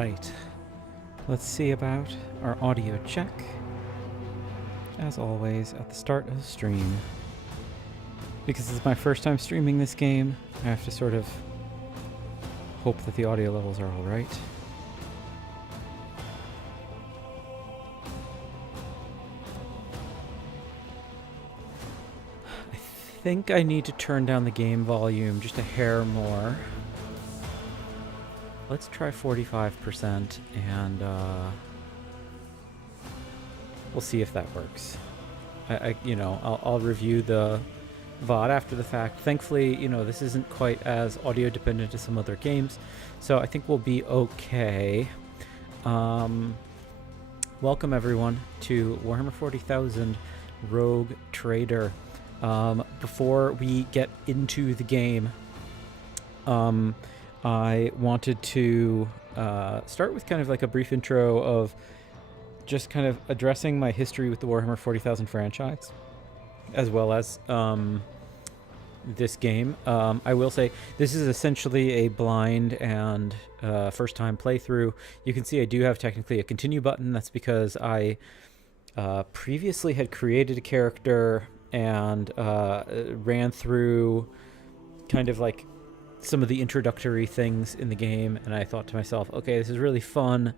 Alright, let's see about our audio check. As always, at the start of the stream. Because this is my first time streaming this game, I have to sort of hope that the audio levels are alright. I think I need to turn down the game volume just a hair more. Let's try 45% and we'll see if that works. I'll review the VOD after the fact. Thankfully, this isn't quite as audio dependent as some other games, so I think we'll be okay. Welcome everyone to Warhammer 40,000 Rogue Trader. Before we get into the game, I wanted to start with kind of like a brief intro of just kind of addressing my history with the Warhammer 40,000 franchise, as well as this game. I will say this is essentially a blind and first-time playthrough. You can see I do have technically a continue button. That's because I previously had created a character and ran through kind of like some of the introductory things in the game, and I thought to myself, okay, this is really fun,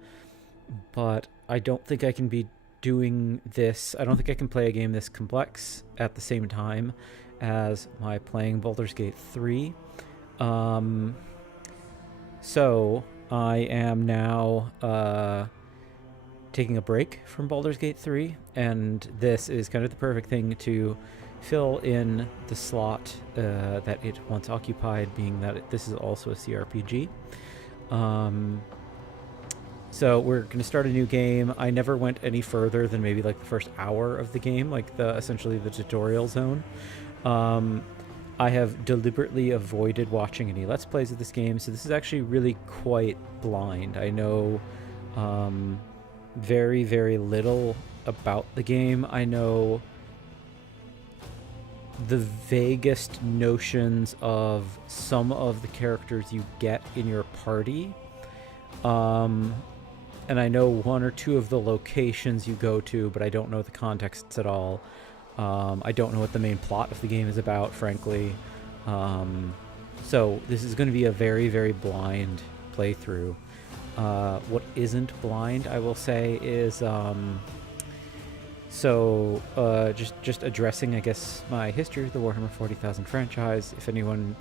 but I don't think I can be doing this. I don't think I can play a game this complex at the same time as my playing Baldur's Gate 3. So I am now taking a break from Baldur's Gate 3, and this is kind of the perfect thing to fill in the slot that it once occupied, being that this is also a CRPG. So we're going to start a new game. I never went any further than maybe like the first hour of the game, like essentially the tutorial zone. I have deliberately avoided watching any Let's Plays of this game, so this is actually really quite blind. I know very, very little about the game. I know the vaguest notions of some of the characters you get in your party. And I know one or two of the locations you go to, but I don't know the contexts at all. I don't know what the main plot of the game is about, frankly. So this is going to be a very, very blind playthrough. What isn't blind, I will say, is just addressing, I guess, my history with the Warhammer 40,000 franchise. If anyone,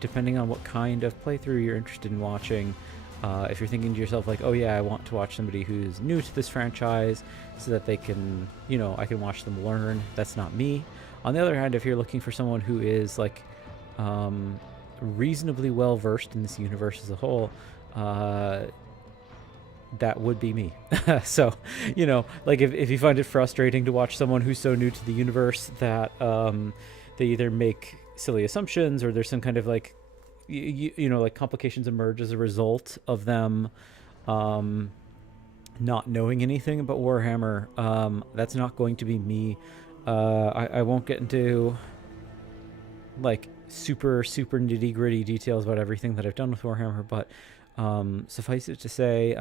depending on what kind of playthrough you're interested in watching, if you're thinking to yourself like, oh yeah, I want to watch somebody who's new to this franchise so that they can, I can watch them learn. That's not me. On the other hand, if you're looking for someone who is like reasonably well versed in this universe as a whole, that would be me. So, like if you find it frustrating to watch someone who's so new to the universe that they either make silly assumptions or there's some kind of like, like complications emerge as a result of them not knowing anything about Warhammer, that's not going to be me. I won't get into like super nitty-gritty details about everything that I've done with Warhammer, but suffice it to say,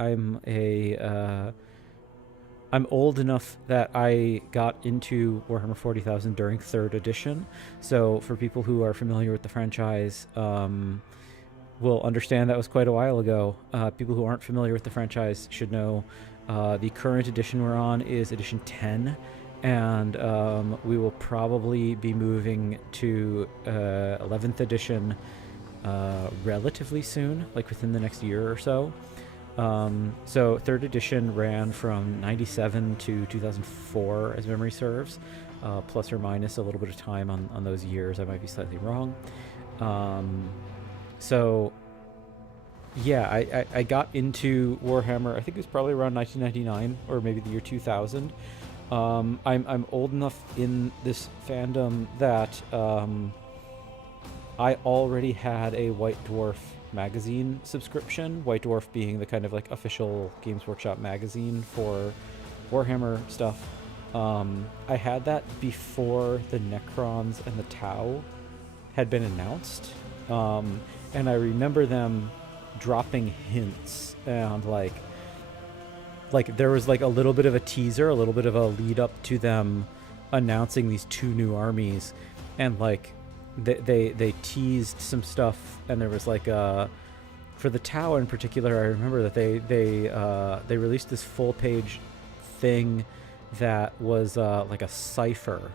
I'm old enough that I got into Warhammer 40,000 during 3rd edition. So for people who are familiar with the franchise, will understand that was quite a while ago. People who aren't familiar with the franchise should know the current edition we're on is edition 10, and we will probably be moving to 11th edition relatively soon, like within the next year or so. So 3rd edition ran from 97 to 2004, as memory serves, plus or minus a little bit of time on those years. I might be slightly wrong. So yeah, I got into Warhammer, I think it was probably around 1999 or maybe the year 2000. I'm old enough in this fandom that I already had a White Dwarf magazine subscription, White Dwarf being the kind of like official Games Workshop magazine for Warhammer stuff. I had that before the Necrons and the Tau had been announced, and I remember them dropping hints, and like there was like a little bit of a teaser, a little bit of a lead up to them announcing these 2 new armies, and like they teased some stuff, and there was like for the Tau in particular, I remember that they released this full page thing that was like a cipher,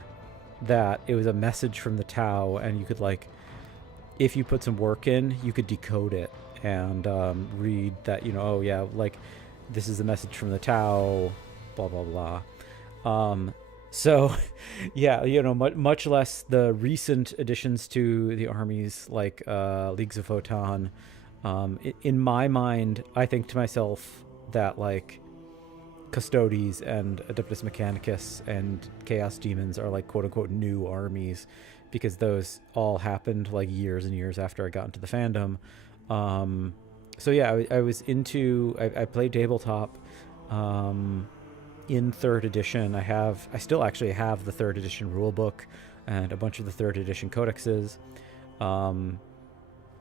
that it was a message from the Tau, and you could like, if you put some work in, you could decode it and read that, you know, oh yeah, like this is the message from the Tau, blah blah blah. So yeah, you know, much less the recent additions to the armies, like Leagues of Votann. In my mind, I think to myself that like Custodes and Adeptus Mechanicus and Chaos Demons are like quote unquote new armies, because those all happened like years and years after I got into the fandom. So yeah, I was into, I played tabletop in 3rd edition. I still actually have the 3rd edition rulebook and a bunch of the 3rd edition codexes.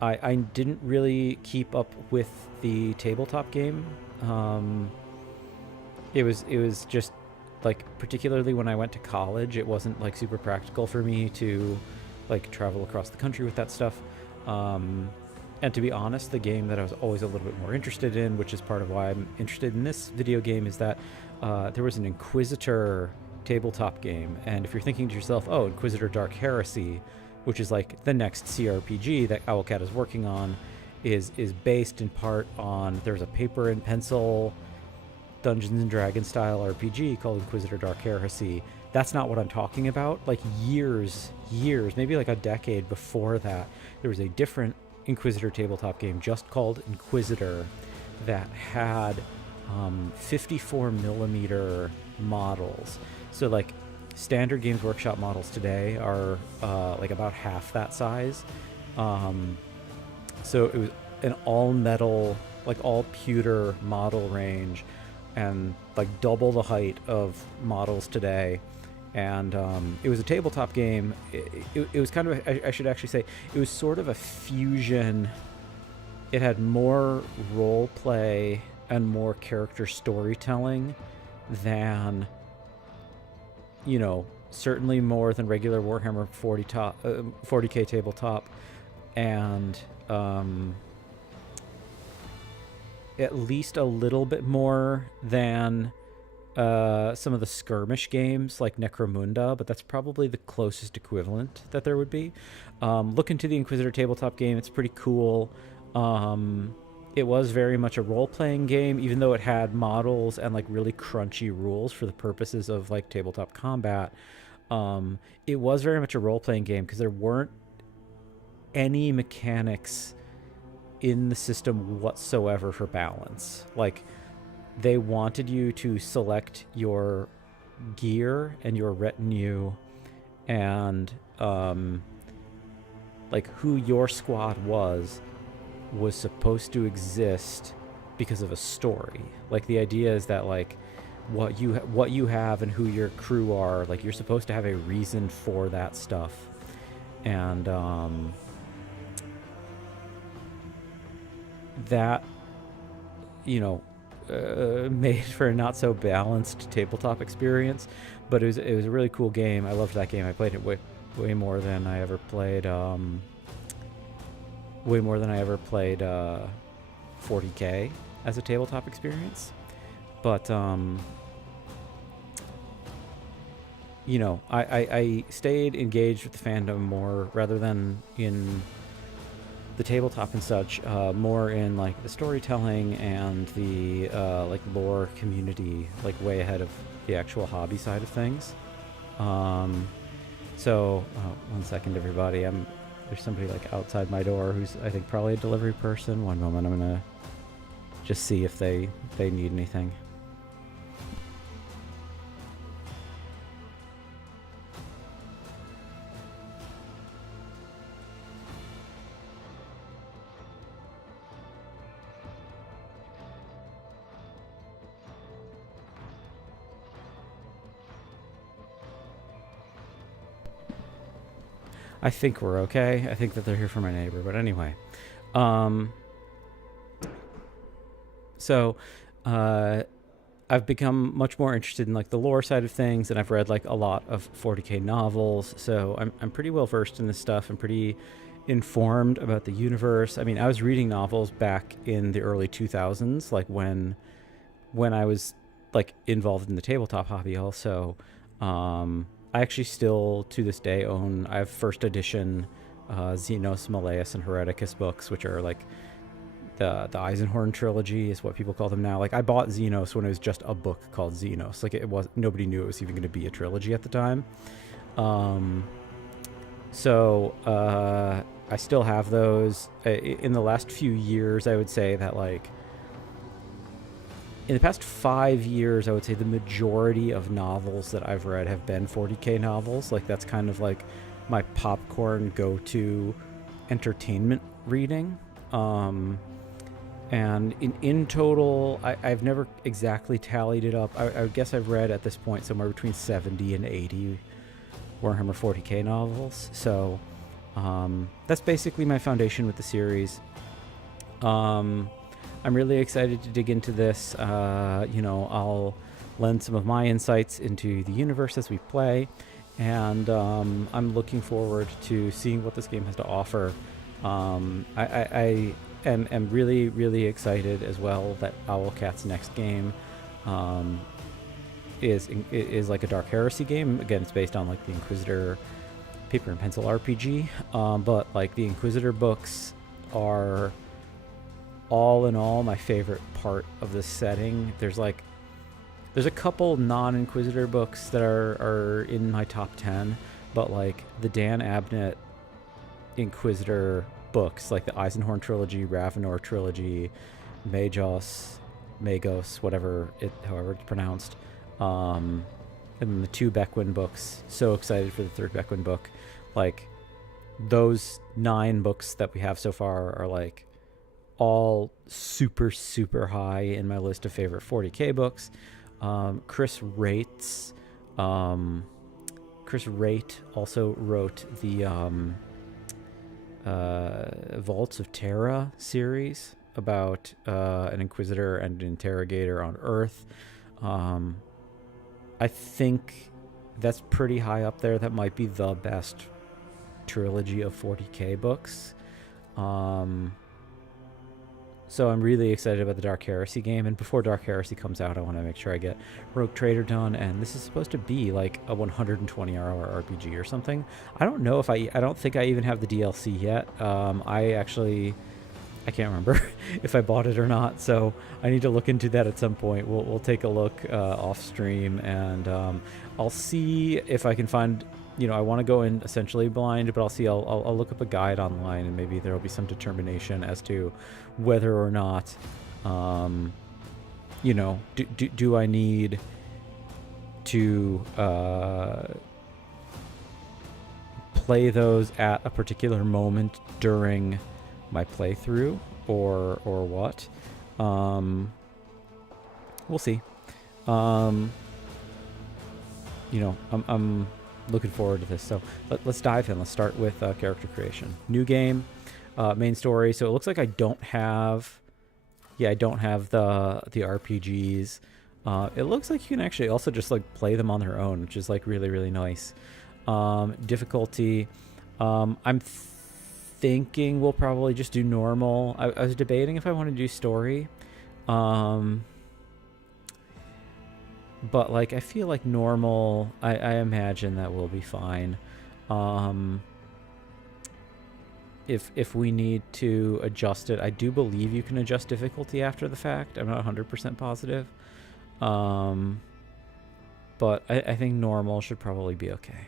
I didn't really keep up with the tabletop game. It was just like, particularly when I went to college, it wasn't like super practical for me to like travel across the country with that stuff. And to be honest, the game that I was always a little bit more interested in, which is part of why I'm interested in this video game, is that there was an Inquisitor tabletop game. And if you're thinking to yourself, oh, Inquisitor Dark Heresy, which is like the next CRPG that Owlcat is working on, is based in part on, there's a paper and pencil Dungeons and Dragons style RPG called Inquisitor Dark Heresy. That's not what I'm talking about. Like years, maybe like a decade before that, there was a different Inquisitor tabletop game just called Inquisitor that had 54 millimeter models. So like standard Games Workshop models today are like about half that size. So it was an all metal, like all pewter model range, and like double the height of models today. And it was a tabletop game. It was kind of, I should actually say, it was sort of a fusion. It had more role play and more character storytelling than, you know, certainly more than regular Warhammer 40k tabletop, and at least a little bit more than some of the skirmish games like Necromunda, but that's probably the closest equivalent that there would be. Look into the Inquisitor tabletop game. It's pretty cool. It was very much a role-playing game, even though it had models and like really crunchy rules for the purposes of like tabletop combat. It was very much a role-playing game because there weren't any mechanics in the system whatsoever for balance. Like, they wanted you to select your gear and your retinue and like who your squad was supposed to exist because of a story. Like, the idea is that like what you have and who your crew are, like, you're supposed to have a reason for that stuff. And that, you know, made for a not so balanced tabletop experience, but it was a really cool game. I loved that game. I played it way more than I ever played 40k as a tabletop experience. But you know, I stayed engaged with the fandom more rather than in the tabletop and such, more in like the storytelling and the like lore community, like way ahead of the actual hobby side of things. So 1 second, everybody. There's somebody like outside my door who's, I think, probably a delivery person. One moment, I'm gonna just see if they need anything. I think we're okay. I think that they're here for my neighbor, but anyway. So I've become much more interested in like the lore side of things, and I've read like a lot of 40k novels, so I'm pretty well versed in this stuff and pretty informed about the universe. I mean, I was reading novels back in the early 2000s, like when I was like involved in the tabletop hobby also. I actually still to this day own, I have first edition Xenos, Malleus, and Hereticus books, which are like the Eisenhorn trilogy is what people call them now. Like I bought Xenos when it was just a book called Xenos. Like it was, nobody knew it was even going to be a trilogy at the time. So I still have those. In the last few years, I would say that like in the past 5 years, I would say the majority of novels that I've read have been 40k novels. Like that's kind of like my popcorn go-to entertainment reading. And in total, I've never exactly tallied it up. I would guess I've read at this point somewhere between 70 and 80 Warhammer 40k novels. So that's basically my foundation with the series. I'm really excited to dig into this. I'll lend some of my insights into the universe as we play. And I'm looking forward to seeing what this game has to offer. I am really, really excited as well that Owlcat's next game is like a Dark Heresy game. Again, it's based on like the Inquisitor paper and pencil RPG, but like the Inquisitor books are all in all my favorite part of the setting. There's a couple non-Inquisitor books that are in my top 10, but like the Dan Abnett Inquisitor books, like the Eisenhorn trilogy, Ravenor trilogy, Magos, however it's pronounced, and then the 2 Beckwin books. So excited for the 3rd Beckwin book. Like those 9 books that we have so far are like all super, super high in my list of favorite 40k books. Chris Raitt also wrote the Vaults of Terra series about an Inquisitor and an Interrogator on Earth. I think that's pretty high up there. That might be the best trilogy of 40k books. So I'm really excited about the Dark Heresy game, and before Dark Heresy comes out, I want to make sure I get Rogue Trader done, and this is supposed to be like a 120-hour RPG or something. I don't know if I don't think I even have the DLC yet. I can't remember if I bought it or not, so I need to look into that at some point. We'll take a look off stream, and I'll see if I can find. I want to go in essentially blind, but I'll look up a guide online, and maybe there will be some determination as to whether or not, do I need to play those at a particular moment during my playthrough or what? We'll see. I'm looking forward to this. So let's dive in. Let's start with character creation. New game, main story. So it looks like I don't have the RPGs. It looks like you can actually also just like play them on their own, which is like really, really nice. Difficulty. I'm thinking we'll probably just do normal. I was debating if I want to do story. But like I feel like normal, I imagine that will be fine. If we need to adjust it, I do believe you can adjust difficulty after the fact. I'm not 100% positive. But I think normal should probably be okay.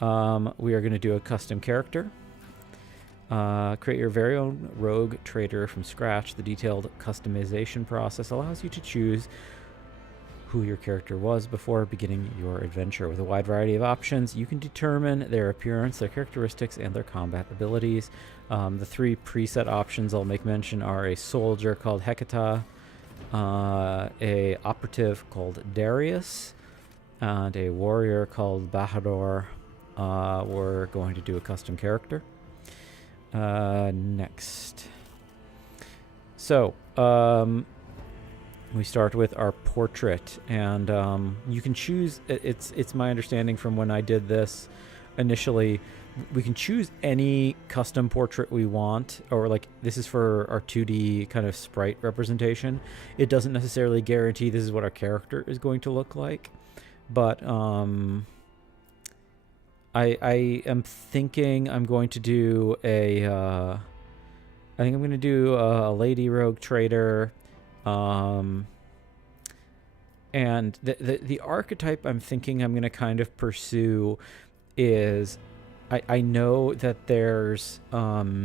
We are going to do a custom character. Create your very own rogue trader from scratch. The detailed customization process allows you to choose who your character was before beginning your adventure. With a wide variety of options, you can determine their appearance, their characteristics, and their combat abilities. The 3 preset options I'll make mention are a soldier called Hecata, a operative called Darius, and a warrior called Bahadur. We're going to do a custom character. Next. So, we start with our portrait, and you can choose. It's my understanding from when I did this initially, we can choose any custom portrait we want, or like this is for our 2D kind of sprite representation. It doesn't necessarily guarantee this is what our character is going to look like, but I am thinking I'm going to do I think I'm going to do a lady rogue trader. And the archetype I'm thinking I'm going to kind of pursue is, I know that there's I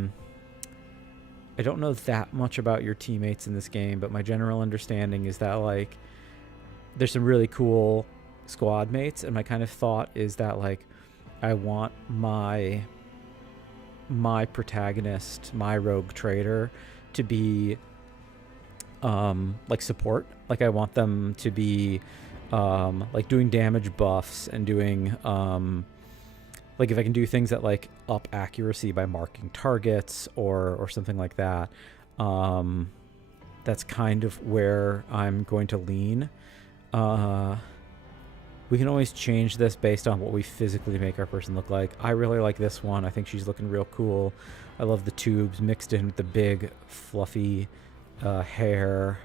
don't know that much about your teammates in this game, but my general understanding is that like there's some really cool squad mates, and my kind of thought is that like I want my protagonist, my rogue trader, to be like support. Like I want them to be like doing damage buffs and doing like if I can do things that like up accuracy by marking targets or something like that, that's kind of where I'm going to lean. We can always change this based on what we physically make our person look like. I really like this one. I think she's looking real cool. I love the tubes mixed in with the big fluffy hair.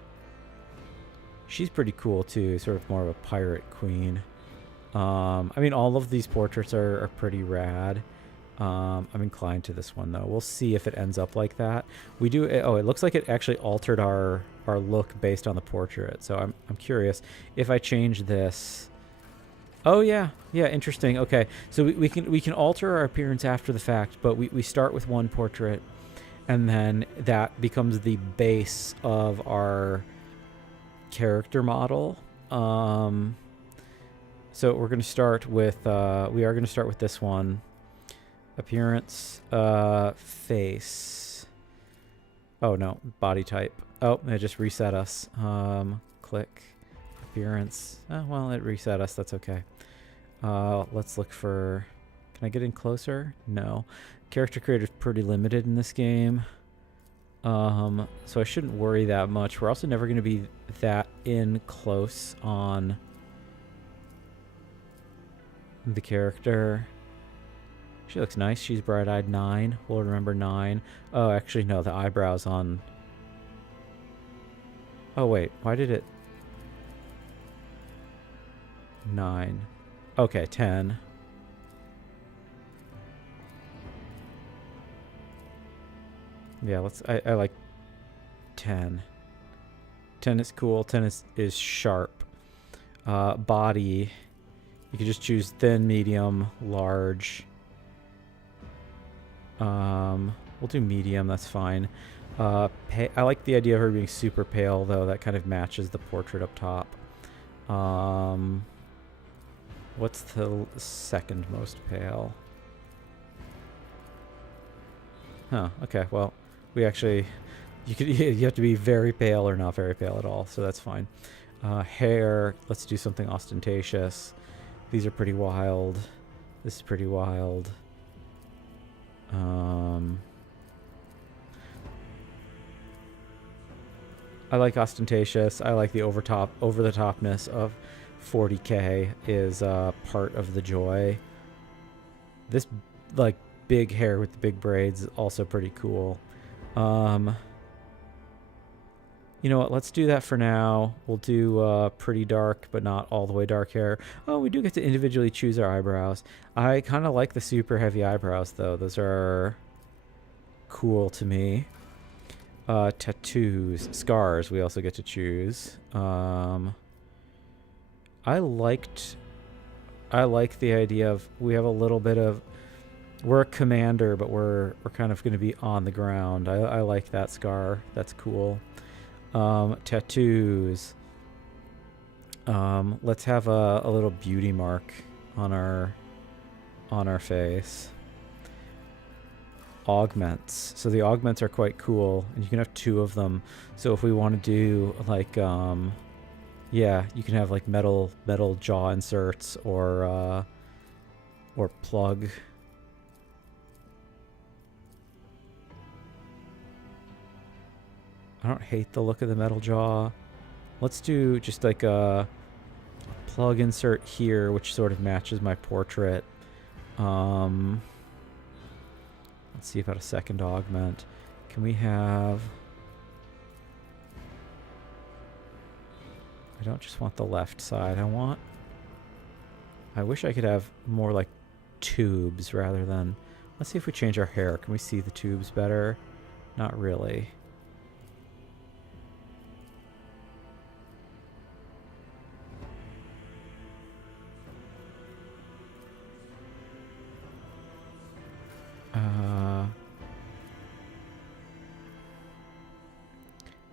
She's pretty cool too, sort of more of a pirate queen. I mean, all of these portraits are pretty rad. I'm inclined to this one though. We'll see if it ends up like that. We do. Oh, it looks like it actually altered our look based on the portrait. So I'm curious if I change this. Oh yeah, interesting. Okay, so we can alter our appearance after the fact, but we start with one portrait, and then that becomes the base of our character model. So we're going to start with we are going to start with this one. Appearance, face. Oh no, body type. Oh, it just reset us. Click appearance. Oh, well, it reset us. That's okay. Let's look for. Can I get in closer? No. Character creator is pretty limited in this game. So I shouldn't worry that much. We're also never going to be that in close on the character. She looks nice. She's bright-eyed 9. We'll remember 9. Oh, actually, no. The eyebrows on... Oh, wait. Why did it... 9. Okay, 10. Yeah, let's... I like 10. 10 is cool. 10 is sharp. Body... You can just choose thin, medium, large... we'll do medium, that's fine. I like the idea of her being super pale, though. That kind of matches the portrait up top. What's the second most pale? Huh, okay, well, we actually... You have to be very pale or not very pale at all, so that's fine. Hair, let's do something ostentatious. These are pretty wild. This is pretty wild. I like ostentatious. I like the over the topness of 40k is part of the joy. This like big hair with the big braids is also pretty cool. You know what? Let's do that for now. We'll do pretty dark, but not all the way dark hair. Oh, we do get to individually choose our eyebrows. I kind of like the super heavy eyebrows, though. Those are cool to me. Tattoos. Scars, we also get to choose. I like the idea of we have a little bit of... We're a commander, but we're kind of going to be on the ground. I like that scar. That's cool. Tattoos. Let's have a little beauty mark on our face. Augments. So the augments are quite cool, and you can have 2 of them. So if we want to do like yeah, you can have like metal jaw inserts or plug. I don't hate the look of the metal jaw. Let's do just like a plug insert here, which sort of matches my portrait. Let's see about a second augment. Can we have... I don't just want the left side. I wish I could have more like tubes rather than... Let's see if we change our hair. Can we see the tubes better? Not really.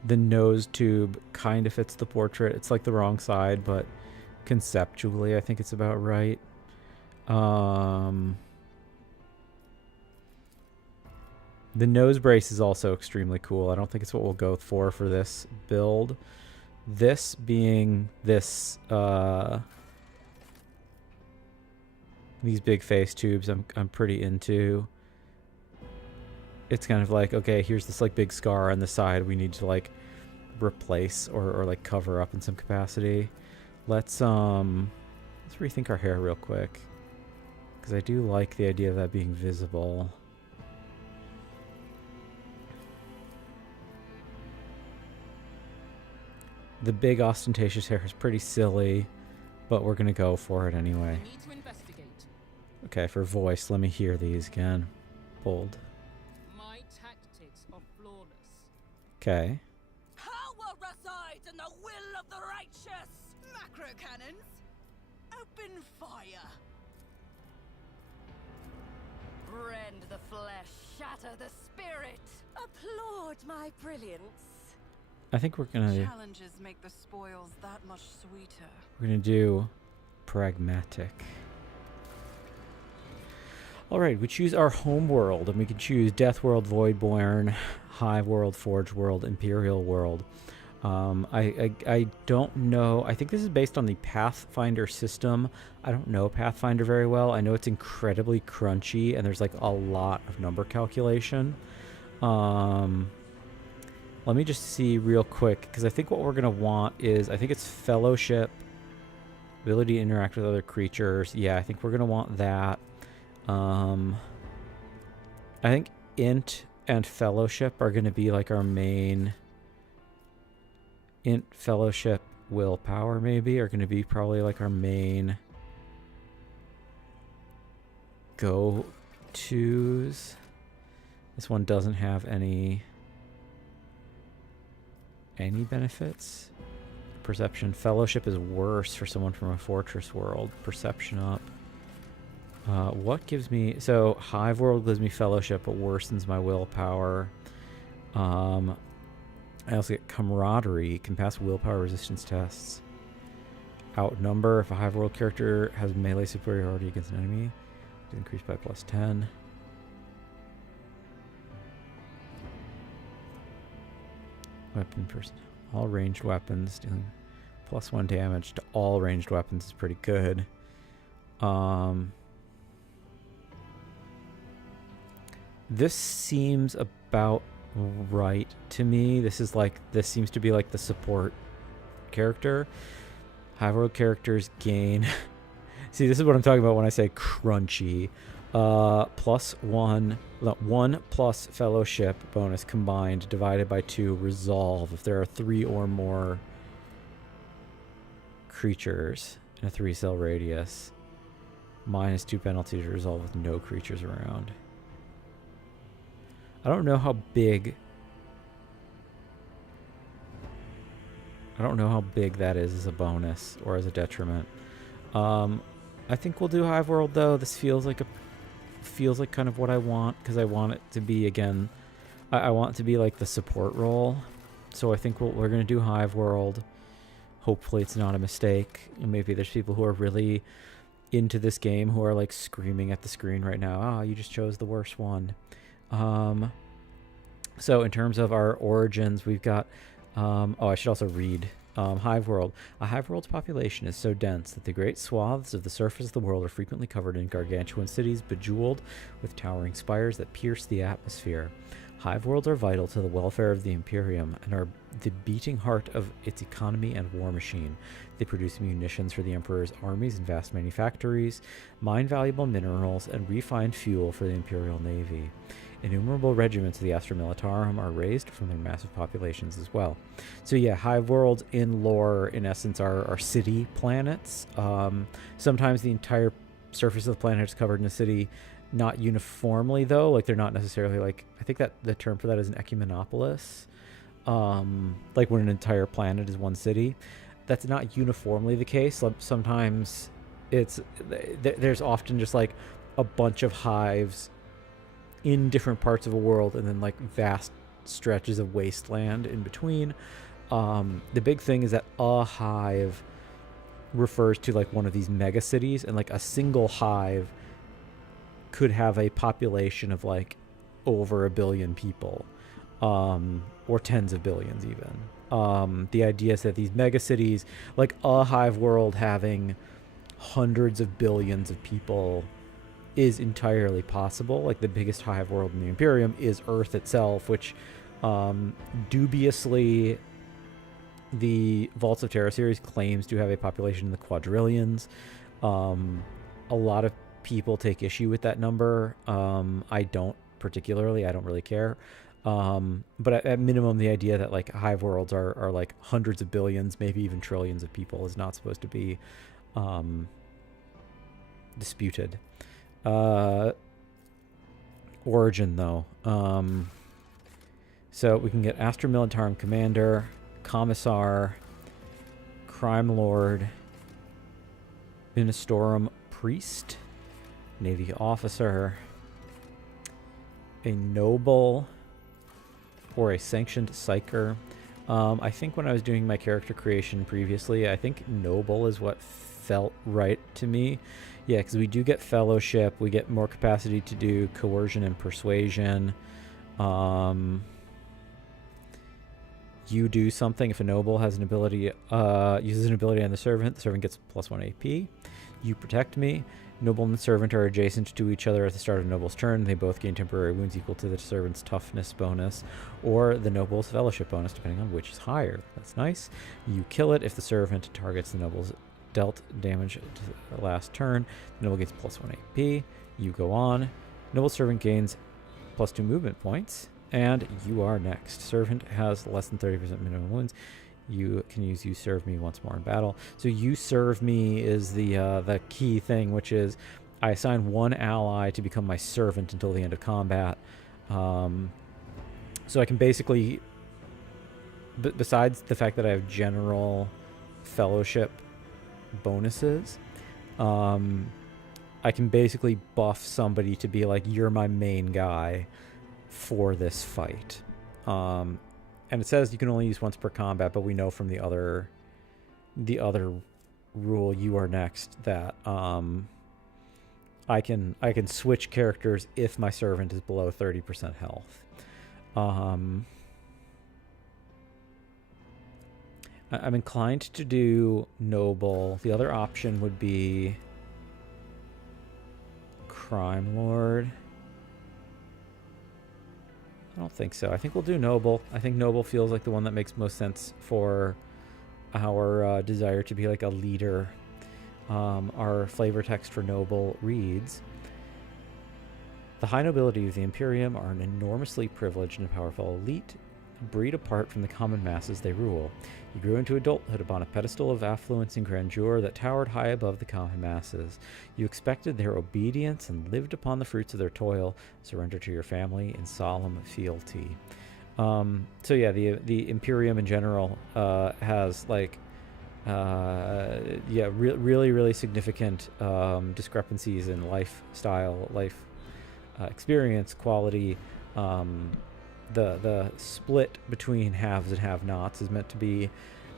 The nose tube kind of fits the portrait. It's like the wrong side, but conceptually I think it's about right. The nose brace is also extremely cool. I don't think it's what we'll go for this build. This being this, these big face tubes I'm pretty into. It's kind of like, okay, here's this like big scar on the side we need to like replace or like cover up in some capacity. Let's rethink our hair real quick, because I do like the idea of that being visible. The big ostentatious hair is pretty silly, but we're gonna go for it anyway. Need to investigate. Okay, for voice, let me hear these again. Bold. My tactics are flawless. Okay. Power resides in the will of the righteous! Macro cannons, open fire! Rend the flesh, shatter the spirit! Applaud my brilliance! I think we're gonna... Challenges make the spoils that much sweeter. We're gonna do pragmatic. Alright, we choose our home world, and we can choose Death World, Voidborn, Hive World, Forge World, Imperial World. I don't know. I think this is based on the Pathfinder system. I don't know Pathfinder very well. I know it's incredibly crunchy, and there's like a lot of number calculation. Let me just see real quick, because I think what we're going to want is, I think it's Fellowship, ability to interact with other creatures. Yeah, I think we're going to want that. I think Int and Fellowship are going to be like our main... Int, Fellowship, Willpower maybe are going to be probably like our main go-tos. This one doesn't have any benefits. Perception. Fellowship is worse for someone from a fortress world. Perception up. What gives me... So, Hive World gives me Fellowship, but worsens my willpower. I also get Camaraderie. Can pass willpower resistance tests. Outnumber. If a Hive World character has melee superiority against an enemy, it's increased by +10. Weapon person. All ranged weapons dealing +1 damage to all ranged weapons is pretty good. This seems about right to me. This seems to be like the support character. Hive World characters gain. See, this is what I'm talking about when I say crunchy. +1 plus Fellowship bonus combined divided by 2 resolve if there are 3 or more creatures in a 3-cell radius. -2 penalty to resolve with no creatures around. I don't know how big that is as a bonus or as a detriment. I think we'll do Hive World though. This feels like kind of what I want, because I want it to be, again, I want it to be like the support role. So I think we're going to do Hive World. Hopefully it's not a mistake. And maybe there's people who are really into this game who are like screaming at the screen right now, "Ah, you just chose the worst one." So in terms of our origins, we've got, I should also read Hive World. A Hive World's population is so dense that the great swaths of the surface of the world are frequently covered in gargantuan cities, bejeweled with towering spires that pierce the atmosphere. Hive worlds are vital to the welfare of the Imperium and are the beating heart of its economy and war machine. They produce munitions for the Emperor's armies and vast manufactories, mine valuable minerals, and refine fuel for the Imperial Navy. Innumerable regiments of the Astra Militarum are raised from their massive populations as well. So yeah, hive worlds in lore, in essence, are city planets. Sometimes the entire surface of the planet is covered in a city, not uniformly though. Like they're not necessarily like, I think that the term for that is an ecumenopolis. Like when an entire planet is one city. That's not uniformly the case. Sometimes there's often just like a bunch of hives in different parts of a world, and then like vast stretches of wasteland in between. The big thing is that a hive refers to like one of these mega cities, and like a single hive could have a population of like over 1 billion people, or tens of billions even. The idea is that these mega cities, like a hive world having hundreds of billions of people, is entirely possible. Like the biggest hive world in the Imperium is Earth itself, which dubiously the Vaults of Terra series claims to have a population in the quadrillions. A lot of people take issue with that number. I don't particularly. I don't really care. But at minimum, the idea that like hive worlds are like hundreds of billions, maybe even trillions of people is not supposed to be disputed. Origin though. So we can get Astra Militarum Commander, Commissar, Crime Lord, Ministorum Priest, Navy Officer, a Noble, or a Sanctioned Psyker. I think when I was doing my character creation previously, I think Noble is what felt right to me. Yeah, because we do get Fellowship. We get more capacity to do Coercion and Persuasion. You do something. If a Noble has an ability, uses an ability on the servant gets +1 AP. You protect me. Noble and Servant are adjacent to each other at the start of Noble's turn. They both gain temporary wounds equal to the Servant's toughness bonus or the Noble's Fellowship bonus, depending on which is higher. That's nice. You kill it if the Servant targets the Noble's dealt damage to the last turn. The Noble gets +1 AP. You go on. Noble Servant gains +2 movement points, and you are next. Servant has less than 30% minimum wounds. You can use You Serve Me once more in battle. So You Serve Me is the key thing, which is I assign one ally to become my servant until the end of combat. So I can basically, besides the fact that I have general Fellowship bonuses, I can basically buff somebody to be like, you're my main guy for this fight. And it says you can only use once per combat, but we know from the other rule, You Are Next, that I can switch characters if my servant is below 30% health. I'm inclined to do Noble. The other option would be Crime Lord. I don't think so. I think we'll do Noble. I think Noble feels like the one that makes most sense for our desire to be like a leader. Our flavor text for Noble reads, "The high nobility of the Imperium are an enormously privileged and powerful elite, breed apart from the common masses they rule. You grew into adulthood upon a pedestal of affluence and grandeur that towered high above the common masses. You expected their obedience and lived upon the fruits of their toil, surrendered to your family in solemn fealty." So yeah, the Imperium in general has like really significant discrepancies in lifestyle, life experience, quality. The split between haves and have-nots is meant to be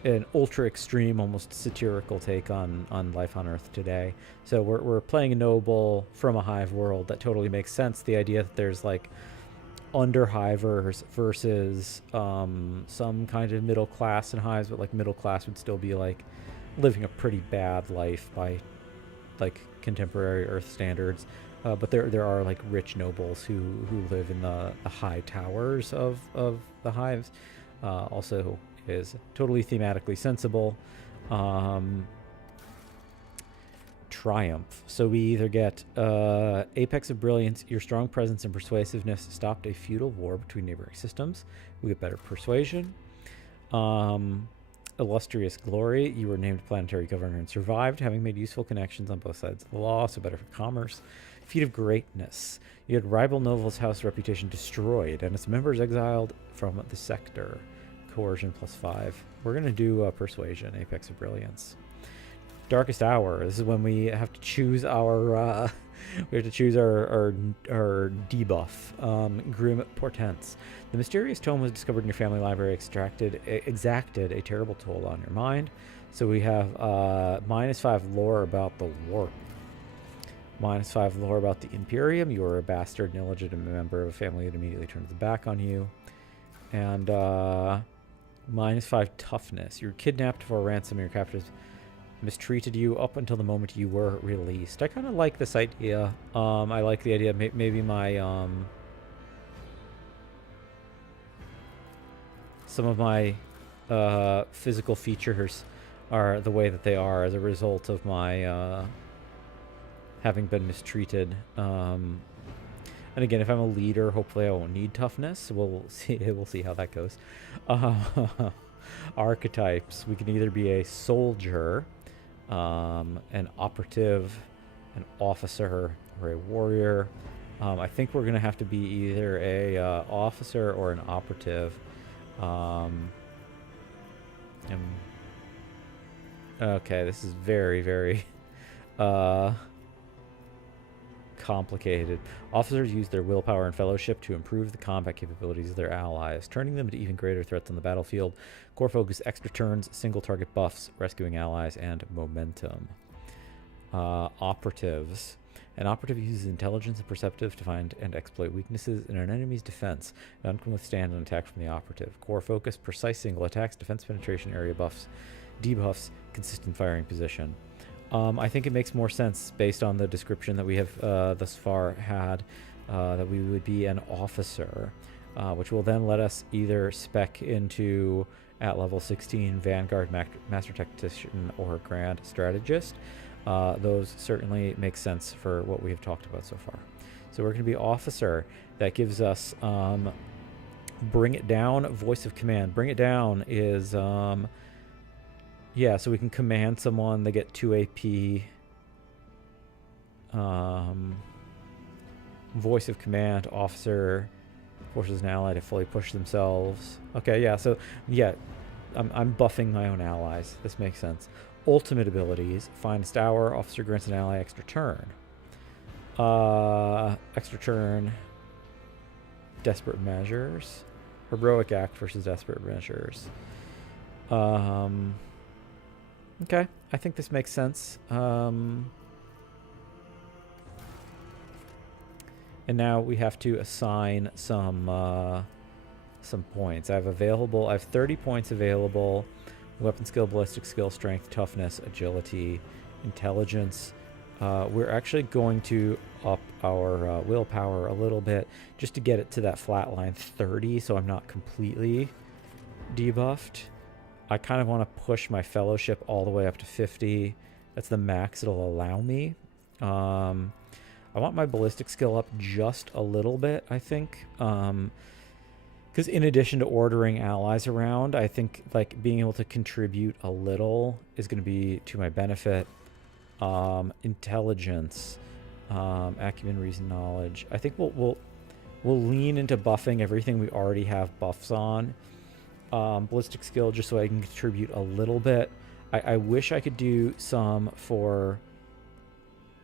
an ultra extreme, almost satirical take on life on Earth today. So we're playing a Noble from a hive world that totally makes sense. The idea that there's like under-hivers versus some kind of middle class in hives, but like middle class would still be like living a pretty bad life by like contemporary Earth standards. but there are like rich nobles who live in the high towers of the hives. Also is totally thematically sensible. Triumph. So we either get Apex of Brilliance, your strong presence and persuasiveness stopped a feudal war between neighboring systems. We get better persuasion. Illustrious Glory, you were named planetary governor and survived, having made useful connections on both sides of the law, so better for commerce. Feat of Greatness, you had rival nobles' house reputation destroyed and its members exiled from the sector. Coercion +5. We're going to do Persuasion, Apex of Brilliance. Darkest Hour, this is when we have to choose our debuff. Grim Portents. The mysterious tome was discovered in your family library, exacted a terrible toll on your mind. So we have -5 lore about the warp. -5 lore about the Imperium. You are a bastard and illegitimate member of a family that immediately turns its back on you. And -5 toughness. You were kidnapped for a ransom and your captors mistreated you up until the moment you were released. I kind of like this idea. I like the idea. Maybe my some of my physical features are the way that they are as a result of my having been mistreated. And again, if I'm a leader, hopefully I won't need toughness. We'll see. We'll see how that goes. Archetypes. We can either be a soldier, an operative, an officer, or a warrior. I think we're gonna have to be either a officer or an operative. Okay, this is very, very complicated. Officers use their willpower and fellowship to improve the combat capabilities of their allies, turning them into even greater threats on the battlefield. Core focus, extra turns, single target buffs, rescuing allies, and momentum. Operatives. An operative uses intelligence and perceptive to find and exploit weaknesses in an enemy's defense. None can withstand an attack from the operative. Core focus, precise single attacks, defense penetration, area buffs, debuffs, consistent firing position. I think it makes more sense based on the description that we have thus far had that we would be an officer, which will then let us either spec into at level 16 Vanguard, Master Tactician, or Grand Strategist. Those certainly make sense for what we have talked about so far. So we're going to be officer. That gives us Bring It Down, Voice of Command. Bring It Down is yeah, so we can command someone. They get 2 AP. Voice of Command, officer forces an ally to fully push themselves. Okay, yeah, so yeah, I'm buffing my own allies. This makes sense. Ultimate abilities. Finest Hour. Officer grants an ally extra turn. Extra turn. Desperate Measures. Heroic Act versus Desperate Measures. Okay, I think this makes sense. And now we have to assign some points. I have 30 points available. Weapon skill, ballistic skill, strength, toughness, agility, intelligence. We're actually going to up our willpower a little bit just to get it to that flat line 30, so I'm not completely debuffed. I kind of want to push my fellowship all the way up to 50. That's the max it'll allow me. I want my ballistic skill up just a little bit, I think. Because in addition to ordering allies around, I think like being able to contribute a little is going to be to my benefit. Intelligence, acumen, reason, knowledge. I think we'll lean into buffing everything we already have buffs on. Ballistic skill just so I can contribute a little bit. I wish I could do some for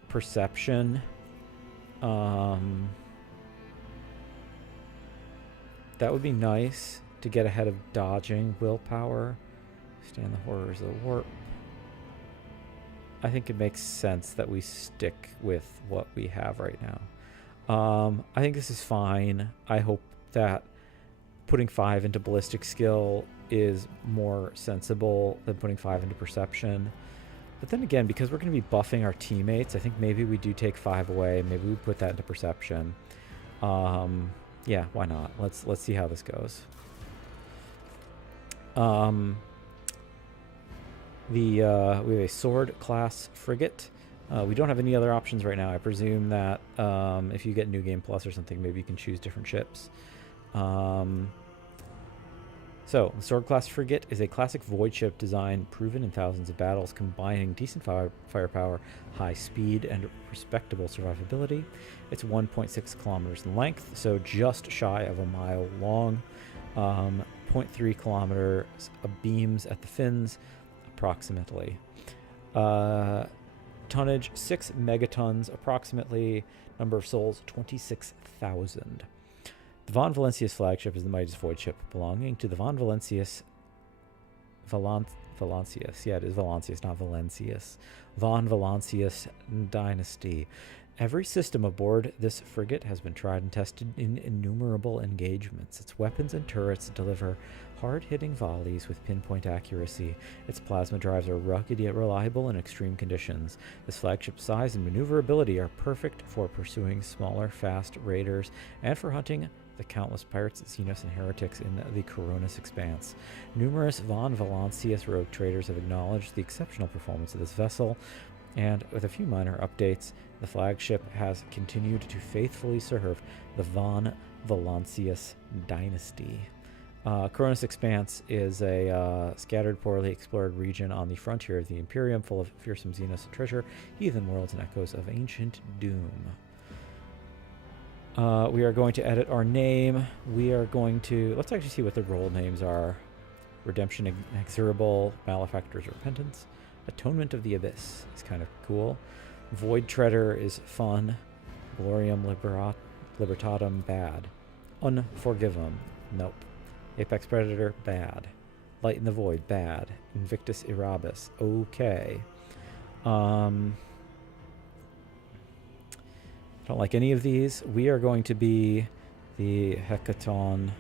perception. That would be nice to get ahead of dodging. Willpower, stand the horrors of the warp. I think it makes sense that we stick with what we have right now. I think this is fine. I hope that putting 5 into ballistic skill is more sensible than putting 5 into perception. But then again, because we're going to be buffing our teammates, I think maybe we do take 5 away. Maybe we put that into perception. Yeah, why not? Let's see how this goes. We have a sword class frigate. We don't have any other options right now. I presume that if you get New Game Plus or something, maybe you can choose different ships. So, the Sword Class Frigate is a classic void ship design proven in thousands of battles, combining decent firepower, high speed, and respectable survivability. It's 1.6 kilometers in length, so just shy of a mile long. 0.3 kilometers of beams at the fins, approximately. Tonnage 6 megatons, approximately. Number of souls 26,000. The Von Valancius flagship is the mightiest void ship belonging to the Von Valancius. Valancius. Yeah, it is Valancius, not Valencius. Von Valancius dynasty. Every system aboard this frigate has been tried and tested in innumerable engagements. Its weapons and turrets deliver hard-hitting volleys with pinpoint accuracy. Its plasma drives are rugged yet reliable in extreme conditions. This flagship's size and maneuverability are perfect for pursuing smaller, fast raiders and for hunting the countless pirates, Xenos, and heretics in the Coronis Expanse. Numerous Von Valancius rogue traders have acknowledged the exceptional performance of this vessel, and with a few minor updates, the flagship has continued to faithfully serve the Von Valancius dynasty. Coronis Expanse is a scattered, poorly explored region on the frontier of the Imperium, full of fearsome Xenos treasure, heathen worlds, and echoes of ancient doom. We are going to edit our name. We are going to... Let's actually see what the role names are. Redemption Inexorable, Malefactor's Repentance. Atonement of the Abyss is kind of cool. Void Treader is fun. Glorium Libertatum, bad. Unforgivum, nope. Apex Predator, bad. Light in the Void, bad. Invictus Irabis, okay. Don't like any of these. We are going to be the Hecaton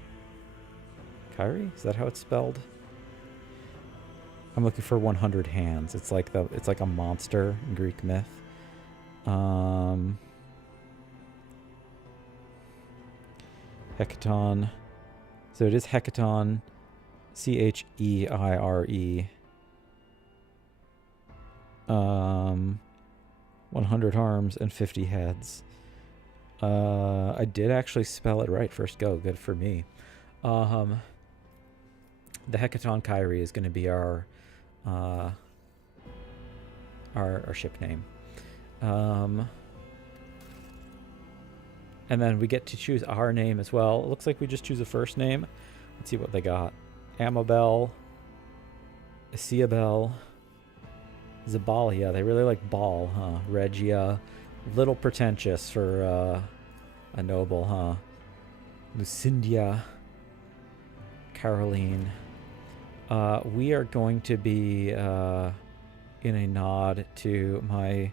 Kyrie? Is that how it's spelled? I'm looking for 100 hands. It's like a monster in Greek myth. Hecaton. So it is Hecaton, Cheire. 100 arms and 50 heads. I did actually spell it right first go. Good for me. The Hecaton Kyrie is going to be our ship name. And then we get to choose our name as well. It looks like we just choose a first name. Let's see what they got. Amabel, Isiabel, Zabalia. They really like ball, huh? Regia. Little pretentious for a noble, huh? Lucindia. Caroline. We are going to be in a nod to my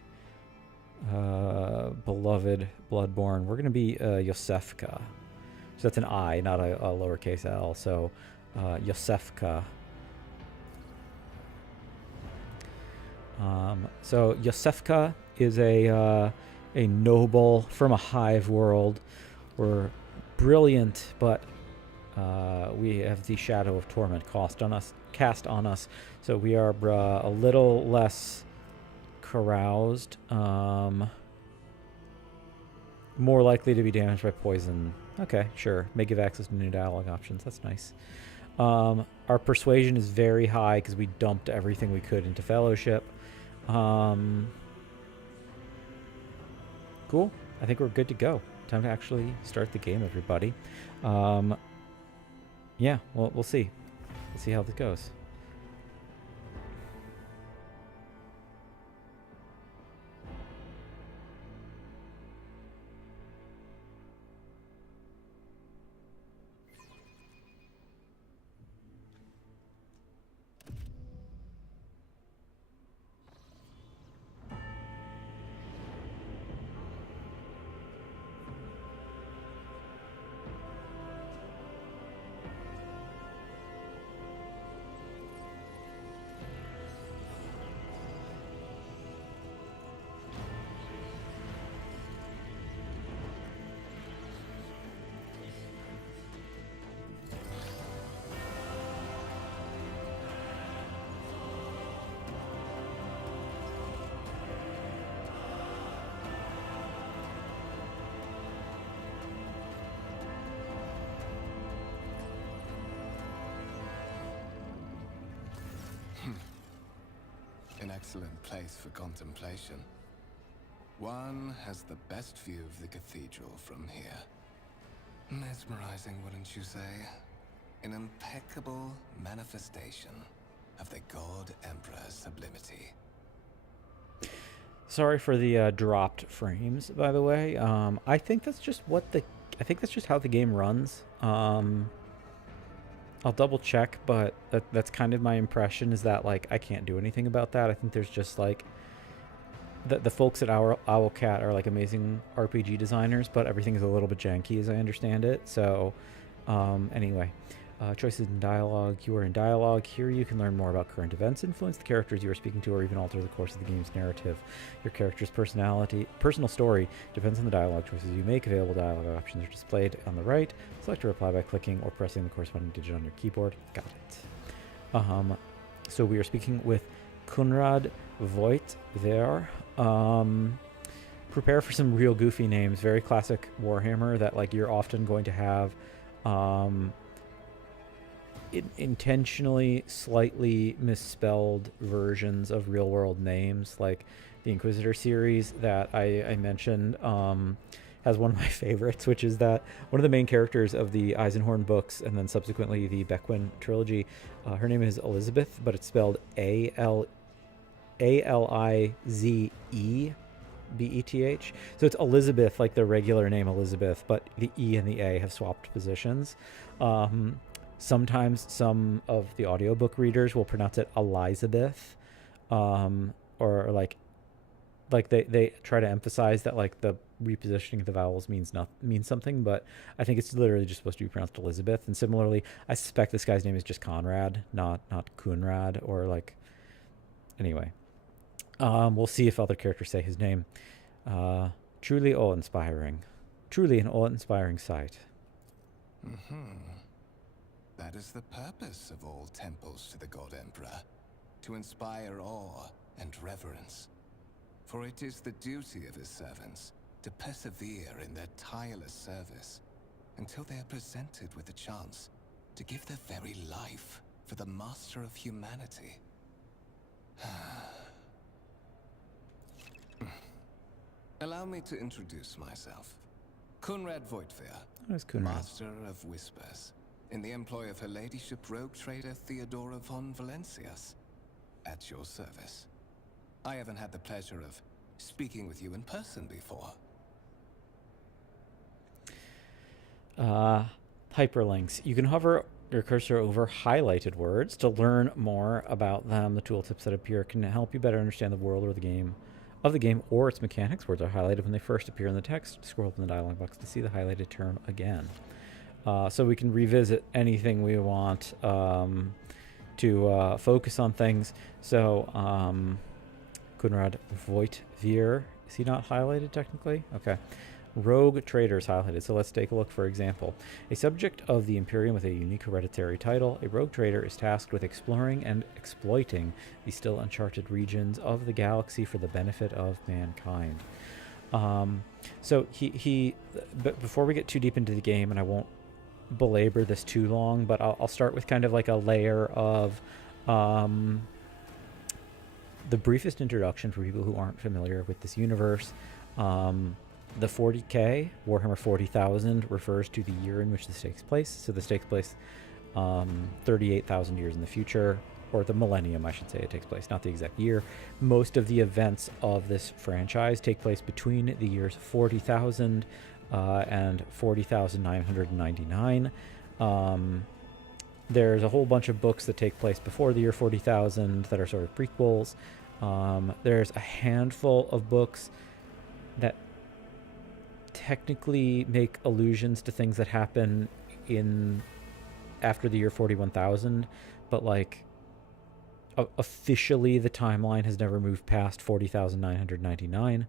beloved Bloodborne. We're going to be Yosefka. So that's an I, not a lowercase l. So Yosefka. So Yosefka is a noble from a hive world. We're brilliant, but we have the shadow of torment cast on us. So we are a little less caroused, more likely to be damaged by poison. Okay, sure. May give access to new dialogue options. That's nice. Our persuasion is very high because we dumped everything we could into fellowship. Cool. I think we're good to go. Time to actually start the game, everybody. Yeah, well, we'll see. We'll see how this goes. An excellent place for contemplation. One has the best view of the cathedral from here. Mesmerizing, wouldn't you say? An impeccable manifestation of the God Emperor's sublimity. Sorry for the dropped frames, by the way. I think that's just how the game runs. I'll double check, but that's kind of my impression, is that like I can't do anything about that. I think there's just like the folks at Owlcat are like amazing RPG designers, but everything is a little bit janky as I understand it. So anyway, choices in dialogue. You are in dialogue. Here you can learn more about current events, influence the characters you are speaking to, or even alter the course of the game's narrative. Your character's personal story depends on the dialogue choices you make. Available dialogue options are displayed on the right. Select a reply by clicking or pressing the corresponding digit on your keyboard. Got it. So we are speaking with Kunrad Witherby. Prepare for some real goofy names. Very classic Warhammer, that like you're often going to have intentionally slightly misspelled versions of real world names. Like the Inquisitor series that I mentioned has one of my favorites, which is that one of the main characters of the Eisenhorn books and then subsequently the Bequin trilogy, her name is Elizabeth, but it's spelled Alizebeth. So it's Elizabeth, like the regular name Elizabeth, but the E and the A have swapped positions. Sometimes some of the audiobook readers will pronounce it Elizabeth, or like they try to emphasize that like the repositioning of the vowels means something, but I think it's literally just supposed to be pronounced Elizabeth. And similarly, I suspect this guy's name is just Conrad, not Kunrad, or like anyway. We'll see if other characters say his name. Truly awe-inspiring. Truly an awe-inspiring sight. That is the purpose of all temples to the God Emperor, to inspire awe and reverence. For it is the duty of his servants to persevere in their tireless service until they are presented with the chance to give their very life for the master of humanity. Allow me to introduce myself. Kunrad Witherby, Who's Kunrad? Master of Whispers, in the employ of Her Ladyship Rogue Trader Theodora von Valencias. At your service. I haven't had the pleasure of speaking with you in person before. Hyperlinks. You can hover your cursor over highlighted words to learn more about them. The tooltips that appear can help you better understand the world or the game or its mechanics. Words are highlighted when they first appear in the text. Scroll up in the dialog box to see the highlighted term again. So we can revisit anything we want to focus on things. So Kunrad Witherby, is he not highlighted technically? Okay. Rogue Trader is highlighted, so let's take a look. For example, a subject of the Imperium with a unique hereditary title, a Rogue Trader is tasked with exploring and exploiting the still uncharted regions of the galaxy for the benefit of mankind. So but before we get too deep into the game, and I won't belabor this too long, but I'll start with kind of like a layer of the briefest introduction for people who aren't familiar with this universe. The 40K, Warhammer 40,000, refers to the year in which this takes place. So this takes place 38,000 years in the future, or the millennium, I should say. It takes place, not the exact year. Most of the events of this franchise take place between the years 40,000 and 40,999. There's a whole bunch of books that take place before the year 40,000 that are sort of prequels. There's a handful of books that technically make allusions to things that happen in after the year 41,000, but like officially the timeline has never moved past 40,999.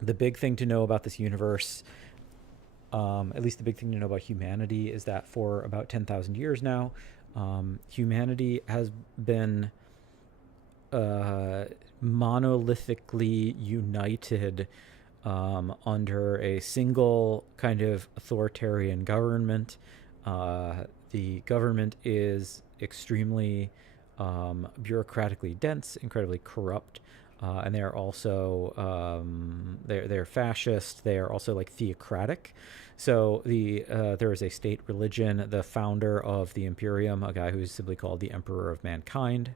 The big thing to know about this universe, at least the big thing to know about humanity, is that for about 10,000 years now, humanity has been monolithically united under a single kind of authoritarian government. The government is extremely bureaucratically dense, incredibly corrupt, and they're also they're fascist. They are also like theocratic. So there is a state religion. The founder of the Imperium, a guy who's simply called the Emperor of Mankind,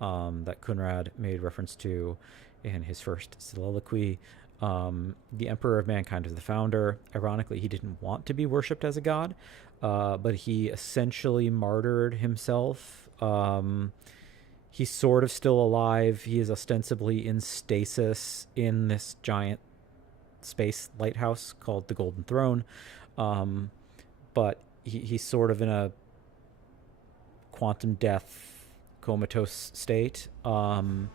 that Kunrad made reference to in his first soliloquy. The Emperor of Mankind is the founder. Ironically, he didn't want to be worshipped as a god, but he essentially martyred himself. He's sort of still alive. He is ostensibly in stasis in this giant space lighthouse called the Golden Throne. But he's sort of in a quantum death comatose state. And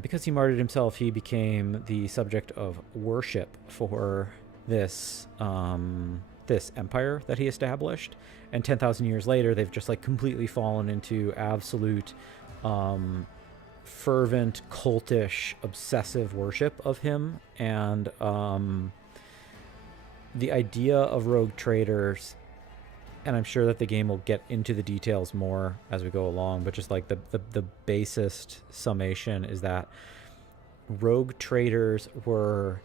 because he martyred himself, he became the subject of worship for this this empire that he established. And 10,000 years later, they've just like completely fallen into absolute fervent, cultish, obsessive worship of him. And the idea of rogue traders, and I'm sure that the game will get into the details more as we go along, but just like the basest summation is that rogue traders were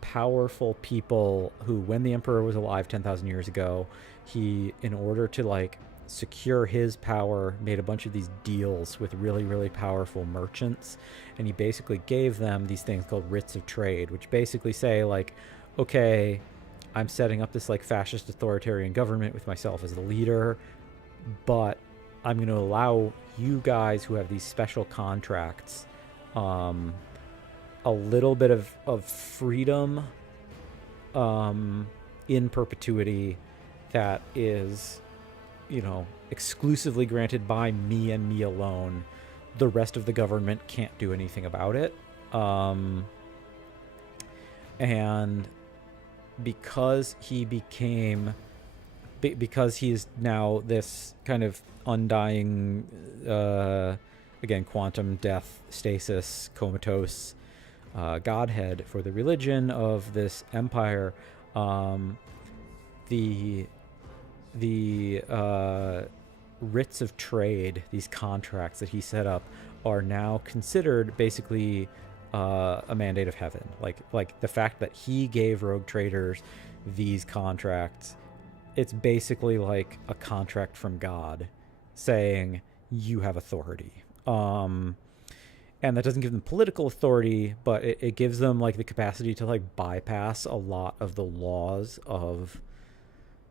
powerful people who, when the Emperor was alive 10,000 years ago, he, in order to like secure his power, made a bunch of these deals with really, really powerful merchants, and he basically gave them these things called writs of trade, which basically say like, okay, I'm setting up this like fascist authoritarian government with myself as the leader, but I'm going to allow you guys who have these special contracts a little bit of freedom in perpetuity that is, you know, exclusively granted by me and me alone. The rest of the government can't do anything about it. And because he became, because he is now this kind of undying, again, quantum death, stasis, comatose godhead for the religion of this empire, the writs of trade, these contracts that he set up, are now considered basically a mandate of heaven. Like the fact that he gave rogue traders these contracts, it's basically like a contract from God saying you have authority. And that doesn't give them political authority, but it gives them like the capacity to like bypass a lot of the laws of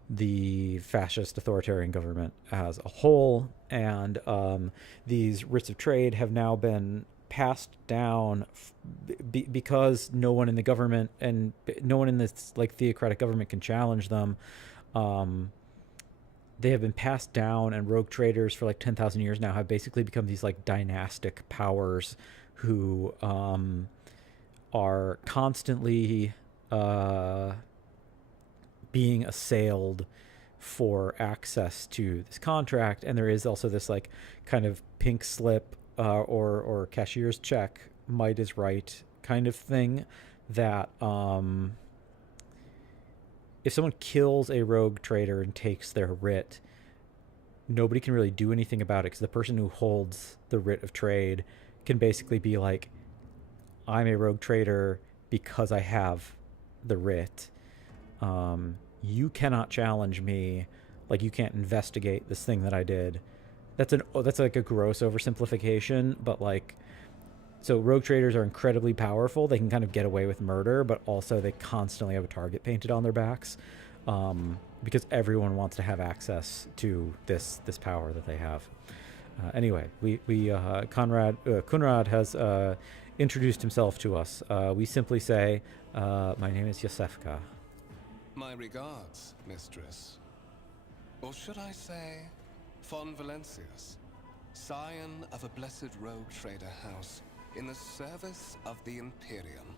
the fascist authoritarian government as a whole. And these writs of trade have now been passed down because no one in the government and no one in this like theocratic government can challenge them. They have been passed down, and rogue traders for like 10,000 years now have basically become these like dynastic powers who are constantly being assailed for access to this contract. And there is also this like kind of pink slip or cashier's check, might is right kind of thing, that if someone kills a rogue trader and takes their writ, nobody can really do anything about it, because the person who holds the writ of trade can basically be like, I'm a rogue trader because I have the writ. You cannot challenge me. Like, you can't investigate this thing that I did. That's like a gross oversimplification, but like, so rogue traders are incredibly powerful. They can kind of get away with murder, but also they constantly have a target painted on their backs, because everyone wants to have access to this power that they have. Anyway, Kunrad has introduced himself to us. We simply say, my name is Yosefka. My regards, mistress. Or should I say, Von Valencius, scion of a blessed rogue trader house in the service of the Imperium.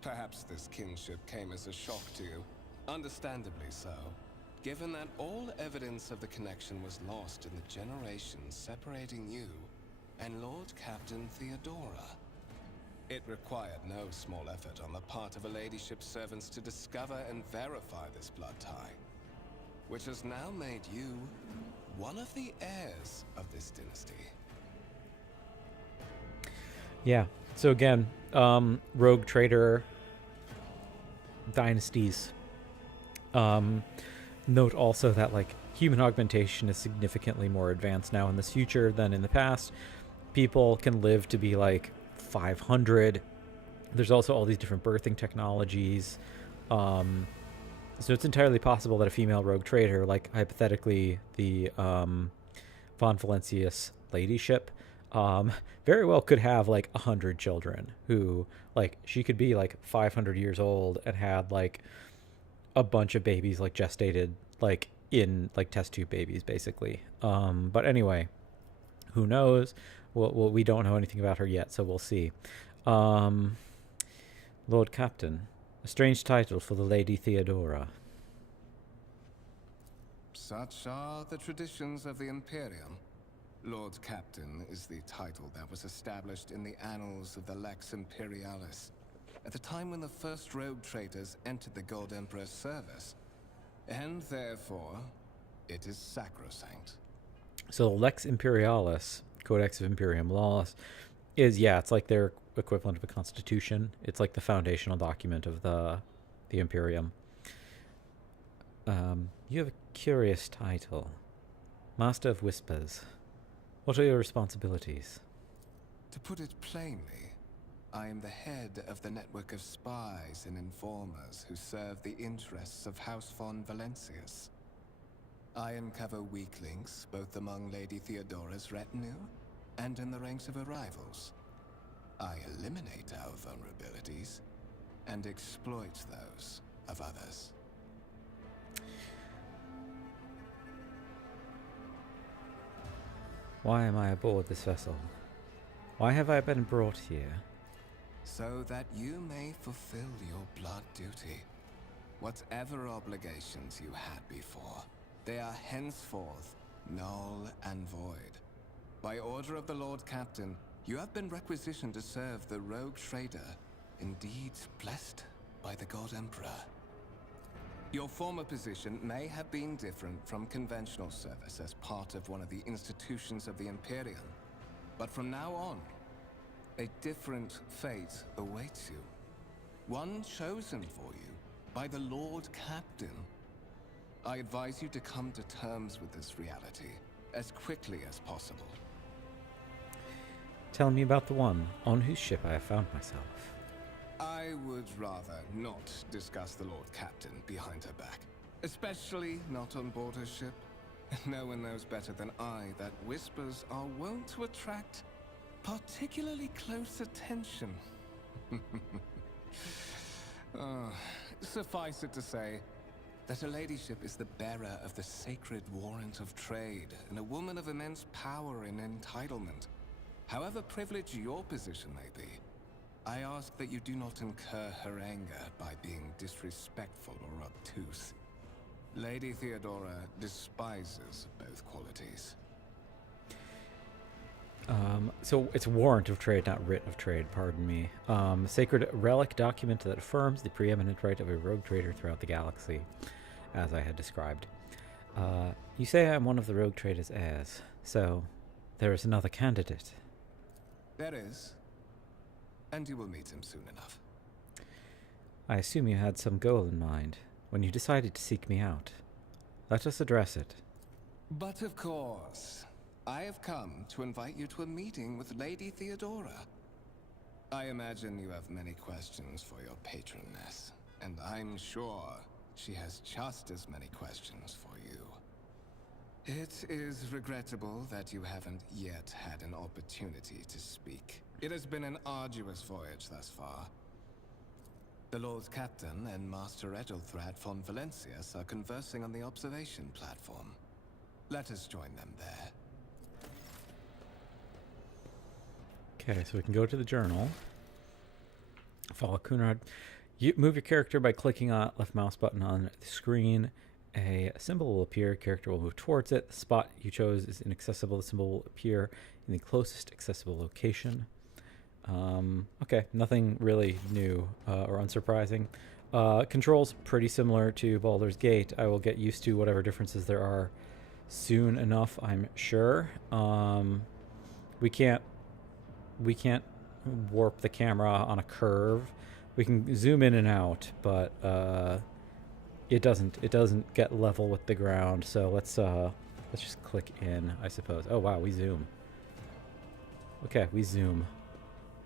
Perhaps this kinship came as a shock to you, understandably so, given that all evidence of the connection was lost in the generations separating you and Lord Captain Theodora. It required no small effort on the part of her ladyship's servants to discover and verify this blood tie, which has now made you one of the heirs of this dynasty. Yeah. So again, rogue trader dynasties. Note also that like human augmentation is significantly more advanced now in this future than in the past. People can live to be like 500. There's also all these different birthing technologies. So it's entirely possible that a female rogue trader, like hypothetically the Von Valencius ladyship, very well could have like 100 children who, like, she could be like 500 years old and had like a bunch of babies like gestated like in like test tube babies basically. But anyway, who knows? Well, we don't know anything about her yet, so we'll see. Lord Captain, a strange title for the Lady Theodora. Such are the traditions of the Imperium. Lord Captain is the title that was established in the annals of the Lex Imperialis at the time when the first rogue traders entered the God Emperor's service, and therefore it is sacrosanct. So Lex Imperialis, Codex of Imperium Laws, is, yeah, it's like their equivalent of a constitution. It's like the foundational document of the Imperium. You have a curious title, Master of Whispers. What are your responsibilities? To put it plainly, I am the head of the network of spies and informers who serve the interests of House von Valencius. I uncover weak links both among Lady Theodora's retinue and in the ranks of her rivals. I eliminate our vulnerabilities and exploit those of others. Why am I aboard this vessel? Why have I been brought here? So that you may fulfill your blood duty. Whatever obligations you had before, they are henceforth null and void. By order of the Lord Captain, you have been requisitioned to serve the rogue trader, indeed blessed by the God Emperor. Your former position may have been different from conventional service as part of one of the institutions of the Imperium, but from now on, a different fate awaits you. One chosen for you by the Lord Captain. I advise you to come to terms with this reality as quickly as possible. Tell me about the one on whose ship I have found myself. I would rather not discuss the Lord Captain behind her back, especially not on board her ship. No one knows better than I that whispers are wont to attract particularly close attention. Suffice it to say that her ladyship is the bearer of the sacred warrant of trade and a woman of immense power and entitlement. However privileged your position may be, I ask that you do not incur her anger by being disrespectful or obtuse. Lady Theodora despises both qualities. So it's warrant of trade, not writ of trade, pardon me. Sacred relic document that affirms the preeminent right of a rogue trader throughout the galaxy, as I had described. You say I'm one of the rogue trader's heirs, so there is another candidate. There is. And you will meet him soon enough. I assume you had some goal in mind when you decided to seek me out. Let us address it. But of course, I have come to invite you to a meeting with Lady Theodora. I imagine you have many questions for your patroness, and I'm sure she has just as many questions for you. It is regrettable that you haven't yet had an opportunity to speak. It has been an arduous voyage thus far. The Lord Captain and Master Edelthrad von Valencius are conversing on the observation platform. Let us join them there. Okay, so we can go to the journal. Follow Kunrad. You move your character by clicking on left mouse button on the screen. A symbol will appear. Character will move towards it. The spot you chose is inaccessible. The symbol will appear in the closest accessible location. Okay, nothing really new or unsurprising. Controls pretty similar to Baldur's Gate. I will get used to whatever differences there are soon enough, I'm sure. We can't warp the camera on a curve. We can zoom in and out, but it doesn't get level with the ground. So let's just click in, I suppose. Oh wow, we zoom. Okay, we zoom.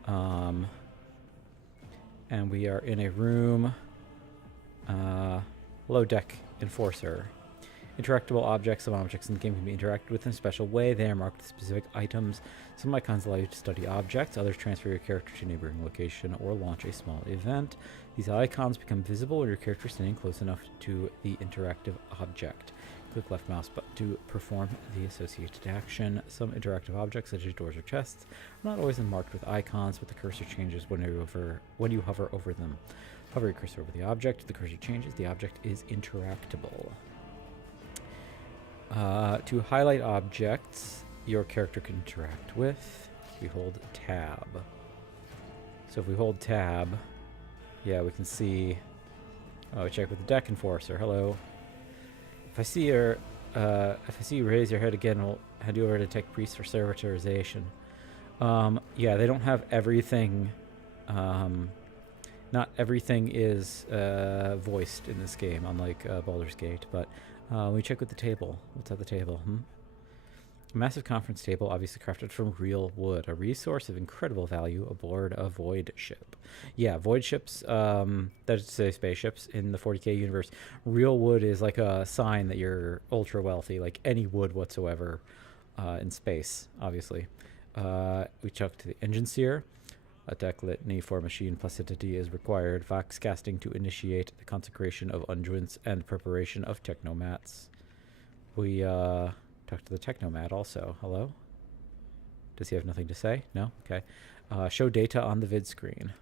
And we are in a room. Low deck enforcer. Interactable objects. Some objects in the game can be interacted with in a special way. They are marked with specific items. Some icons allow you to study objects. Others transfer your character to a neighboring location or launch a small event. These icons become visible when your character is standing close enough to the interactive object. Click left mouse button to perform the associated action. Some interactive objects, such as doors or chests, are not always marked with icons, but the cursor changes when you hover over them. Hover your cursor over the object. The cursor changes. The object is interactable. To highlight objects your character can interact with, we hold tab. So if we hold tab, yeah, we can see. Oh, we check with the deck enforcer. Hello. If I see you raise your head again, we'll head you over to Tech Priest for servitorization. Yeah, they don't have everything. Not everything is voiced in this game, unlike Baldur's Gate. But we check with the table. What's at the table? A massive conference table, obviously crafted from real wood, a resource of incredible value aboard a void ship. Yeah, void ships, that's to say spaceships in the 40k universe. Real wood is like a sign that you're ultra wealthy, like any wood whatsoever in space, obviously. We chucked the engine seer. A deck litany for machine placidity is required. Vox casting to initiate the consecration of unguents and preparation of technomats. We talk to the technomat also. Hello? Does he have nothing to say? No? Okay. Show data on the vid screen.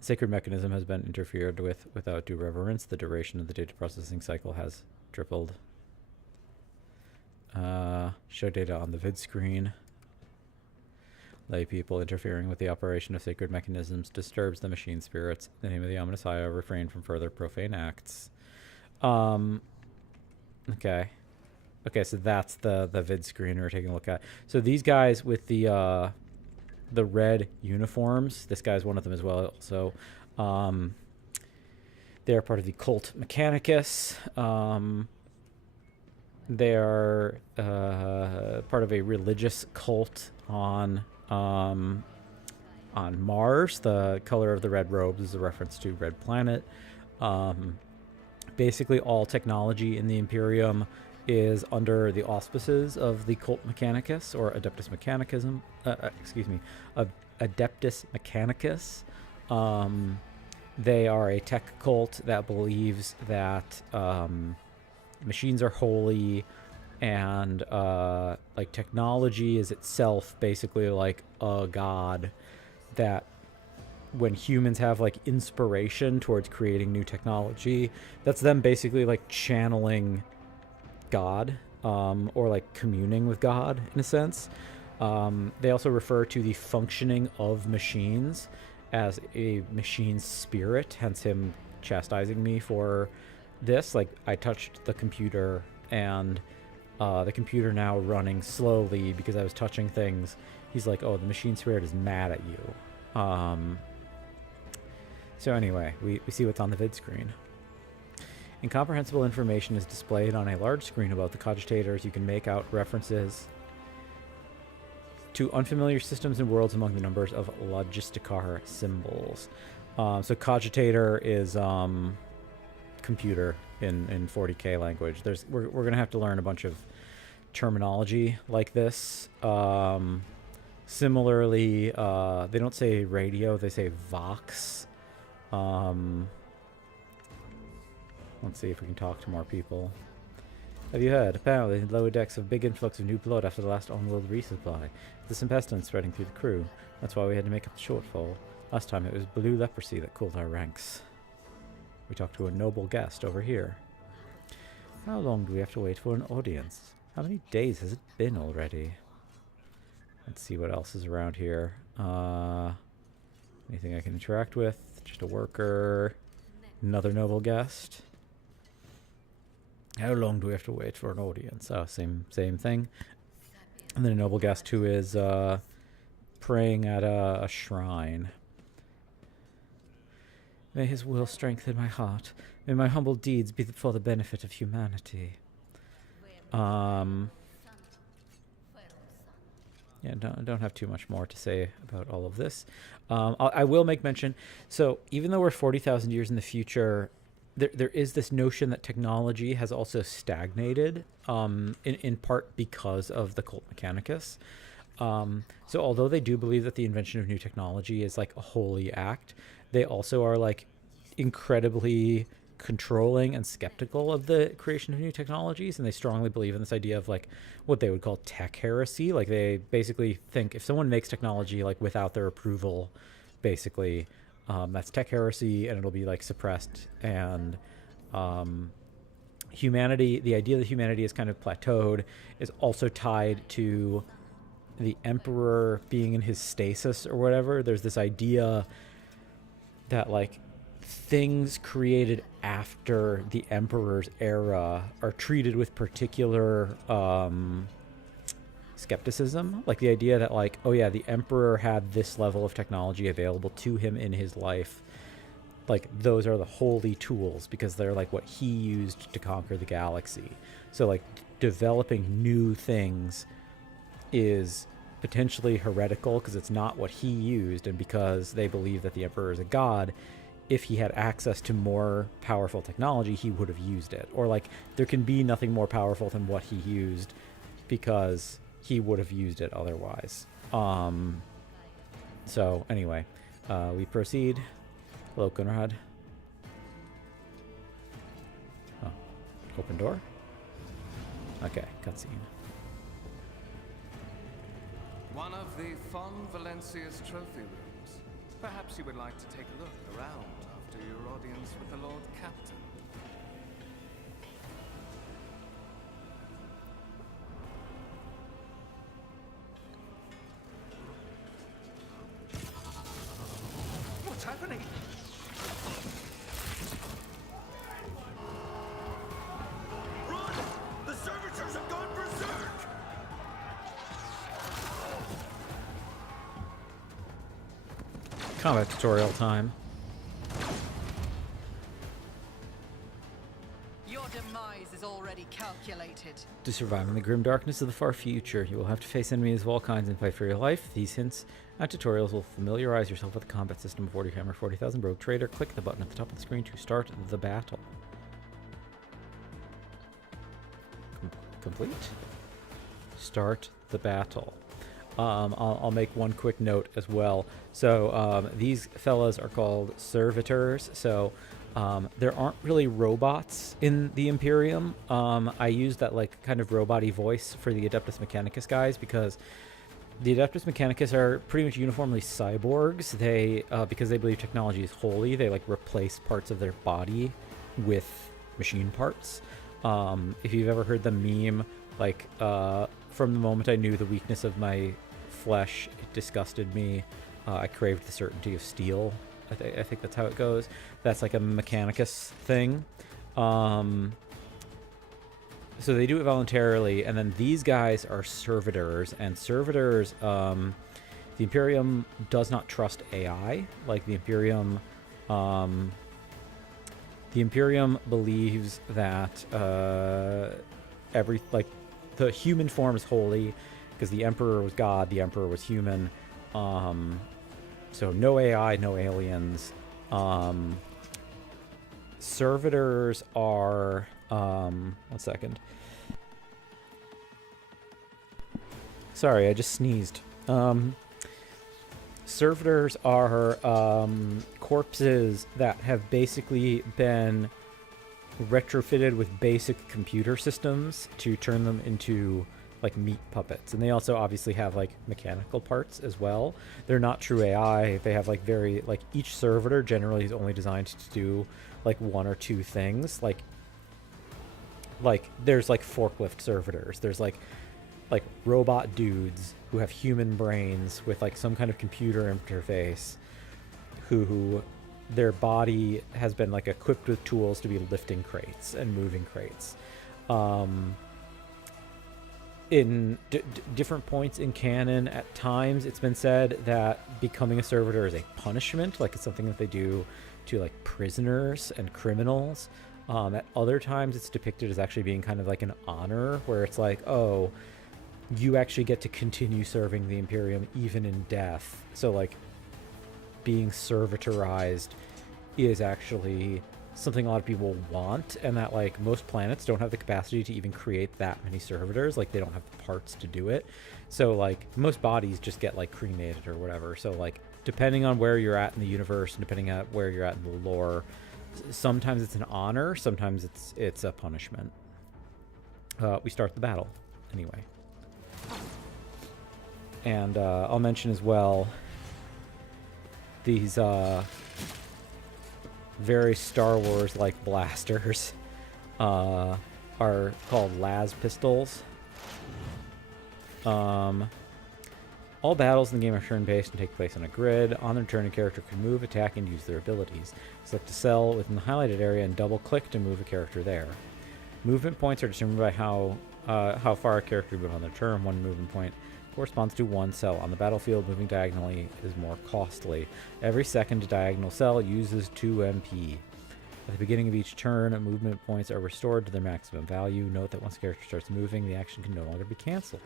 Sacred mechanism has been interfered with without due reverence. The duration of the data processing cycle has tripled. Show data on the vid screen. Lay people interfering with the operation of sacred mechanisms disturbs the machine spirits. In the name of the ominous high, refrain from further profane acts. Okay. Okay, so that's the vid screen we're taking a look at. So these guys with the red uniforms, this guy's one of them as well. So they're part of the cult Mechanicus. They are part of a religious cult on Mars. The color of the red robes is a reference to Red Planet. Basically, all technology in the Imperium is under the auspices of the cult Mechanicus, or Adeptus Mechanicus. Adeptus Mechanicus. They are a tech cult that believes that machines are holy, and like technology is itself basically like a god, that when humans have like inspiration towards creating new technology, that's them basically like channeling God, or like communing with God in a sense. They also refer to the functioning of machines as a machine spirit, hence him chastising me for this. Like, I touched the computer, and the computer now running slowly because I was touching things. He's like, oh, the machine spirit is mad at you. So anyway, we see what's on the vid screen. Incomprehensible information is displayed on a large screen about the cogitators. You can make out references to unfamiliar systems and worlds among the numbers of logisticar symbols. So cogitator is computer in 40k language. We're gonna have to learn a bunch of terminology like this. Similarly, they don't say radio, they say vox. Let's see if we can talk to more people. Have you heard? Apparently, the lower decks have a big influx of new blood after the last on-world resupply. There's some pestilence spreading through the crew. That's why we had to make up the shortfall. Last time it was blue leprosy that cooled our ranks. We talked to a noble guest over here. How long do we have to wait for an audience? How many days has it been already? Let's see what else is around here. Anything I can interact with? Just a worker. Another noble guest. How long do we have to wait for an audience? Oh, same thing. And then a noble guest who is praying at a shrine. May his will strengthen my heart. May my humble deeds be for the benefit of humanity. Yeah, don't have too much more to say about all of this. I will make mention. So even though we're 40,000 years in the future, there is this notion that technology has also stagnated, in part because of the cult Mechanicus. So although they do believe that the invention of new technology is like a holy act, they also are like incredibly controlling and skeptical of the creation of new technologies, and they strongly believe in this idea of like what they would call tech heresy. Like they basically think if someone makes technology like without their approval, basically that's tech heresy, and it'll be like suppressed. And humanity, the idea that humanity is kind of plateaued, is also tied to the emperor being in his stasis or whatever. There's this idea that like things created after the emperor's era are treated with particular skepticism. Like the idea that like, oh yeah, the emperor had this level of technology available to him in his life, like those are the holy tools because they're like what he used to conquer the galaxy. So like developing new things is potentially heretical because it's not what he used, and because they believe that the emperor is a god, if he had access to more powerful technology, he would have used it. Or like there can be nothing more powerful than what he used because he would have used it otherwise. So anyway, we proceed. Hello, Conrad. Oh, open door. Okay, cutscene. One of the Fon Valencia's trophy rooms. Perhaps you would like to take a look around after your audience with the Lord Captain. What's happening? Run! The servitors have gone berserk! Combat tutorial time. Your demise is already calculated. To survive in the grim darkness of the far future, you will have to face enemies of all kinds and fight for your life. These hints and tutorials will familiarize yourself with the combat system of Warhammer 40,000 Rogue Trader. Click the button at the top of the screen to start the battle. Complete? Start the battle. I'll make one quick note as well. So these fellas are called servitors. So there aren't really robots in the Imperium. I use that like kind of robot-y voice for the Adeptus Mechanicus guys because the Adeptus Mechanicus are pretty much uniformly cyborgs. They because they believe technology is holy, they like replace parts of their body with machine parts. If you've ever heard the meme, like from the moment I knew the weakness of my flesh, it disgusted me. I craved the certainty of steel. I think that's how it goes. That's like a Mechanicus thing. So they do it voluntarily, and then these guys are servitors, and servitors, the Imperium does not trust AI. Like the Imperium believes that the human form is holy because the Emperor was God, the Emperor was human. So no AI, no aliens. Servitors are, one second. Sorry, I just sneezed. Servitors are corpses that have basically been retrofitted with basic computer systems to turn them into like meat puppets, and they also obviously have like mechanical parts as well. They're not true AI. They have like very like each servitor generally is only designed to do like one or two things. Like there's like forklift servitors. There's like robot dudes who have human brains with like some kind of computer interface who their body has been like equipped with tools to be lifting crates and moving crates. In different points in canon, at times it's been said that becoming a servitor is a punishment, like it's something that they do to like prisoners and criminals. At other times it's depicted as actually being kind of like an honor, where it's like, oh, you actually get to continue serving the Imperium even in death. So like being servitorized is actually something a lot of people want, and that like most planets don't have the capacity to even create that many servitors. Like they don't have the parts to do it, so like most bodies just get like cremated or whatever. So like depending on where you're at in the universe and depending on where you're at in the lore, sometimes it's an honor, sometimes it's a punishment. We start the battle anyway, and I'll mention as well these very Star Wars like blasters are called las pistols. All battles in the game are turn-based and take place on a grid. On their turn, a character can move, attack, and use their abilities. Select a cell within the highlighted area and double-click to move a character there. Movement points are determined by how far a character moves on their turn. One movement point corresponds to one cell on the battlefield. Moving diagonally is more costly. Every second a diagonal cell uses 2 MP. At the beginning of each turn, movement points are restored to their maximum value. Note that once a character starts moving, the action can no longer be cancelled.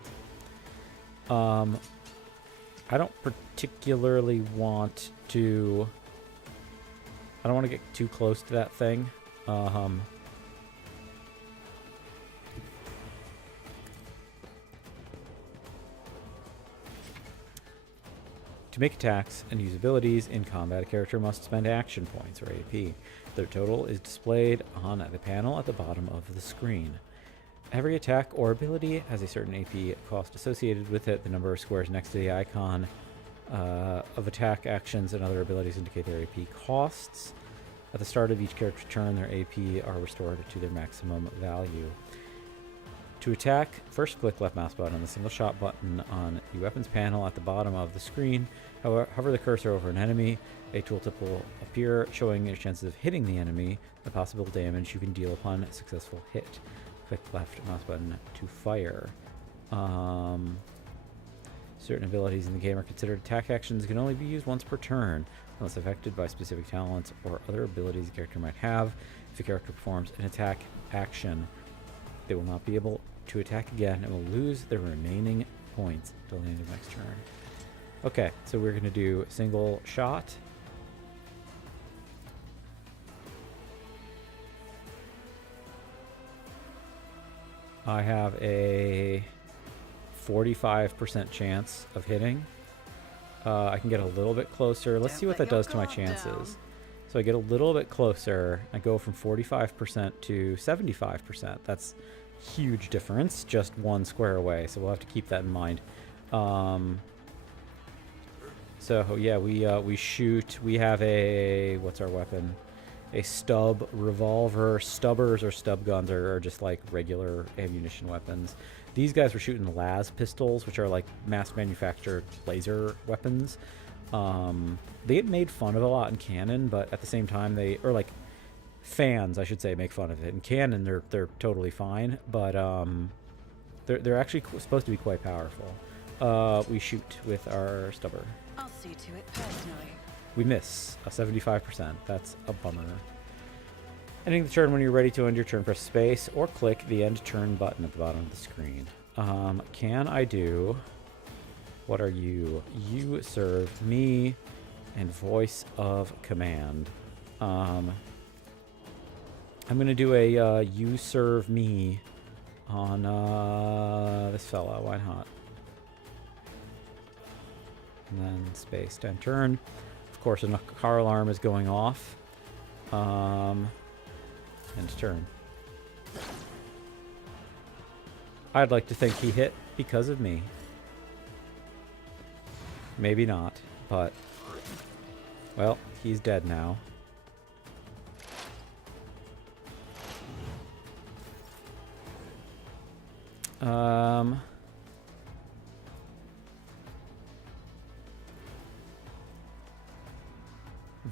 I don't particularly want to... I don't want to get too close to that thing. To make attacks and use abilities in combat, a character must spend action points, or AP. Their total is displayed on the panel at the bottom of the screen. Every attack or ability has a certain AP cost associated with it. The number of squares next to the icon of attack actions and other abilities indicate their AP costs. At the start of each character's turn, their AP are restored to their maximum value. To attack, first click left mouse button on the single shot button on the weapons panel at the bottom of the screen. Hover the cursor over an enemy. A tooltip will appear showing your chances of hitting the enemy, the possible damage you can deal upon a successful hit. Click left mouse button to fire. Certain abilities in the game are considered attack actions and can only be used once per turn, unless affected by specific talents or other abilities the character might have. If the character performs an attack action, they will not be able to attack again and will lose their remaining points until the end of next turn. Okay, so we're going to do single shot. I have a 45% chance of hitting. I can get a little bit closer. Let's see what that does to my chances. So I get a little bit closer. I go from 45% to 75%. That's huge difference, just one square away. So we'll have to keep that in mind. So yeah, we shoot. We have a, what's our weapon? A stub revolver. Stubbers or stub guns are just like regular ammunition weapons. These guys were shooting las pistols, which are like mass manufactured laser weapons. They get made fun of a lot in canon, but at the same time or like fans, I should say, make fun of it. In canon, they're totally fine, but they're actually supposed to be quite powerful. We shoot with our stubber. I'll see to it personally. We miss a 75%. That's a bummer. Ending the turn. When you're ready to end your turn, press space or click the end turn button at the bottom of the screen. Can I do... What are you? You serve me and voice of command. I'm going to do a you serve me on this fella. Why not? And then space to end turn. Of course, a car alarm is going off. End turn. I'd like to think he hit because of me. Maybe not, but... Well, he's dead now.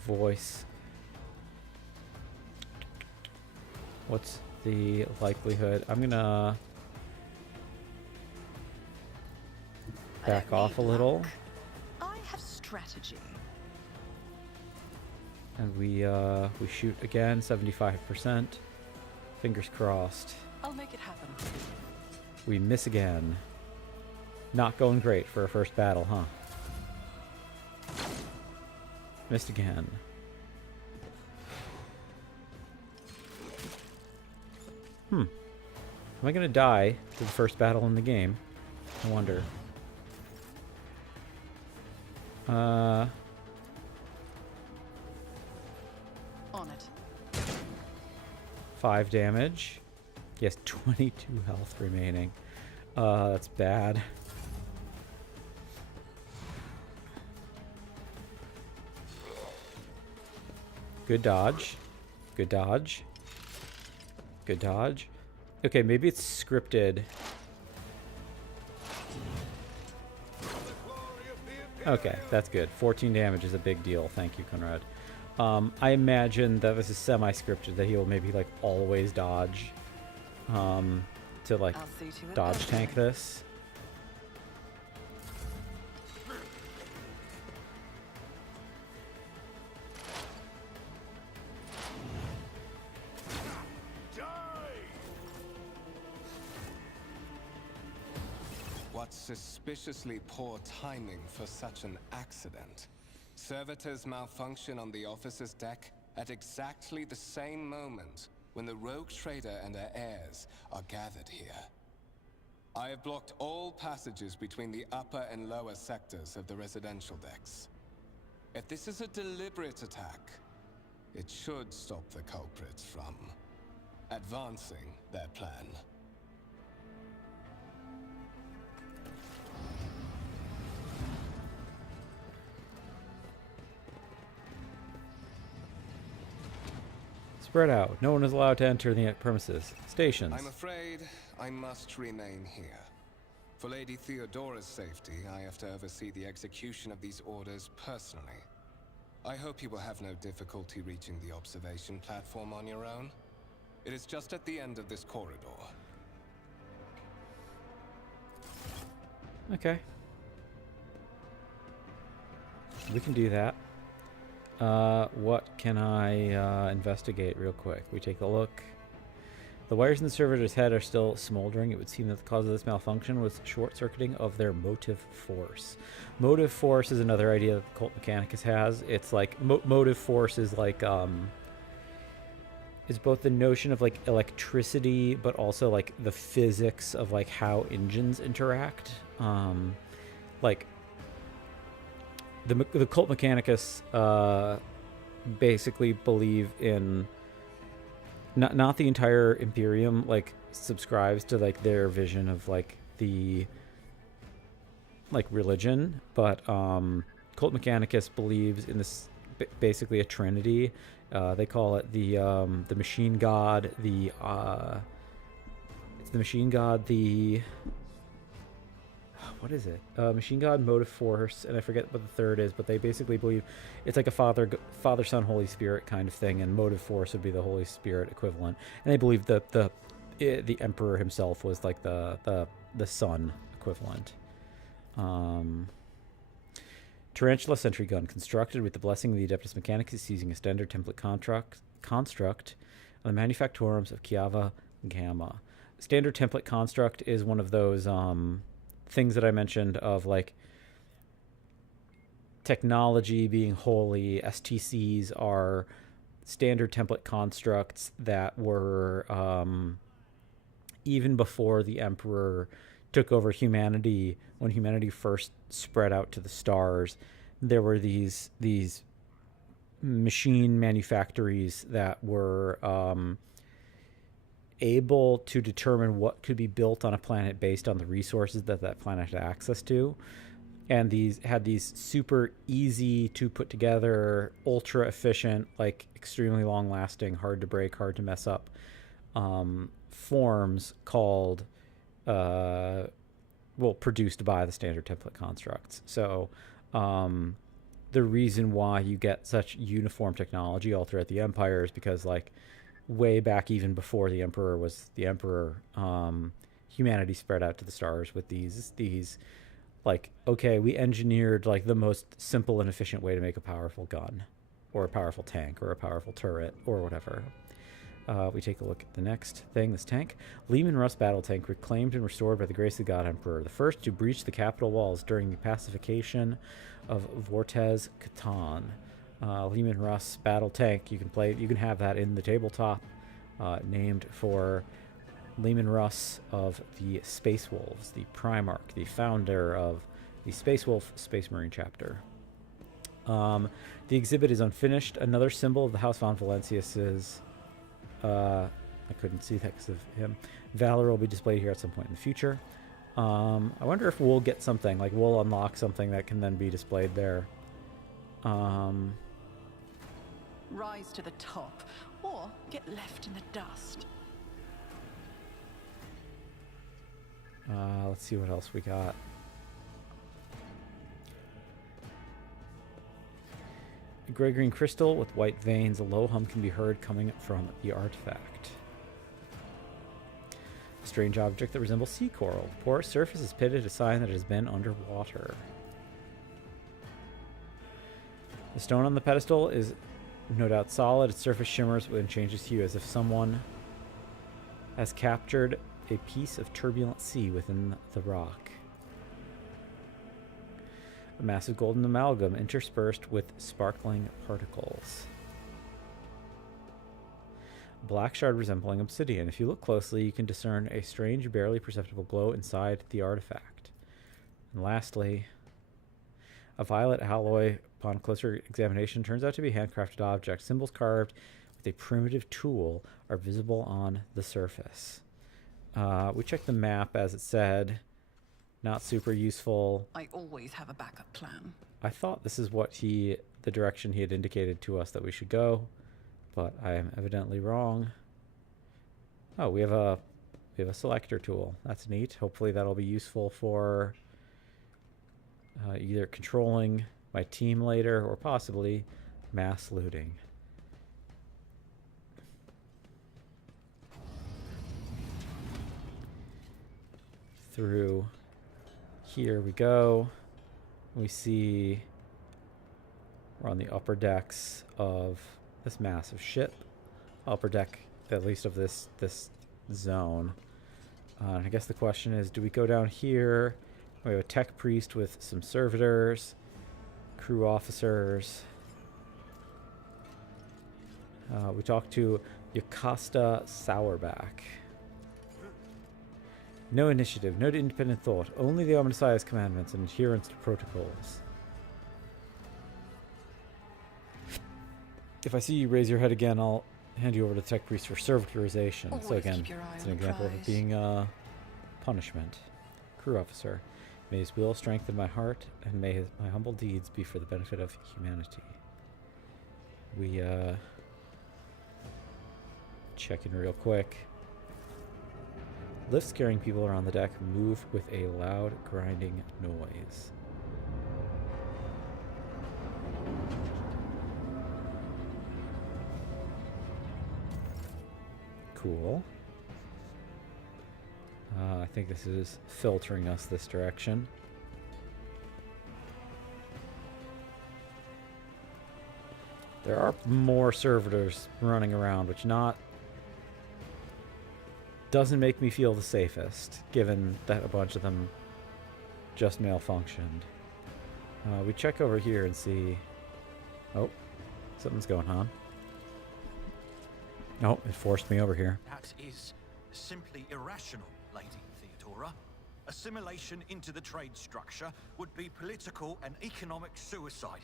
Voice. What's the likelihood. I'm gonna back off a little. I have strategy. And we shoot again, 75%. Fingers crossed. I'll make it happen. We miss again. Not going great for a first battle, huh? Missed again. Am I gonna die to the first battle in the game? I wonder. On it. 5 damage. Yes, 22 health remaining. That's bad. Good dodge. Good dodge. Good dodge. Okay, maybe it's scripted. Okay, that's good. 14 damage is a big deal. Thank you, Conrad. I imagine that this is semi-scripted, that he will maybe like always dodge to like I'll see to it dodge that tank way. this. What suspiciously poor timing for such an accident. Servitors malfunction on the officer's deck at exactly the same moment when the rogue trader and her heirs are gathered here. I have blocked all passages between the upper and lower sectors of the residential decks. If this is a deliberate attack, it should stop the culprits from advancing their plan. Spread out. No one is allowed to enter the premises. Stations. I'm afraid I must remain here. For Lady Theodora's safety, I have to oversee the execution of these orders personally. I hope you will have no difficulty reaching the observation platform on your own. It is just at the end of this corridor. Okay. We can do that. What can I investigate real quick? We take a look. The wires in the servitor's head are still smoldering. It would seem that the cause of this malfunction was short-circuiting of their motive force. Motive force is another idea that the Cult Mechanicus has. It's like motive force is like is both the notion of like electricity, but also like the physics of like how engines interact. Like the Cult Mechanicus basically believe in not the entire Imperium like subscribes to like their vision of like the like religion, but Cult Mechanicus believes in this basically a trinity. They call it the machine god, it's the machine god, what is it? Machine God, motive force, and I forget what the third is, but they basically believe it's like a Father, Son, Holy Spirit kind of thing, and motive force would be the Holy Spirit equivalent. And they believe that the Emperor himself was like the Sun equivalent. Tarantula sentry gun constructed with the blessing of the Adeptus Mechanicus using a standard template construct on the manufactorums of Kiava Gamma. Standard template construct is one of those things that I mentioned of like technology being holy. STCs are standard template constructs that were even before the Emperor took over humanity. When humanity first spread out to the stars, there were these machine manufactories that were able to determine what could be built on a planet based on the resources that planet had access to, and these had these super easy to put together, ultra efficient, like extremely long lasting, hard to break, hard to mess up forms called produced by the standard template constructs. So the reason why you get such uniform technology all throughout the Empire is because like way back even before the Emperor was the Emperor, humanity spread out to the stars with these like, okay, we engineered like the most simple and efficient way to make a powerful gun or a powerful tank or a powerful turret or whatever. We take a look at the next thing, this tank. Lehman Russ battle tank, reclaimed and restored by the grace of God Emperor. The first to breach the capital walls during the pacification of Vortez Catan. Lehman Russ battle tank, you can have that in the tabletop, named for Lehman Russ of the Space Wolves, the Primarch, the founder of the Space Wolf Space Marine chapter. The exhibit is unfinished. Another symbol of the House von Valencius's, I couldn't see that because of him. Valor will be displayed here at some point in the future. I wonder if we'll get something, like we'll unlock something that can then be displayed there. Rise to the top, or get left in the dust. Let's see what else we got. A gray green crystal with white veins. A low hum can be heard coming from the artifact. A strange object that resembles sea coral. The porous surface is pitted, a sign that it has been underwater. The stone on the pedestal is no doubt solid. Its surface shimmers and changes hue as if someone has captured a piece of turbulent sea within the rock. A massive golden amalgam interspersed with sparkling particles. A black shard resembling obsidian. If you look closely, you can discern a strange, barely perceptible glow inside the artifact. And lastly, a violet alloy, upon closer examination, turns out to be a handcrafted object. Symbols carved with a primitive tool are visible on the surface. We checked the map as it said. Not super useful. I always have a backup plan. I thought this is what the direction he had indicated to us that we should go, but I am evidently wrong. Oh, we have a selector tool. That's neat. Hopefully that'll be useful for either controlling my team later or possibly mass looting. Through here we go. We see we're on the upper decks of this massive ship. Upper deck, at least of this zone. I guess the question is, do we go down here? We have a tech priest with some servitors, crew officers. We talked to Yocasta Sourback. No initiative, no independent thought, only the Omniscience commandments and adherence to protocols. If I see you raise your head again, I'll hand you over to the tech priest for servitorization. Always So again, keep your eye it's on an the example of it prize. being a punishment. Crew officer. May his will strengthen my heart, and may my humble deeds be for the benefit of humanity. We check in real quick. Lifts carrying people around the deck move with a loud grinding noise. Cool. I think this is filtering us this direction. There are more servitors running around, which doesn't make me feel the safest, given that a bunch of them just malfunctioned. We check over here and see... Oh, something's going on. Oh, it forced me over here. That is simply irrational, Lady Theodora. Assimilation into the trade structure would be political and economic suicide.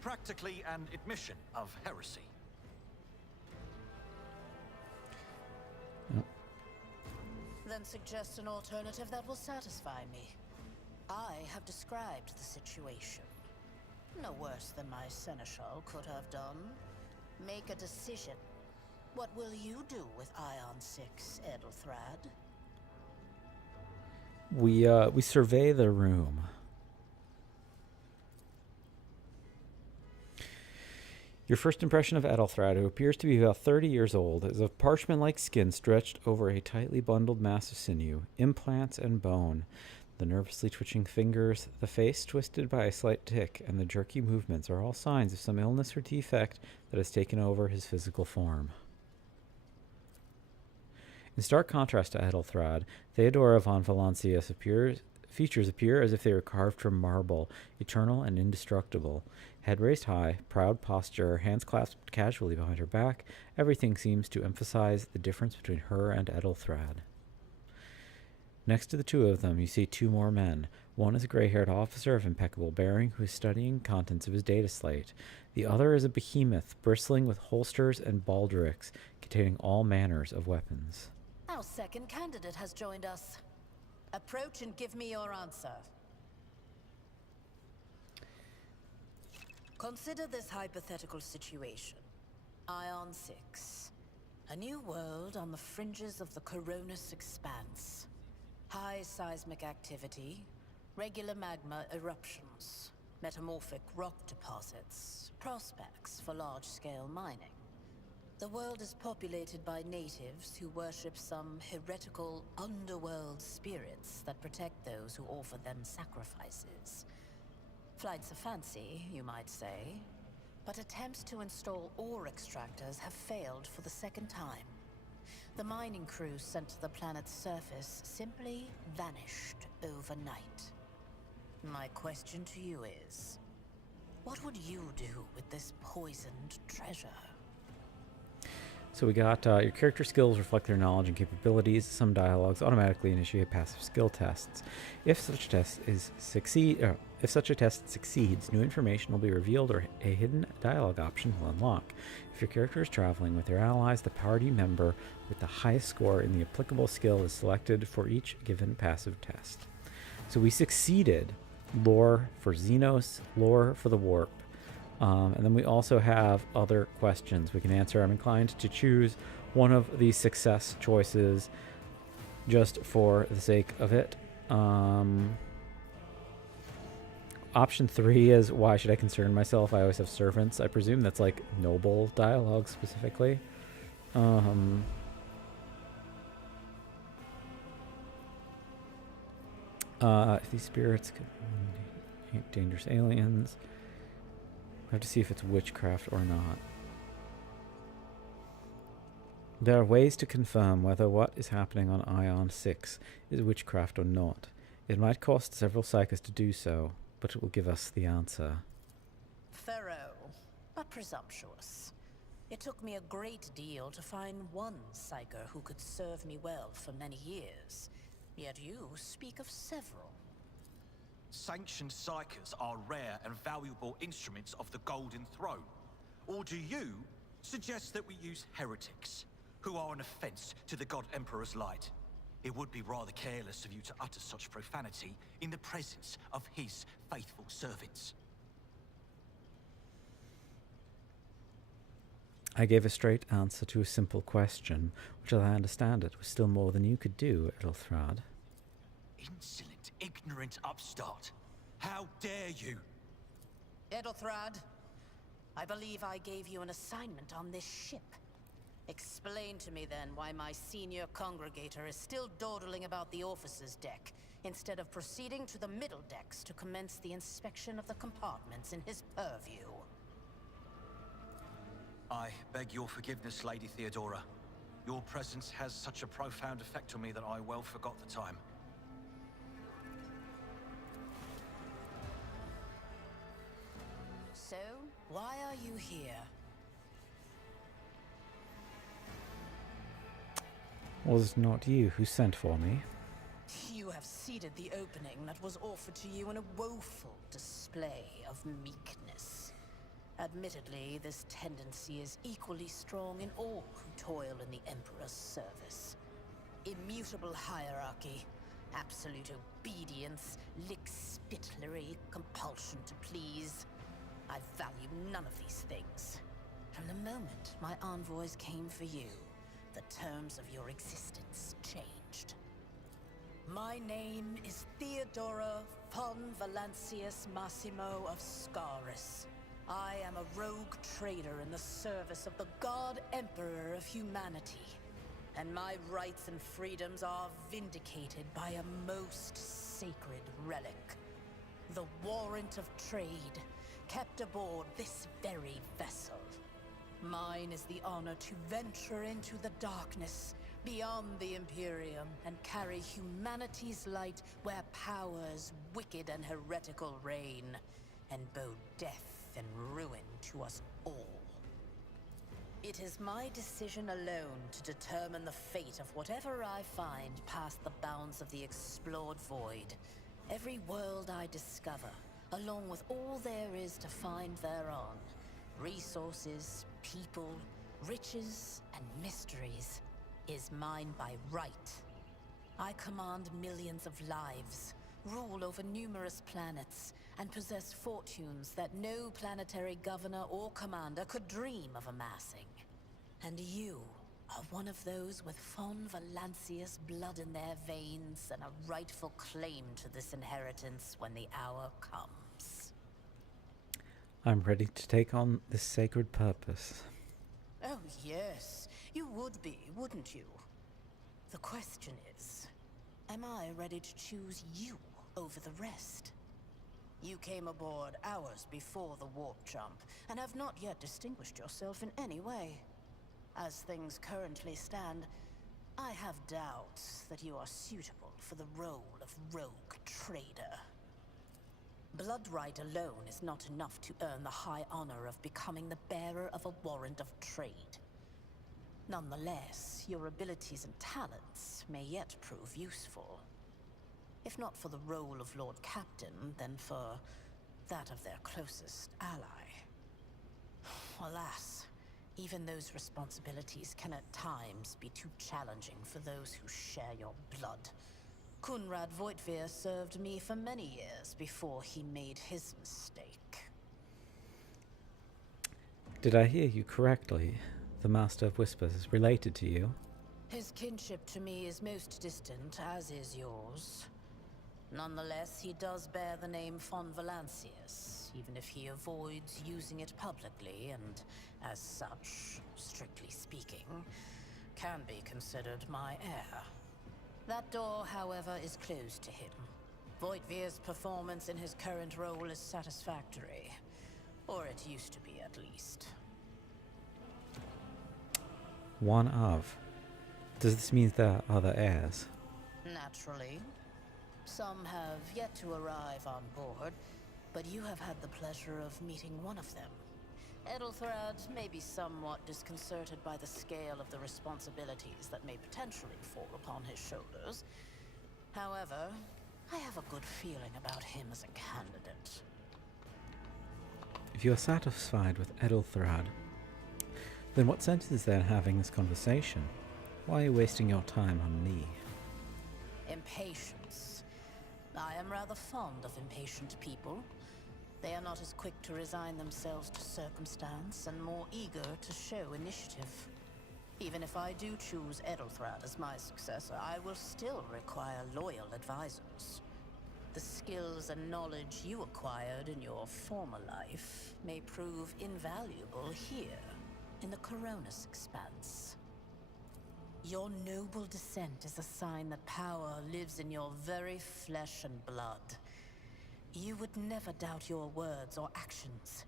Practically an admission of heresy. Then suggest an alternative that will satisfy me. I have described the situation. No worse than my seneschal could have done. Make a decision. What will you do with Ion 6, Edelthrad? We survey the room. Your first impression of Ethelthrad, who appears to be about 30 years old, is of parchment-like skin stretched over a tightly bundled mass of sinew, implants, and bone. The nervously twitching fingers, the face twisted by a slight tic, and the jerky movements are all signs of some illness or defect that has taken over his physical form. In stark contrast to Ethelthrad, Theodora von Valancius features appear as if they were carved from marble, eternal and indestructible. Head raised high, proud posture, hands clasped casually behind her back, everything seems to emphasize the difference between her and Ethelthrad. Next to the two of them, you see two more men. One is a gray-haired officer of impeccable bearing who is studying contents of his data slate. The other is a behemoth, bristling with holsters and baldricks, containing all manners of weapons. Our second candidate has joined us. Approach and give me your answer. Consider this hypothetical situation. Ion 6. A new world on the fringes of the Coronis expanse. High seismic activity, regular magma eruptions, metamorphic rock deposits, prospects for large-scale mining. The world is populated by natives who worship some heretical underworld spirits that protect those who offer them sacrifices. Flights of fancy, you might say, but attempts to install ore extractors have failed for the second time. The mining crew sent to the planet's surface simply vanished overnight. My question to you is, what would you do with this poisoned treasure? So we got your character skills reflect their knowledge and capabilities. Some dialogues automatically initiate passive skill tests. If such a test succeeds, new information will be revealed or a hidden dialogue option will unlock. If your character is traveling with their allies, the party member with the highest score in the applicable skill is selected for each given passive test. So we succeeded lore for Xenos, lore for the warp. And then we also have other questions we can answer. I'm inclined to choose one of these success choices just for the sake of it. Option 3 is, why should I concern myself? I always have servants. I presume that's like noble dialogue specifically. If these spirits could dangerous aliens. I have to see if it's witchcraft or not. There are ways to confirm whether what is happening on Ion 6 is witchcraft or not. It might cost several psychers to do so, but it will give us the answer. Thorough, but presumptuous. It took me a great deal to find one psyker who could serve me well for many years. Yet you speak of several. Sanctioned psychers are rare and valuable instruments of the Golden Throne. Or do you suggest that we use heretics, who are an offense to the God Emperor's light? It would be rather careless of you to utter such profanity in the presence of his faithful servants. I gave a straight answer to a simple question, which, as I understand it, was still more than you could do, Ethelthrad. Insolent, ignorant upstart. How dare you? Ethelthrad, I believe I gave you an assignment on this ship. Explain to me then why my senior congregator is still dawdling about the officer's deck, instead of proceeding to the middle decks to commence the inspection of the compartments in his purview. I beg your forgiveness, Lady Theodora. Your presence has such a profound effect on me that I well forgot the time. So, why are you here? Was it not you who sent for me? You have ceded the opening that was offered to you in a woeful display of meekness. Admittedly, this tendency is equally strong in all who toil in the Emperor's service. Immutable hierarchy, absolute obedience, lickspittlery, compulsion to please. I value none of these things. From the moment my envoys came for you, the terms of your existence changed. My name is Theodora von Valancius Massimo of Scaris. I am a rogue trader in the service of the God Emperor of humanity. And my rights and freedoms are vindicated by a most sacred relic. The warrant of trade, kept aboard this very vessel. Mine is the honor to venture into the darkness, beyond the Imperium, and carry humanity's light where powers wicked and heretical reign, and bow death and ruin to us all. It is my decision alone to determine the fate of whatever I find past the bounds of the explored void. Every world I discover, along with all there is to find thereon, resources, people, riches, and mysteries, is mine by right. I command millions of lives, rule over numerous planets, and possess fortunes that no planetary governor or commander could dream of amassing. And you are one of those with Fon Valancius blood in their veins and a rightful claim to this inheritance when the hour comes. I'm ready to take on this sacred purpose. Oh yes, you would be, wouldn't you? The question is, am I ready to choose you over the rest? You came aboard hours before the warp jump, and have not yet distinguished yourself in any way. As things currently stand, I have doubts that you are suitable for the role of rogue trader. Bloodright alone is not enough to earn the high honor of becoming the bearer of a warrant of trade. Nonetheless, your abilities and talents may yet prove useful. If not for the role of Lord Captain, then for that of their closest ally. Alas, even those responsibilities can at times be too challenging for those who share your blood. Kunrad Voitvir served me for many years before he made his mistake. Did I hear you correctly? The Master of Whispers is related to you? His kinship to me is most distant, as is yours. Nonetheless, he does bear the name Fon Valancius, even if he avoids using it publicly, and as such, strictly speaking, can be considered my heir. That door, however, is closed to him. Voitvir's performance in his current role is satisfactory. Or it used to be, at least. One of. Does this mean there are other heirs? Naturally. Some have yet to arrive on board, but you have had the pleasure of meeting one of them. Edelthrad may be somewhat disconcerted by the scale of the responsibilities that may potentially fall upon his shoulders. However, I have a good feeling about him as a candidate. If you are satisfied with Edelthrad, then what sense is there in having this conversation? Why are you wasting your time on me? Impatience. I am rather fond of impatient people. They are not as quick to resign themselves to circumstance and more eager to show initiative. Even if I do choose Edelthrad as my successor, I will still require loyal advisors. The skills and knowledge you acquired in your former life may prove invaluable here, in the Coronis Expanse. Your noble descent is a sign that power lives in your very flesh and blood. You would never doubt your words or actions.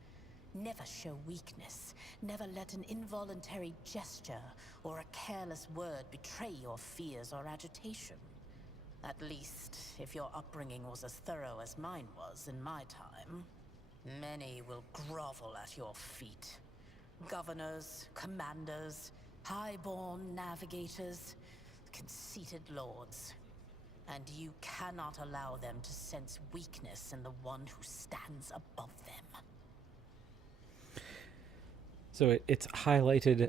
Never show weakness. Never let an involuntary gesture or a careless word betray your fears or agitation. At least, if your upbringing was as thorough as mine was in my time. Many will grovel at your feet. Governors, commanders, highborn navigators, conceited lords. And you cannot allow them to sense weakness in the one who stands above them. So it's highlighted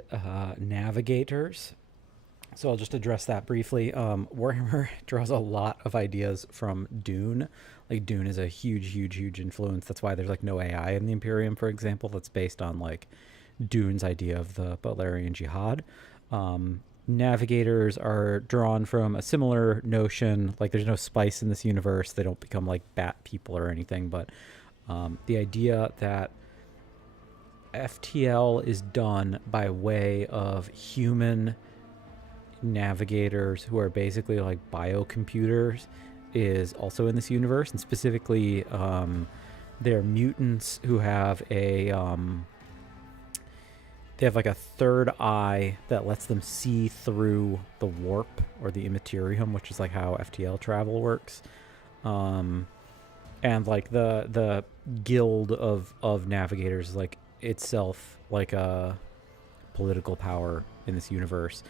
navigators. So I'll just address that briefly. Warhammer draws a lot of ideas from Dune. Like Dune is a huge influence. That's why there's like no AI in the Imperium, for example. That's based on like Dune's idea of the Balerian Jihad. Navigators are drawn from a similar notion. Like there's no spice in this universe. They don't become like bat people or anything. But the idea that FTL is done by way of human navigators who are basically like biocomputers is also in this universe, and specifically they're mutants who have a they have like a third eye that lets them see through the warp or the immaterium, which is like how FTL travel works. And like the guild of navigators is like itself like a political power in this universe.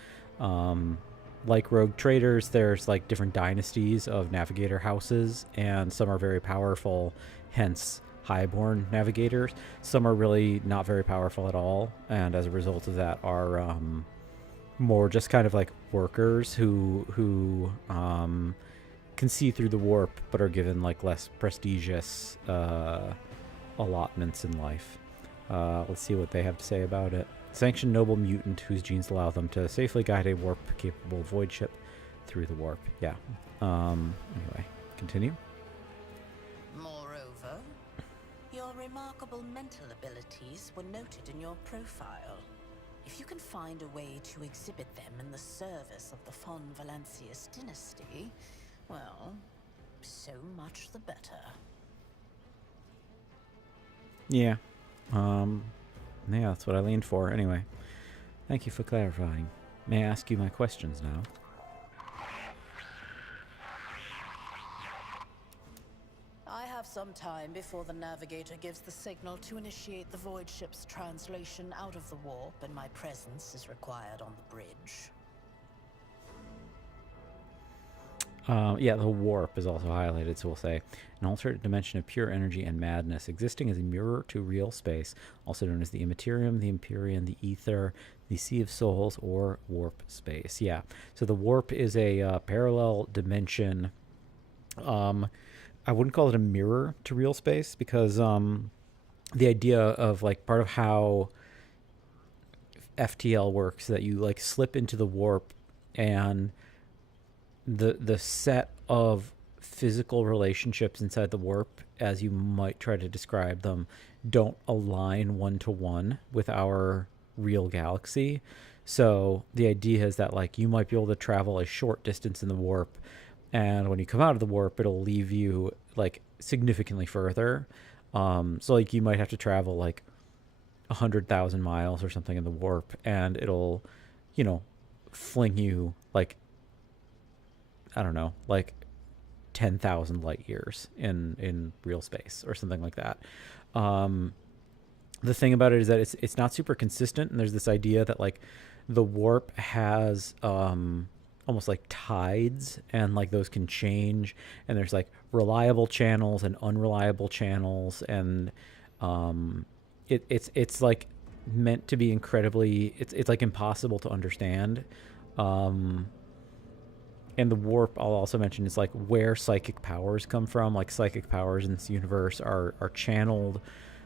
Like rogue traders, there's like different dynasties of navigator houses, and some are very powerful, hence highborn navigators. Some are really not very powerful at all, and as a result of that are more just kind of like workers who can see through the warp but are given like less prestigious allotments in life. Let's see what they have to say about it. Sanctioned noble mutant whose genes allow them to safely guide a warp-capable void ship through the warp. Yeah. Anyway, continue. Moreover, your remarkable mental abilities were noted in your profile. If you can find a way to exhibit them in the service of the Von Valancius dynasty, well, so much the better. Yeah. Yeah, that's what I leaned for. Anyway, thank you for clarifying. May I ask you my questions now? I have some time before the navigator gives the signal to initiate the void ship's translation out of the warp, and my presence is required on the bridge. Yeah, the warp is also highlighted, so we'll say an alternate dimension of pure energy and madness, existing as a mirror to real space, also known as the Immaterium, the Empyrean, the Ether, the Sea of Souls, or warp space. Yeah, so the warp is a parallel dimension. I wouldn't call it a mirror to real space, because the idea of like part of how FTL works, that you like slip into the warp and the set of physical relationships inside the warp, as you might try to describe them, don't align one-to-one with our real galaxy. So the idea is that like you might be able to travel a short distance in the warp, and when you come out of the warp, it'll leave you like significantly further. So like you might have to travel like 100,000 miles or something in the warp, and it'll, you know, fling you like, I don't know, like 10,000 light years in real space or something like that. The thing about it is that it's not super consistent, and there's this idea that like the warp has almost like tides, and like those can change, and there's like reliable channels and unreliable channels, and it's like meant to be incredibly, it's like impossible to understand. And the warp, I'll also mention, is like where psychic powers come from. Like psychic powers in this universe are channeled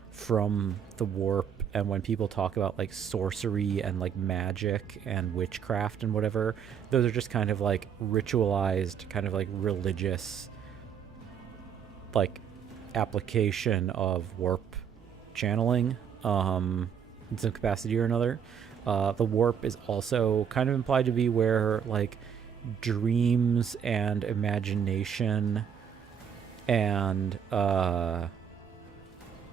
from the warp. And when people talk about like sorcery and like magic and witchcraft and whatever, those are just kind of like ritualized, kind of like religious, like application of warp channeling in some capacity or another. The warp is also kind of implied to be where like dreams and imagination and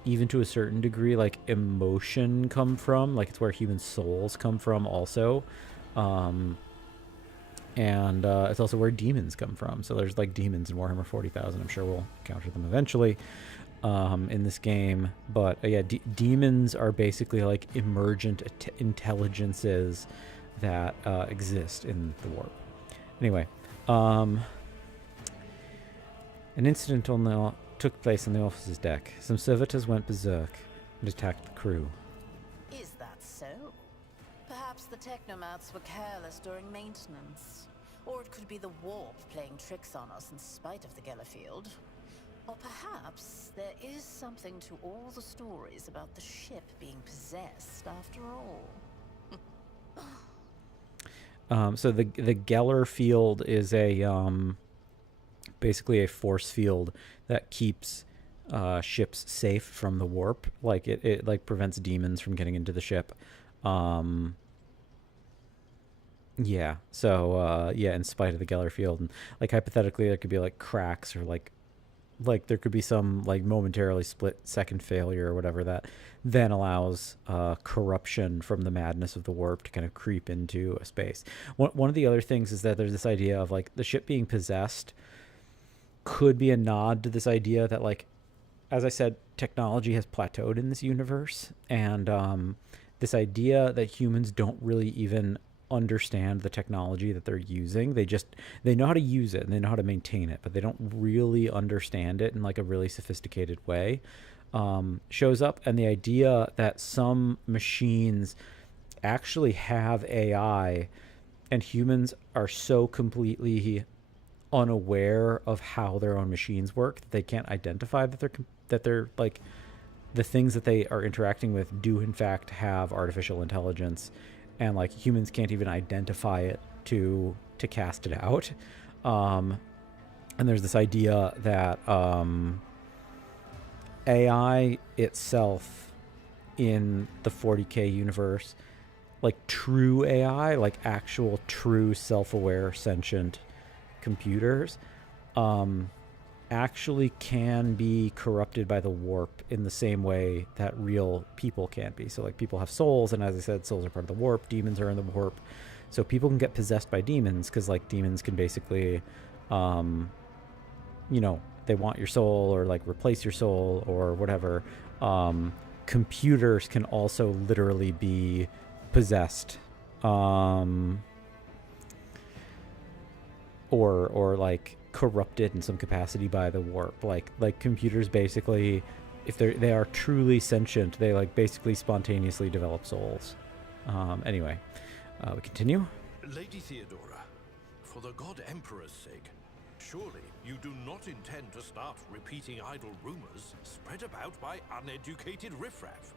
even to a certain degree like emotion come from. Like it's where human souls come from also, and it's also where demons come from. So there's like demons in Warhammer 40,000. I'm sure we'll encounter them eventually in this game, but yeah, demons are basically like emergent intelligences that exist in the warp. Anyway, an incident took place on the officer's deck. Some servitors went berserk and attacked the crew. Is that so? Perhaps the technomats were careless during maintenance. Or it could be the warp playing tricks on us in spite of the Gellerfield. Or perhaps there is something to all the stories about the ship being possessed after all. So the Geller field is a basically a force field that keeps ships safe from the warp. Like it like prevents demons from getting into the ship. Um, yeah. So yeah, in spite of the Geller field, and like hypothetically, there could be like cracks or like there could be some like momentarily split second failure or whatever that then allows corruption from the madness of the warp to kind of creep into a space. One of the other things is that there's this idea of like the ship being possessed could be a nod to this idea that, like, as I said, technology has plateaued in this universe, and this idea that humans don't really even understand the technology that they're using. They know how to use it and they know how to maintain it, but they don't really understand it in like a really sophisticated way. Shows up, and the idea that some machines actually have AI and humans are so completely unaware of how their own machines work that they can't identify that they're like the things that they are interacting with do in fact have artificial intelligence, and like humans can't even identify it to cast it out. And there's this idea that AI itself in the 40K universe, like true AI, like actual true self-aware sentient computers, actually can be corrupted by the warp in the same way that real people can be. So like people have souls, and as I said, souls are part of the warp. Demons are in the warp, so people can get possessed by demons because like demons can basically they want your soul or like replace your soul or whatever. Computers can also literally be possessed, or like corrupted in some capacity by the warp. Like computers basically, if they are truly sentient, they like basically spontaneously develop souls. Anyway, we continue. Lady Theodora, for the God Emperor's sake, surely you do not intend to start repeating idle rumors spread about by uneducated riffraff.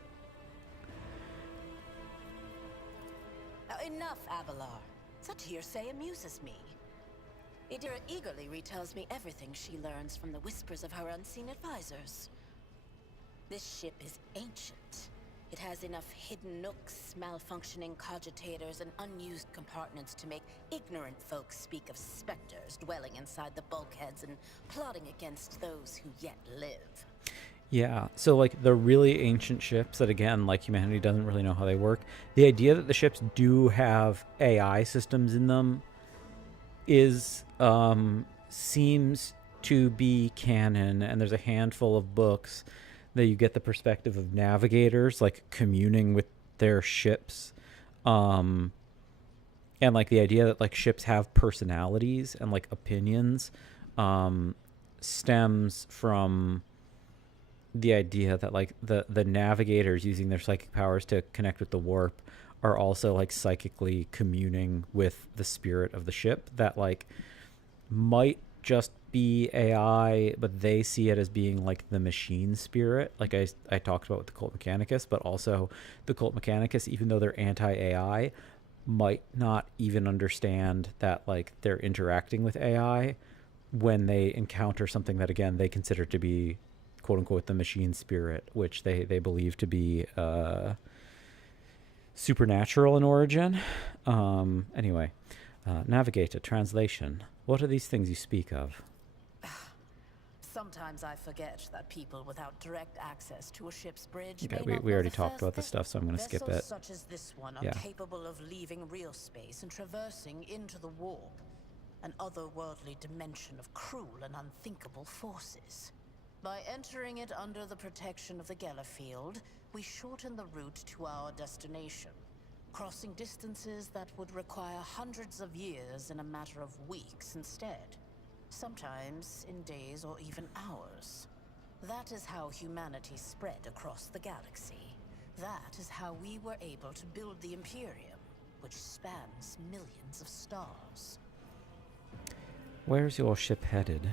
Now enough, Abelard. Such hearsay amuses me. Idira eagerly retells me everything she learns from the whispers of her unseen advisors. This ship is ancient. It has enough hidden nooks, malfunctioning cogitators, and unused compartments to make ignorant folks speak of specters dwelling inside the bulkheads and plotting against those who yet live. Yeah, so like the really ancient ships that, again, like humanity doesn't really know how they work, the idea that the ships do have AI systems in them is seems to be canon, and there's a handful of books that you get the perspective of navigators like communing with their ships, and like the idea that like ships have personalities and like opinions stems from the idea that like the navigators using their psychic powers to connect with the warp are also like psychically communing with the spirit of the ship that like might just be AI, but they see it as being like the machine spirit, like I talked about with the Cult Mechanicus. But also the Cult Mechanicus, even though they're anti-AI, might not even understand that like they're interacting with AI when they encounter something that, again, they consider to be quote unquote the machine spirit, which they believe to be supernatural in origin. Anyway, Navigator, translation. What are these things you speak of? Sometimes I forget that people without direct access to a ship's bridge. Okay, may not we know already the talked first about this thing. stuff, so I'm going to skip it. Vessels such as this one are Yeah. capable of leaving real space and traversing into the warp, an otherworldly dimension of cruel and unthinkable forces. By entering it under the protection of the Geller field, we shorten the route to our destination, crossing distances that would require hundreds of years in a matter of weeks instead. Sometimes in days or even hours. That is how humanity spread across the galaxy. That is how we were able to build the Imperium, which spans millions of stars. Where's your ship headed?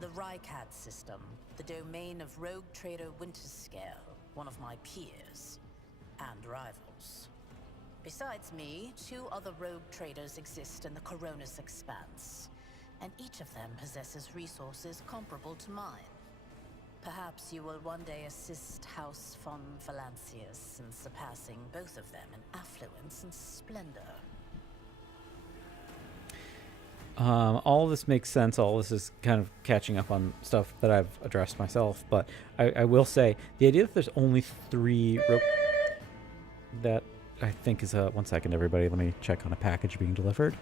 The Rycat system, the domain of rogue trader Winterscale, one of my peers and rivals. Besides me, 2 other rogue traders exist in the Coronis Expanse, and each of them possesses resources comparable to mine. Perhaps you will one day assist House von Valancius in surpassing both of them in affluence and splendor. All of this makes sense. All this is kind of catching up on stuff that I've addressed myself. But I will say, the idea that there's only 3 that I think is a... One second, everybody. Let me check on a package being delivered.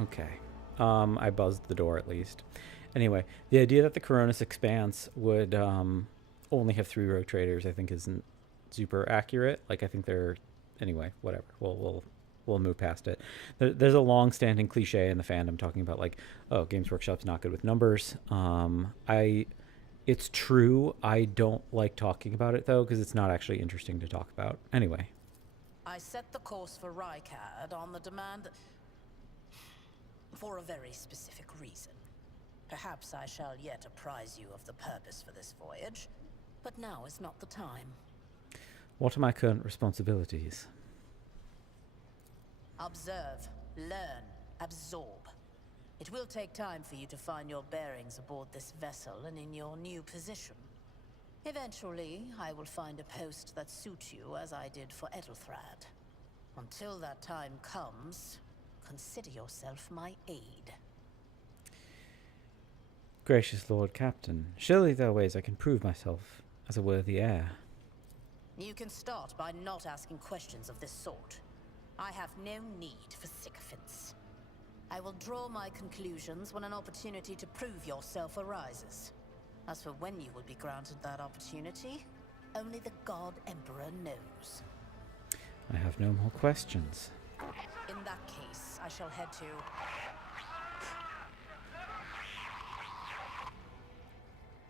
Okay. I buzzed the door at least. Anyway, the idea that the Coronis Expanse would only have 3 rogue traders, I think, isn't super accurate. Like, I think they're... Anyway, whatever. We'll move past it. There's a long-standing cliche in the fandom talking about, like, oh, Games Workshop's not good with numbers. It's true. I don't like talking about it, though, because it's not actually interesting to talk about. Anyway. I set the course for Rykad on the demand... for a very specific reason. Perhaps I shall yet apprise you of the purpose for this voyage, but now is not the time. What are my current responsibilities? Observe, learn, absorb. It will take time for you to find your bearings aboard this vessel and in your new position. Eventually, I will find a post that suits you as I did for Ethelthrad. Until that time comes, consider yourself my aid. Gracious Lord Captain, surely there are ways I can prove myself as a worthy heir. You can start by not asking questions of this sort. I have no need for sycophants. I will draw my conclusions when an opportunity to prove yourself arises. As for when you will be granted that opportunity, only the God Emperor knows. I have no more questions. In that case, I shall head to...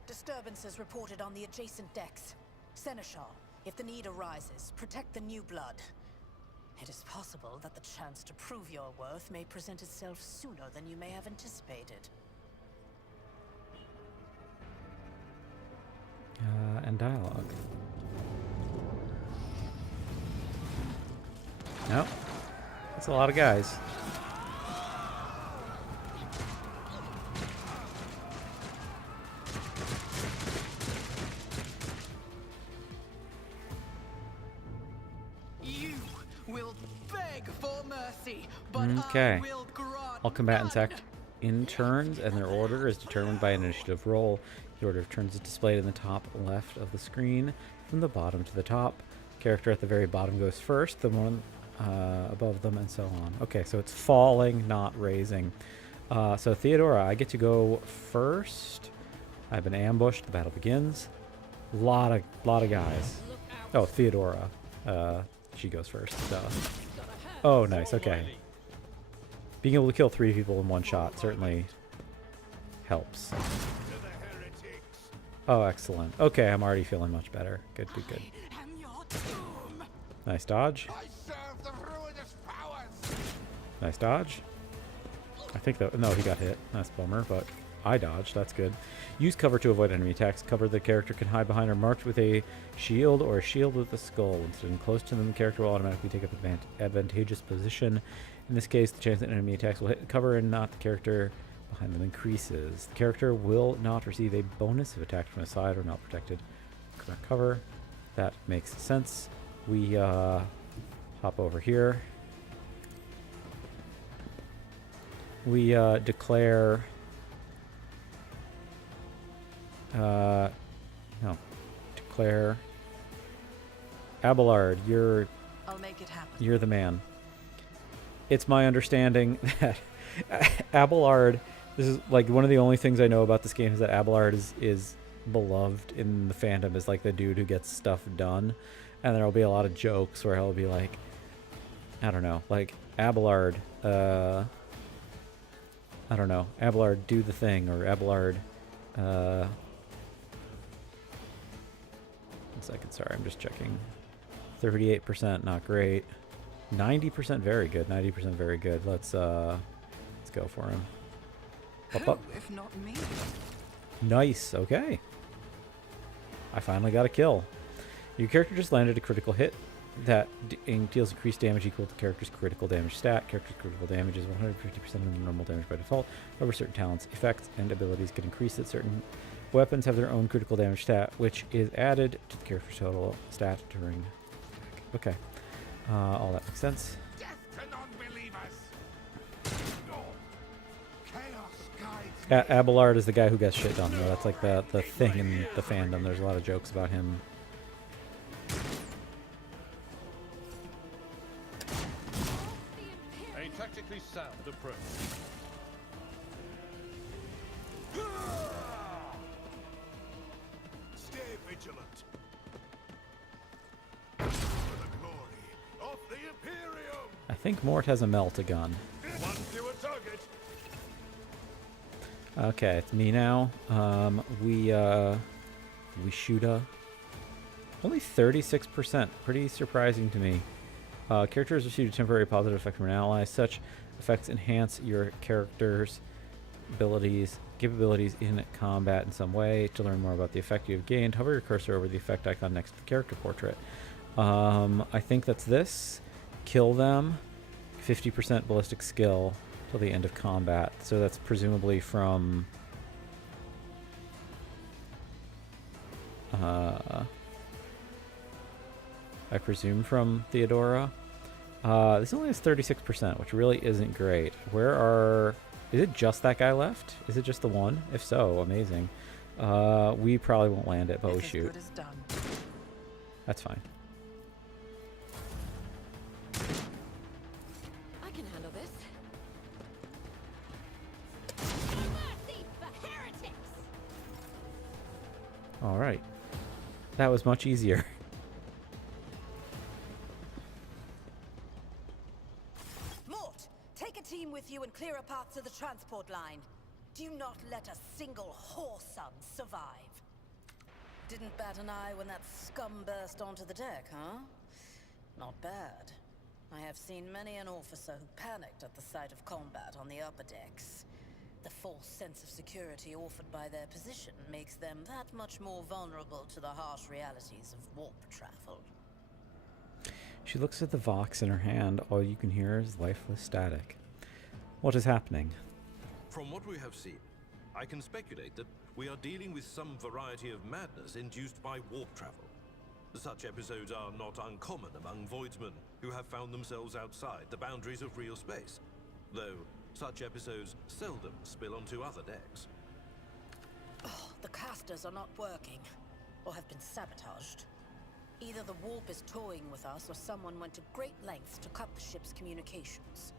Disturbances reported on the adjacent decks. Seneschal, if the need arises, protect the new blood. It is possible that the chance to prove your worth may present itself sooner than you may have anticipated. And dialogue. Nope. That's a lot of guys. You will beg for mercy, but Okay. I will grant All combatants none. act in turns, and their order is determined by an initiative roll. The order of turns is displayed in the top left of the screen, from the bottom to the top. Character at the very bottom goes first, the one above them, and so on. Okay, so it's falling, not raising. So Theodora, I get to go first. I've been ambushed. The battle begins. Lot of guys. Oh, Theodora. She goes first. So. Oh, nice. Okay. Being able to kill 3 people in one shot certainly helps. Oh, excellent. Okay, I'm already feeling much better. Good, good, good. And your doom. Nice dodge. I serve the ruinous powers! Nice dodge. I think that... No, he got hit. That's a bummer, but I dodged. That's good. Use cover to avoid enemy attacks. Cover the character can hide behind or marked with a shield or a shield with a skull. When sitting close to them, the character will automatically take up an advantageous position. In this case, the chance that enemy attacks will hit the cover and not the character behind them increases. The character will not receive a bonus if attacked from the side or not protected. Cover. That makes sense. We hop over here. We declare... no. Declare... Abelard, I'll make it happen. you're the man. It's my understanding that Abelard, this is like one of the only things I know about this game is that Abelard is beloved in the fandom as like the dude who gets stuff done. And there'll be a lot of jokes where he'll be like, I don't know, like Abelard, I don't know, Abelard do the thing, or Abelard, 1 second, sorry, I'm just checking 38%, not great. 90% very good. 90% very good. Let's go for him. Up, up. Who, if not me? Nice. Okay. I finally got a kill. Your character just landed a critical hit that deals increased damage equal to character's critical damage stat. Character's critical damage is 150% of the normal damage by default. However, certain talents, effects, and abilities can increase it. Certain weapons have their own critical damage stat, which is added to the character's total stat during attack. Okay. All that makes sense. Death to non-believers! Chaos guides Abelard is the guy who gets shit done, though. That's like the thing in the fandom. There's a lot of jokes about him. a tactically sound approach. Stay vigilant. For the glory of the Imperium! I think Mort has a melt-a-gun. One fewer target. Okay, it's me now. We shoot a only 36%. Pretty surprising to me. Characters receive a temporary positive effect from an ally. Such effects enhance your character's capabilities in combat in some way. To learn more about the effect you have gained, hover your cursor over the effect icon next to the character portrait. I think that's this. Kill them. 50% ballistic skill till the end of combat. So that's presumably from I presume from Theodora. This only has 36%, which really isn't great. Is it just that guy left? Is it just the one? If so, amazing. We probably won't land it, but we shoot. Good as done. That's fine. I can handle this. All right. That was much easier. Mort, take a team with you and clear a path to the transport line. Do not let a single whoreson survive. Didn't bat an eye when that scum burst onto the deck, huh? Not bad. I have seen many an officer who panicked at the sight of combat on the upper decks. The false sense of security offered by their position makes them that much more vulnerable to the harsh realities of warp travel. She looks at the Vox in her hand. All you can hear is lifeless static. What is happening? From what we have seen, I can speculate that we are dealing with some variety of madness induced by warp travel. Such episodes are not uncommon among voidsmen who have found themselves outside the boundaries of real space, though such episodes seldom spill onto other decks. Oh, the casters are not working, or have been sabotaged. Either the warp is toying with us, or someone went to great lengths to cut the ship's communications.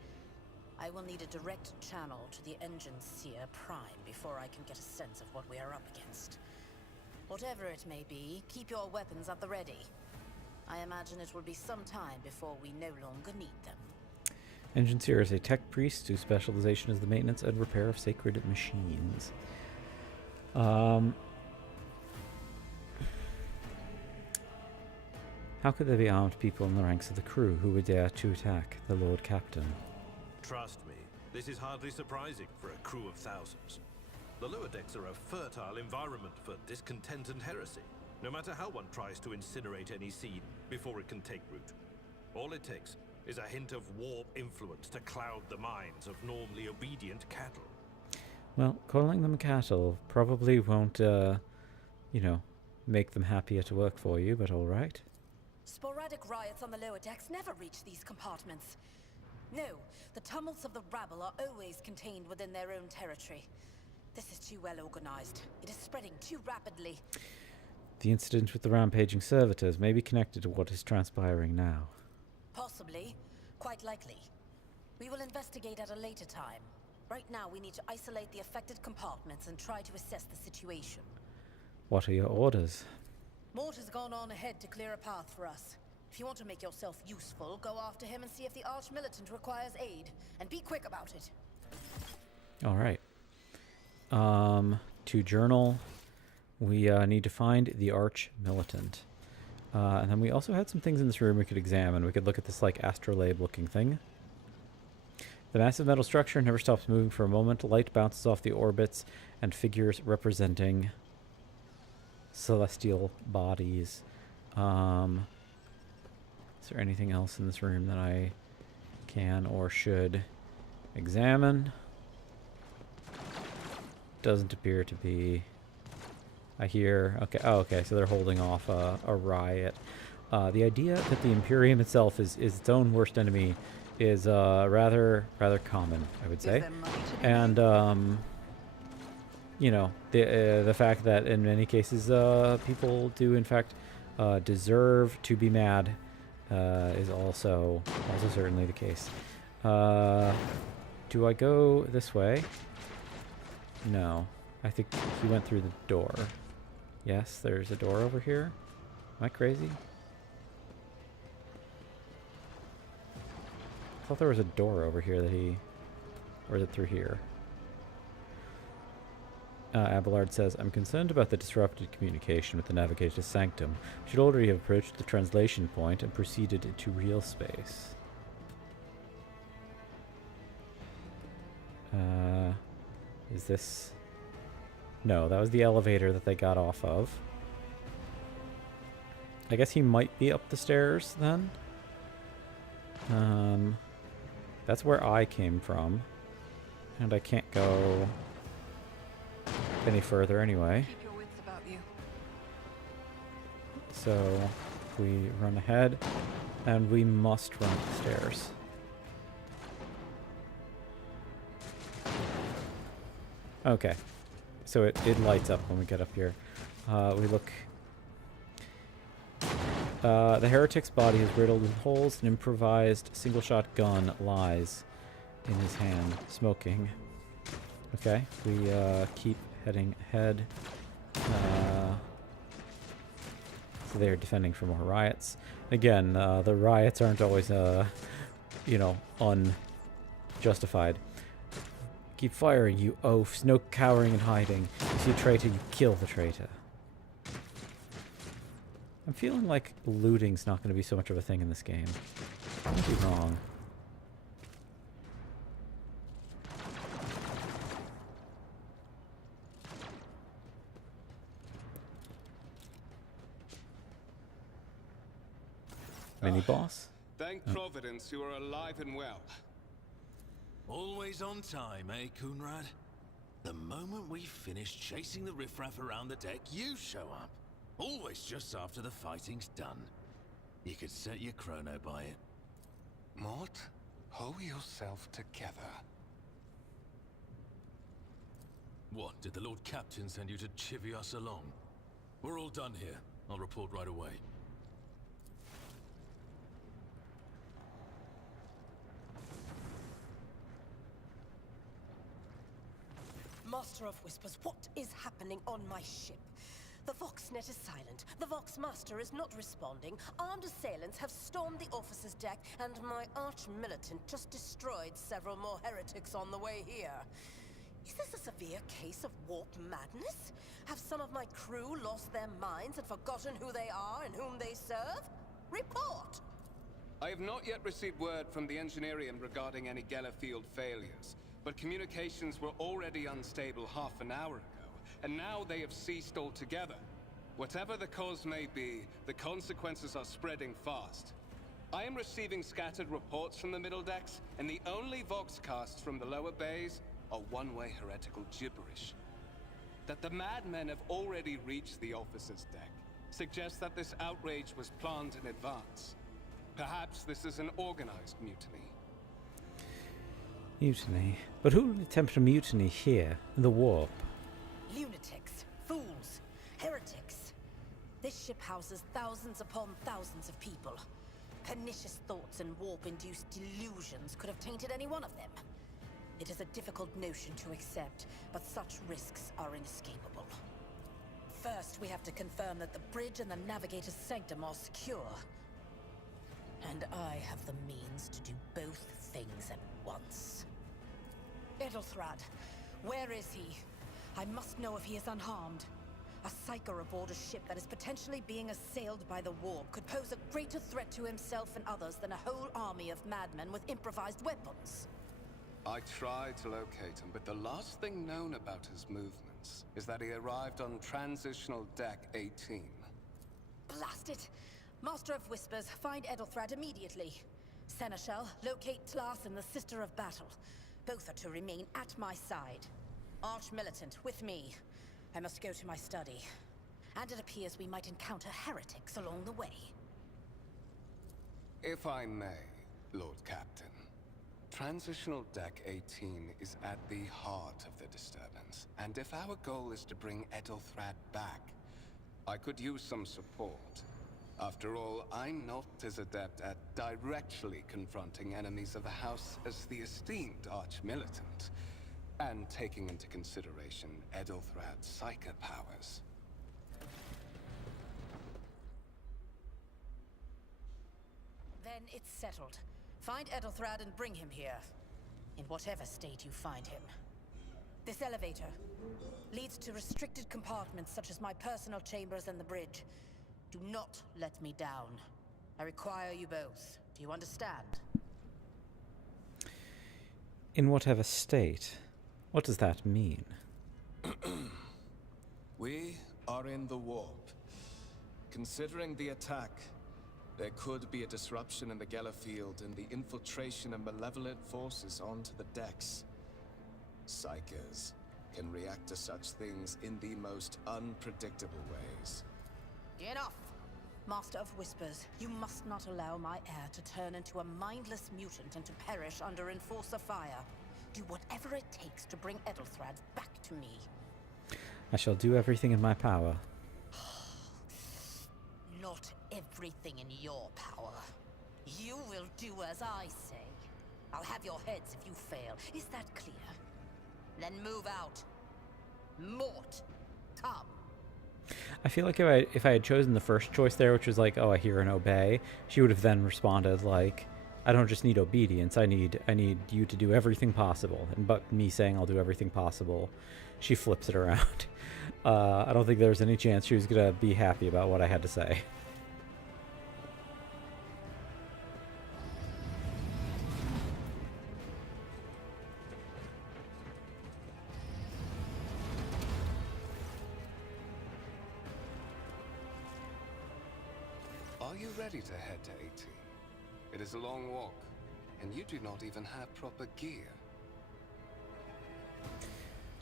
I will need a direct channel to the engine seer Prime before I can get a sense of what we are up against. Whatever it may be, keep your weapons at the ready. I imagine it will be some time before we no longer need them. Engine Seer is a tech priest whose specialization is the maintenance and repair of sacred machines. How could there be armed people in the ranks of the crew who would dare to attack the Lord Captain? Trust me, this is hardly surprising for a crew of thousands. The lower decks are a fertile environment for discontent and heresy, no matter how one tries to incinerate any seed before it can take root. All it takes is a hint of warp influence to cloud the minds of normally obedient cattle. Well, calling them cattle probably won't, make them happier to work for you, but all right. Sporadic riots on the lower decks never reach these compartments. No, the tumults of the rabble are always contained within their own territory. This is too well organized. It is spreading too rapidly. The incident with the rampaging servitors may be connected to what is transpiring now. Possibly. Quite likely. We will investigate at a later time. Right now, we need to isolate the affected compartments and try to assess the situation. What are your orders? Mort has gone on ahead to clear a path for us. If you want to make yourself useful, go after him and see if the Arch-Militant requires aid. And be quick about it. All right. To journal, we need to find the Arch-Militant. And then we also had some things in this room we could examine. We could look at this like astrolabe looking thing. The massive metal structure never stops moving for a moment. Light bounces off the orbits and figures representing celestial bodies. Is there anything else in this room that I can or should examine? Doesn't appear to be. I hear. Okay. Oh, okay. So they're holding off a riot. The idea that the Imperium itself is its own worst enemy is rather common, I would say. And you know, the fact that in many cases people do in fact deserve to be mad is also certainly the case. Do I go this way? No. I think he went through the door. Yes, there's a door over here. Am I crazy? I thought there was a door over here that he... Or is it through here? Abelard says, I'm concerned about the disrupted communication with the Navigator's Sanctum. We should already have approached the translation point and proceeded into real space. Is this... No, that was the elevator that they got off of. I guess he might be up the stairs then. That's where I came from. And I can't go any further anyway. Keep your wits about you. So we run ahead and we must run up the stairs. Okay. So it lights up when we get up here. We look... the heretic's body is riddled with holes. An improvised single-shot gun lies in his hand, smoking. Okay, we keep heading ahead. So they're defending from more riots. Again, the riots aren't always, you know, unjustified. Keep firing, you oafs. No cowering and hiding. You see a traitor, you kill the traitor. I'm feeling like looting's not going to be so much of a thing in this game. I could be wrong. Mini-boss? Thank Providence you are alive and well. Always on time, eh, Kunrad? The moment we finish chasing the riffraff around the deck, you show up. Always just after the fighting's done. You could set your chrono by it. Mort, hold yourself together. What, did the Lord Captain send you to chivvy us along? We're all done here. I'll report right away. Master of Whispers, what is happening on my ship? The Voxnet is silent. The Voxmaster is not responding. Armed assailants have stormed the officer's deck, and my arch-militant just destroyed several more heretics on the way here. Is this a severe case of warp madness? Have some of my crew lost their minds and forgotten who they are and whom they serve? Report! I have not yet received word from the Engineering regarding any Gellerfield failures, but communications were already unstable half an hour ago, and now they have ceased altogether. Whatever the cause may be, the consequences are spreading fast. I am receiving scattered reports from the middle decks, and the only Voxcasts from the lower bays are one-way heretical gibberish. That the madmen have already reached the officer's deck suggests that this outrage was planned in advance. Perhaps this is an organized mutiny. Mutiny? But who would attempt a mutiny here, in the warp? Lunatics, fools, heretics. This ship houses thousands upon thousands of people. Pernicious thoughts and warp-induced delusions could have tainted any one of them. It is a difficult notion to accept, but such risks are inescapable. First, we have to confirm that the bridge and the Navigator's Sanctum are secure. And I have the means to do both things at once. Edelthrad, where is he? I must know if he is unharmed. A psyker aboard a ship that is potentially being assailed by the warp could pose a greater threat to himself and others than a whole army of madmen with improvised weapons. I tried to locate him, but the last thing known about his movements is that he arrived on Transitional Deck 18. Blast it! Master of Whispers, find Edelthrad immediately. Seneschal, locate Tlas and the Sister of Battle. Both are to remain at my side. Arch-militant, with me. I must go to my study. And it appears we might encounter heretics along the way. If I may, Lord Captain. Transitional Deck 18 is at the heart of the disturbance. And if our goal is to bring Edelthrad back, I could use some support. After all, I'm not as adept at directly confronting enemies of the House as the esteemed Arch-militant. And taking into consideration Edelthrad's psychic powers. Then it's settled. Find Edelthrad and bring him here. In whatever state you find him. This elevator leads to restricted compartments such as my personal chambers and the bridge. Do not let me down. I require you both. Do you understand? In whatever state? What does that mean? We are in the warp. Considering the attack, there could be a disruption in the Geller field and the infiltration of malevolent forces onto the decks. Psychers can react to such things in the most unpredictable ways. Enough! Master of Whispers, you must not allow my heir to turn into a mindless mutant and to perish under Enforcer fire. Do whatever it takes to bring Edelthrad back to me. I shall do everything in my power. Not everything in your power. You will do as I say. I'll have your heads if you fail. Is that clear? Then move out. Mort, come. I feel like if I had chosen the first choice there, which was like, oh, I hear and obey, she would have then responded like, I don't just need obedience, I need you to do everything possible. And but me saying I'll do everything possible, she flips it around. I don't think there was any chance she was gonna be happy about what I had to say. Are you ready to head to 18? It is a long walk, and you do not even have proper gear.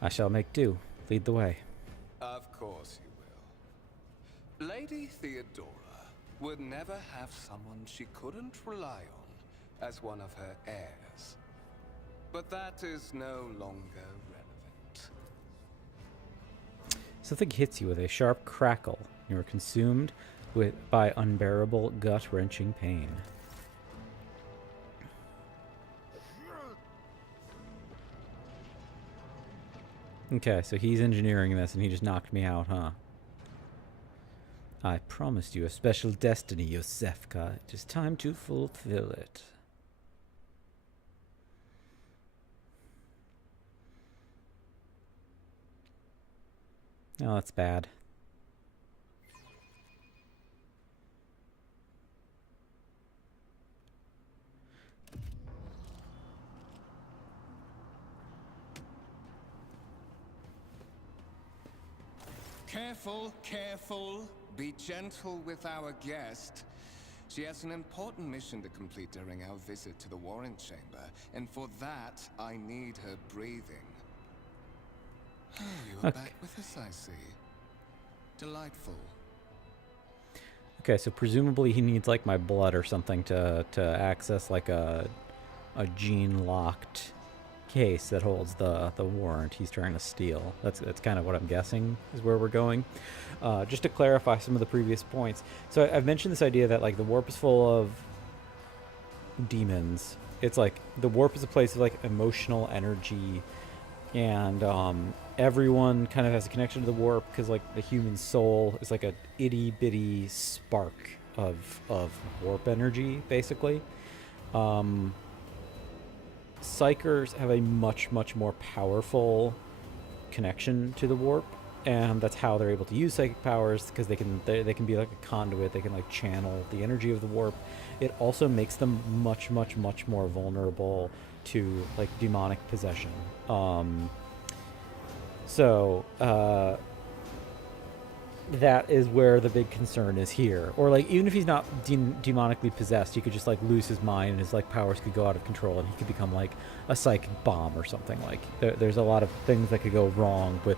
I shall make do. Lead the way. Of course you will. Lady Theodora would never have someone she couldn't rely on as one of her heirs. But that is no longer relevant. Something hits you with a sharp crackle. You are consumed by unbearable, gut-wrenching pain. Okay, so he's engineering this, and he just knocked me out, huh? I promised you a special destiny, Yosefka. It is time to fulfill it. Oh, that's bad. Careful, careful. Be gentle with our guest. She has an important mission to complete during our visit to the Warren Chamber, and for that, I need her breathing. Oh, you are back with us, I see. Delightful. Okay, so presumably he needs like my blood or something to access like a gene-locked case that holds the warrant he's trying to steal. That's kind of what I'm guessing is where we're going. Just to clarify some of the previous points. So I've mentioned this idea that like the warp is full of demons. It's like the warp is a place of like emotional energy, and everyone kind of has a connection to the warp because like the human soul is like a itty bitty spark of warp energy, basically. Psychers have a much more powerful connection to the warp and that's how they're able to use psychic powers, because they can be like a conduit. They can like channel the energy of the warp. It also makes them much more vulnerable to like demonic possession. That is where the big concern is here. Or like, even if he's not demonically possessed, he could just like lose his mind and his like powers could go out of control and he could become like a psychic bomb or something. Like there's a lot of things that could go wrong with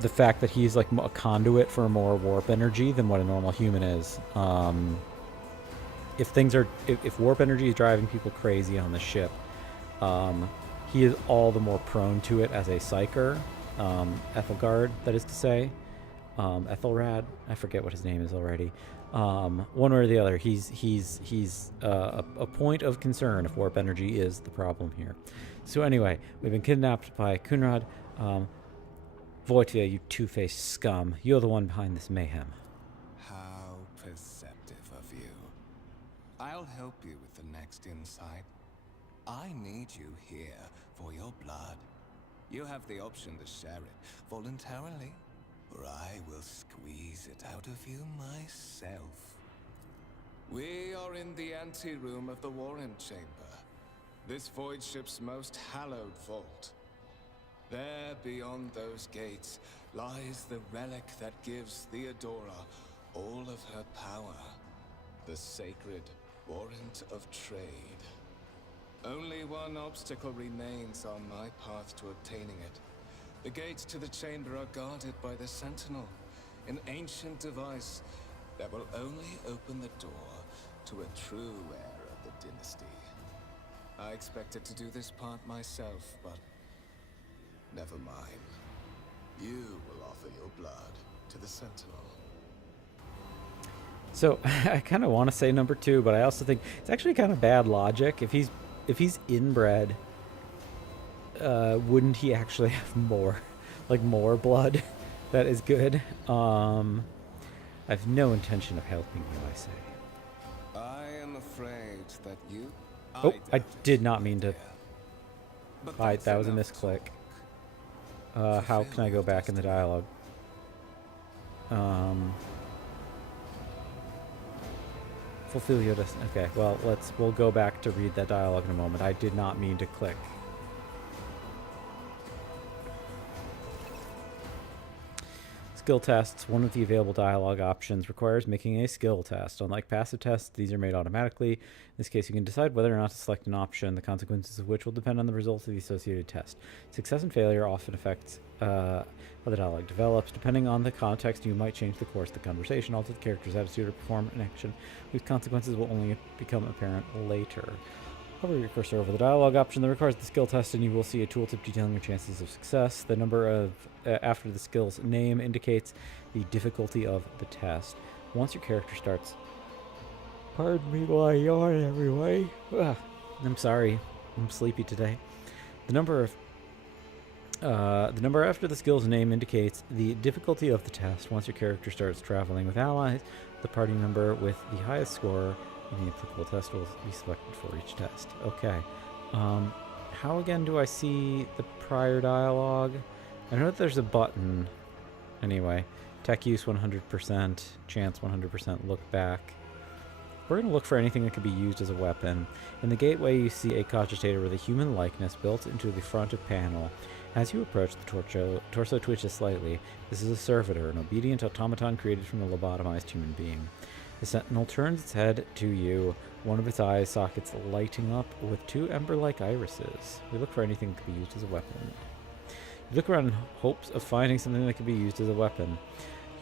the fact that he's like a conduit for more warp energy than what a normal human is. If warp energy is driving people crazy on the ship, he is all the more prone to it as a psyker. Ethelgard, that is to say. Ethelrad, I forget what his name is already. One way or the other, he's a point of concern if warp energy is the problem here. So anyway, we've been kidnapped by Kunrad. Wojtyla, you two-faced scum, you're the one behind this mayhem. How perceptive of you. I'll help you with the next insight. I need you here for your blood. You have the option to share it voluntarily, or I will squeeze it out of you myself. We are in the anteroom of the Warren Chamber, this void ship's most hallowed vault. There, beyond those gates, lies the relic that gives Theodora all of her power, the sacred warrant of trade. Only one obstacle remains on my path to obtaining it. The gates to the chamber are guarded by the Sentinel, an ancient device that will only open the door to a true heir of the dynasty. I expected to do this part myself, but never mind. You will offer your blood to the Sentinel. So I kind of want to say number 2, but I also think it's actually kind of bad logic. If he's inbred, wouldn't he actually have more blood? That is good. I have no intention of helping you, I say. I am afraid that you... Oh, I did not mean to... that was a misclick. How can I go back in the dialogue? Fulfill your destiny. Okay, well, we'll go back to read that dialogue in a moment. I did not mean to click. Skill tests. One of the available dialogue options requires making a skill test. Unlike passive tests, these are made automatically. In this case, you can decide whether or not to select an option, the consequences of which will depend on the results of the associated test. Success and failure often affect how the dialogue develops. Depending on the context, you might change the course of the conversation, alter the character's attitude, or perform an action whose consequences will only become apparent later. Hover your cursor over the dialogue option that requires the skill test, and you will see a tooltip detailing your chances of success. The number of after the skill's name indicates the difficulty of the test. Once your character starts... Pardon me while I yawn, everybody. I'm sorry. I'm sleepy today. The number after the skill's name indicates the difficulty of the test. Once your character starts traveling with allies, the party member with the highest score in the applicable test will be selected for each test. Okay. How again do I see the prior dialogue? I know that there's a button. Anyway, tech use 100%, chance 100%, look back. We're going to look for anything that could be used as a weapon. In the gateway, you see a cogitator with a human likeness built into the front of panel. As you approach, the torso twitches slightly. This is a servitor, an obedient automaton created from a lobotomized human being. The Sentinel turns its head to you, one of its eye sockets lighting up with 2 ember-like irises. We look for anything that could be used as a weapon. You look around in hopes of finding something that could be used as a weapon.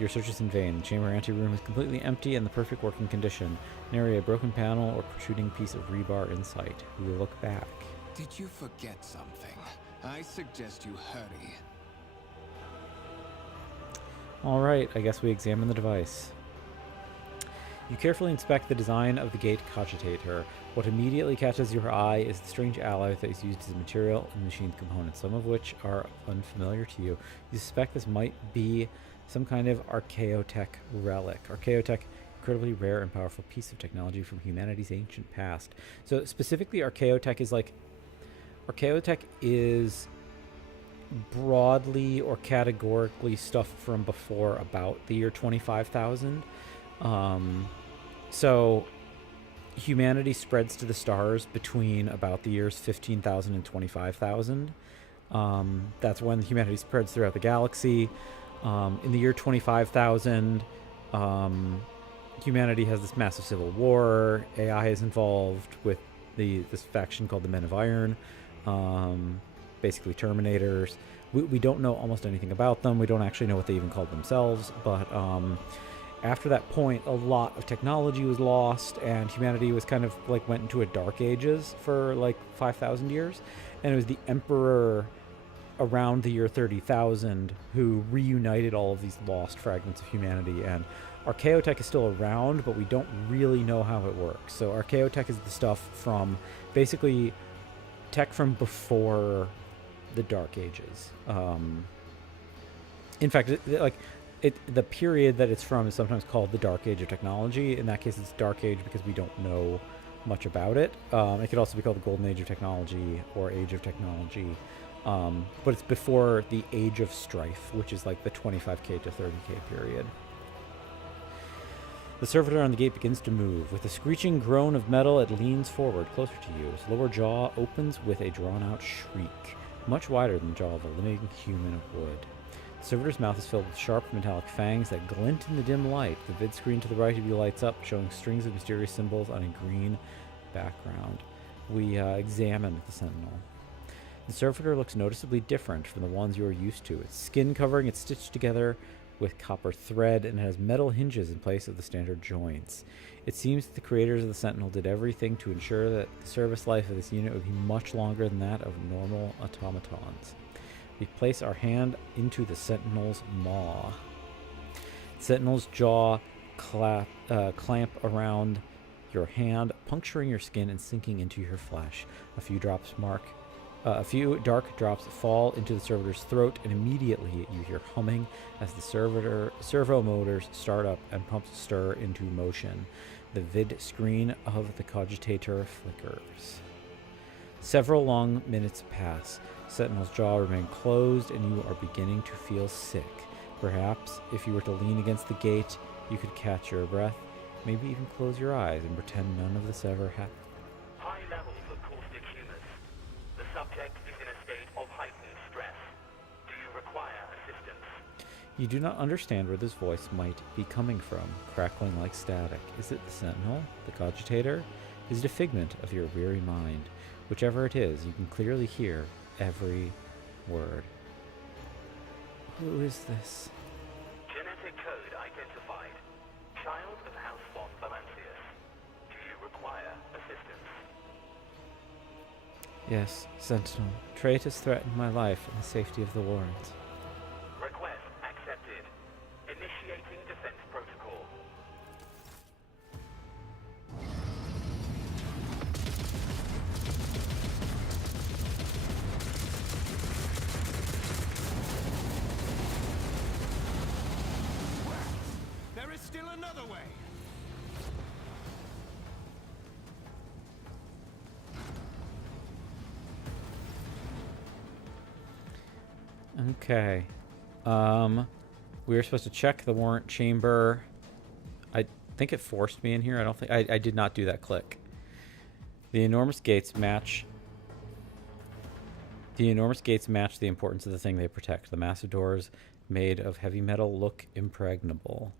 Your search is in vain. The chamber anteroom is completely empty and the perfect working condition. Nary a broken panel or protruding piece of rebar in sight. We look back. Did you forget something? I suggest you hurry. Alright, I guess we examine the device. You carefully inspect the design of the gate cogitator. What immediately catches your eye is the strange alloy that is used as material in the machine's components, some of which are unfamiliar to you. You suspect this might be some kind of archaeotech relic. Archaeotech, incredibly rare and powerful piece of technology from humanity's ancient past. So specifically, archaeotech is broadly or categorically stuff from before about the year 25,000. So humanity spreads to the stars between about the years 15,000 and 25,000. That's when humanity spreads throughout the galaxy. In the year 25,000, humanity has this massive civil war. AI is involved with this faction called the Men of Iron, basically Terminators. We don't know almost anything about them. We don't actually know what they even called themselves, but after that point, a lot of technology was lost, and humanity was kind of like went into a dark ages for like 5,000 years. And it was the Emperor around the year 30,000 who reunited all of these lost fragments of humanity. And archaeotech is still around, but we don't really know how it works. So archaeotech is the stuff from basically tech from before the Dark Ages. In fact, the period that it's from is sometimes called the Dark Age of Technology. In that case, it's Dark Age because we don't know much about it. It could also be called the Golden Age of Technology or Age of Technology. But it's before the Age of Strife, which is like the 25k to 30k period. The servitor on the gate begins to move. With a screeching groan of metal, it leans forward, closer to you. Its lower jaw opens with a drawn-out shriek, much wider than the jaw of a living human of wood. The servitor's mouth is filled with sharp metallic fangs that glint in the dim light. The vid screen to the right of you lights up, showing strings of mysterious symbols on a green background. We examine the sentinel. The servitor looks noticeably different from the ones you are used to. Its skin covering is stitched together with copper thread and has metal hinges in place of the standard joints. It seems that the creators of the Sentinel did everything to ensure that the service life of this unit would be much longer than that of normal automatons. We place our hand into the Sentinel's maw. Sentinel's jaw clamp around your hand, puncturing your skin and sinking into your flesh. A few dark drops fall into the servitor's throat, and immediately you hear humming as the servo motors start up and pumps stir into motion. The vid screen of the cogitator flickers. Several long minutes pass. Sentinel's jaw remains closed, and you are beginning to feel sick. Perhaps, if you were to lean against the gate, you could catch your breath, maybe even close your eyes and pretend none of this ever happened. High levels of caustic humus. The subject is in a state of heightened stress. Do you require assistance? You do not understand where this voice might be coming from, crackling like static. Is it the Sentinel? The cogitator? Is it a figment of your weary mind? Whichever it is, you can clearly hear every word. Who is this? Genetic code identified. Child of House von Valancius. Do you require assistance? Yes, Sentinel. Trait has threatened my life and the safety of the warrant. Request accepted. Initiating defense protocol. There is still another way. Okay. We were supposed to check the warrant chamber. I think it forced me in here. I did not do that click. The enormous gates match the importance of the thing they protect. The massive doors made of heavy metal look impregnable.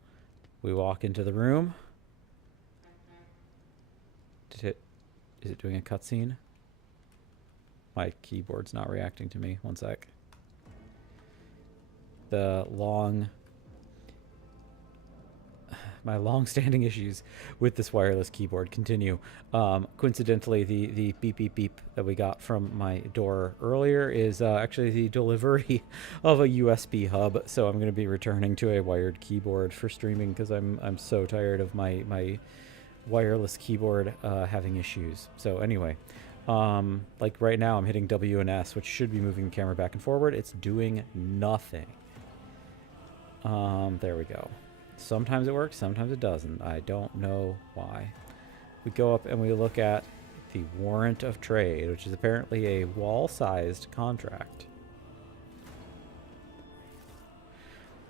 We walk into the room. Is it doing a cutscene? My keyboard's not reacting to me. One sec. My long-standing issues with this wireless keyboard continue. Coincidentally, the beep beep beep that we got from my door earlier is actually the delivery of a USB hub. So I'm going to be returning to a wired keyboard for streaming because I'm so tired of my wireless keyboard having issues. So anyway, like right now I'm hitting W and S, which should be moving the camera back and forward. It's doing nothing. There we go. Sometimes it works, sometimes it doesn't. I don't know why. We go up and we look at the warrant of trade, which is apparently a wall-sized contract.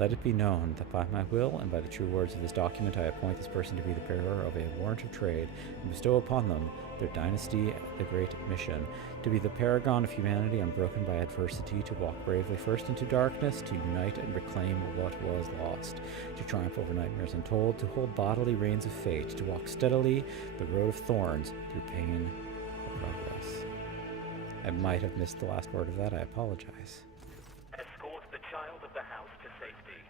Let it be known that by my will and by the true words of this document I appoint this person to be the bearer of a warrant of trade and bestow upon them their dynasty the great mission, to be the paragon of humanity unbroken by adversity, to walk bravely first into darkness, to unite and reclaim what was lost, to triumph over nightmares untold, to hold bodily reins of fate, to walk steadily the road of thorns through pain or progress. I might have missed the last word of that. I apologize. Escort the child of the house to safety.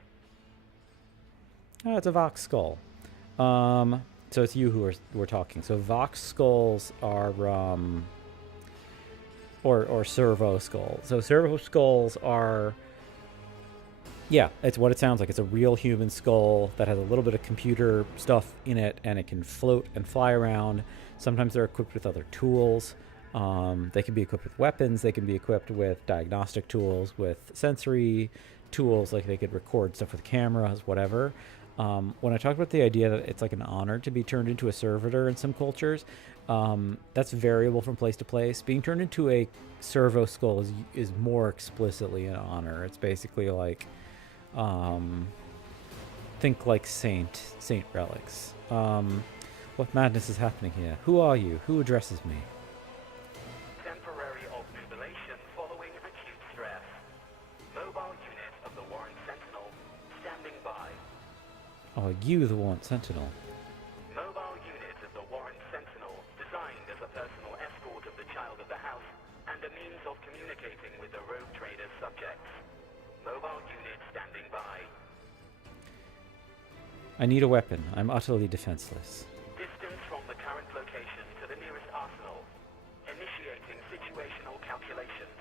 Oh, it's a Vox skull. So it's you who are talking. So Vox skulls are or servo skulls. So servo skulls are, yeah, it's what it sounds like. It's a real human skull that has a little bit of computer stuff in it, and it can float and fly around. Sometimes they're equipped with other tools. They can be equipped with weapons. They can be equipped with diagnostic tools, with sensory tools, like they could record stuff with cameras, whatever. When I talked about the idea that it's like an honor to be turned into a servitor in some cultures, that's variable from place to place. Being turned into a servo skull is more explicitly an honor. It's basically like, think like saint relics. What madness is happening here? Who are you? Who addresses me? Temporary obnubilation following acute stress. Mobile unit of the Warrant Sentinel standing by. Are you the Warrant Sentinel? Mobile unit of the Warrant Sentinel designed as a personal escort of the child of the house and a means of communicating with the rogue trader's subjects. Mobile unit standing by. I need a weapon. I'm utterly defenseless. Distance from the current location to the nearest arsenal. Initiating situational calculations.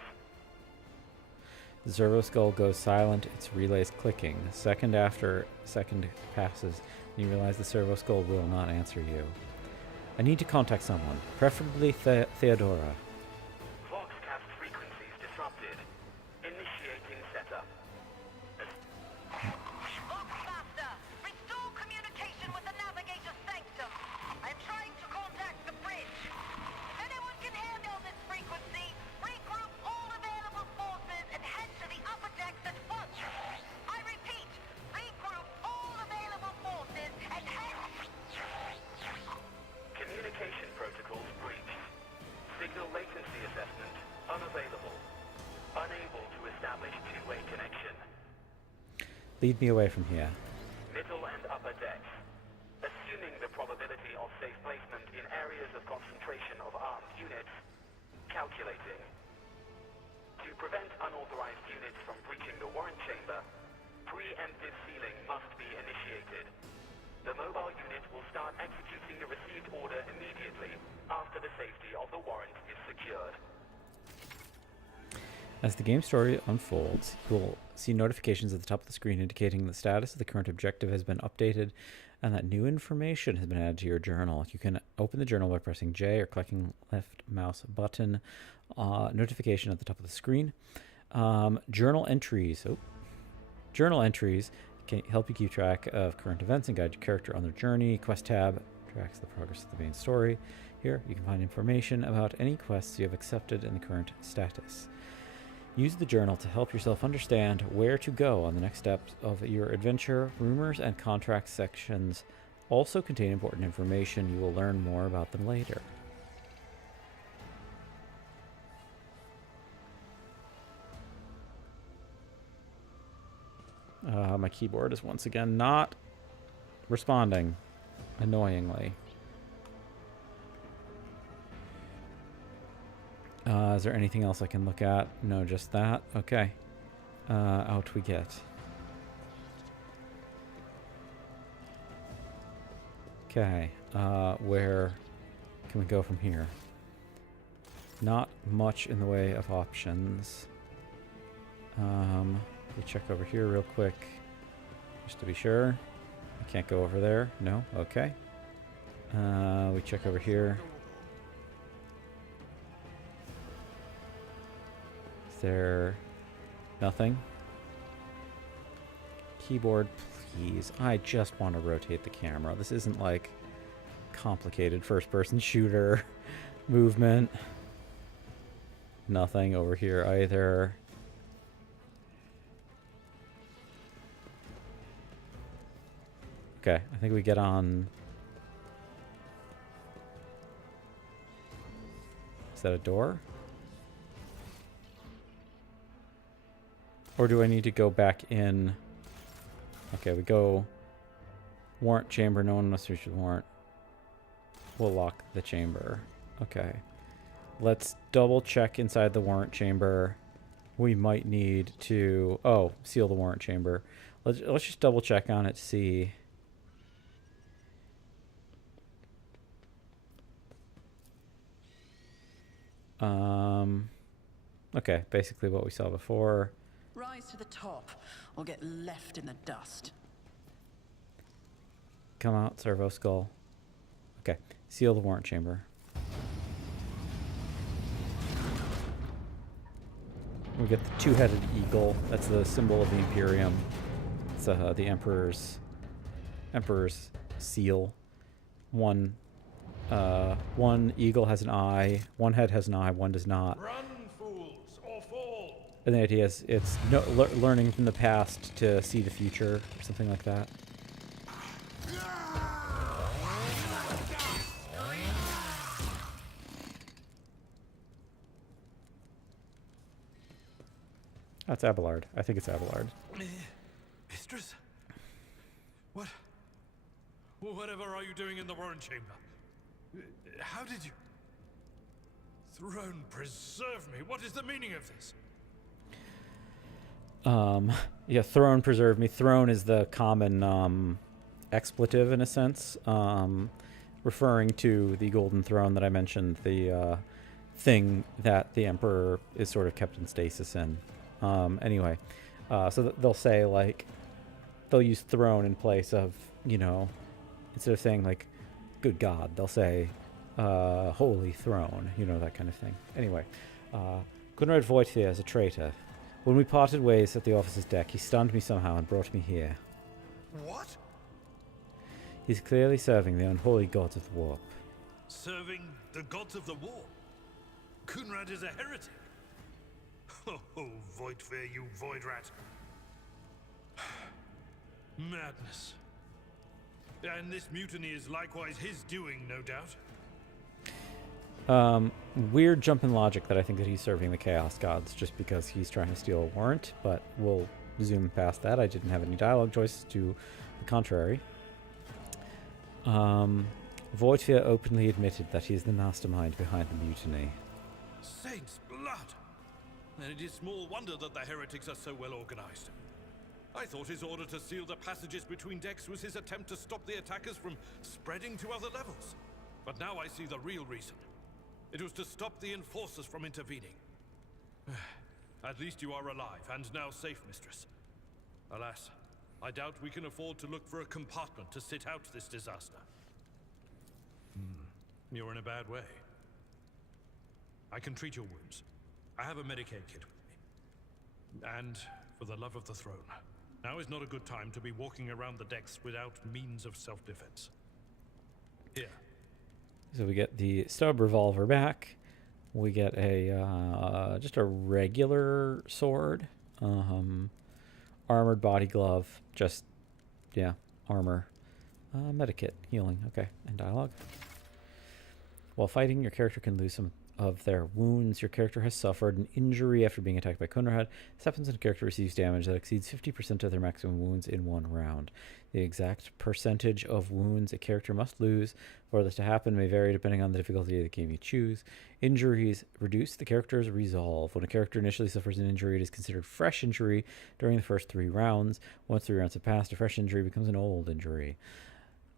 The servo skull goes silent, its relays clicking. Second after second passes, and you realize the servo skull will not answer you. I need to contact someone, preferably Theodora. Voxcast frequencies disrupted. Initiating setup. Faster! Restore communication with the navigator's sanctum. I'm trying to contact the bridge. If anyone can handle this frequency, regroup all available forces and head to the upper decks at once. I repeat, regroup all available forces and head... Communication protocols breached. Signal latency assessment unavailable. Unable to establish two-way connection. Lead me away from here. Middle and upper decks. Assuming the probability of safe placement in areas of concentration of armed units. Calculating. To prevent unauthorized units from breaching the warrant chamber, preemptive sealing must be initiated. The mobile unit will start executing the received order immediately after the safety of the warrant is secured. As the game story unfolds, you will see notifications at the top of the screen indicating the status of the current objective has been updated and that new information has been added to your journal. You can open the journal by pressing J or clicking left mouse button. Notification at the top of the screen. Journal entries. Journal entries can help you keep track of current events and guide your character on their journey. Quest tab tracks the progress of the main story. Here, you can find information about any quests you have accepted and the current status. Use the journal to help yourself understand where to go on the next steps of your adventure. Rumors and contract sections also contain important information. You will learn more about them later. My keyboard is once again not responding, annoyingly. Is there anything else I can look at? No, just that. Okay. Out we get. Okay. Where can we go from here? Not much in the way of options. We check over here real quick, just to be sure. I can't go over there. No? Okay. We check over here. Is there nothing? Keyboard, please. I just want to rotate the camera. This isn't like complicated first-person shooter movement. Nothing over here either. Okay, I think we get on... Is that a door? Or do I need to go back in? Okay, we go... Warrant chamber. No one must reach the warrant. We'll lock the chamber. Okay. Let's double check inside the warrant chamber. We might need to... Oh, seal the warrant chamber. Let's just double check on it to see... Okay, basically what we saw before. Rise to the top, or get left in the dust. Come out, Servo Skull. Okay, seal the warrant chamber. We get the two-headed eagle. That's the symbol of the Imperium. It's the Emperor's seal. One eagle has an eye. One head has an eye. One does not. Run, fools, or fall. And the idea is it's learning from the past to see the future, or something like that. That's Abelard. I think it's Abelard. Mistress? Whatever are you doing in the warrant chamber? How did you... Throne preserve me. What is the meaning of this? Yeah, throne preserve me. Throne is the common expletive in a sense, referring to the golden throne that I mentioned, the thing that the Emperor is sort of kept in stasis in. Anyway, so they'll say, like, they'll use throne in place of, you know, instead of saying, like, good God, they'll say, holy throne, you know, that kind of thing. Anyway, Conrad Voigtfear is a traitor. When we parted ways at the officer's deck, he stunned me somehow and brought me here. What? He's clearly serving the unholy gods of the warp. Serving the gods of the warp? Kunrad is a heretic. Oh, Voigtfear, you void rat. Madness. And this mutiny is likewise his doing, no doubt. Weird jump in logic that I think that he's serving the Chaos Gods just because he's trying to steal a warrant, but we'll zoom past that. I didn't have any dialogue choices to the contrary. Voigtfear openly admitted that he is the mastermind behind the mutiny. Saints' blood! And it is small wonder that the heretics are so well organized. I thought his order to seal the passages between decks was his attempt to stop the attackers from spreading to other levels. But now I see the real reason. It was to stop the enforcers from intervening. At least you are alive, and now safe, mistress. Alas, I doubt we can afford to look for a compartment to sit out this disaster. You're in a bad way. I can treat your wounds. I have a Medicaid kit with me. And for the love of the throne, now is not a good time to be walking around the decks without means of self-defense. Here. So we get the stub revolver back. We get a just a regular sword, armored body glove, just armor, medikit, healing. Okay, and dialogue. While fighting, your character can lose some of their wounds. Your character has suffered an injury after being attacked by Conrad. This happens when a character receives damage that exceeds 50% of their maximum wounds in one round. The exact percentage of wounds a character must lose for this to happen may vary depending on the difficulty of the game you choose. Injuries reduce the character's resolve. When a character initially suffers an injury, it is considered fresh injury during the first 3 rounds. Once 3 rounds have passed, a fresh injury becomes an old injury.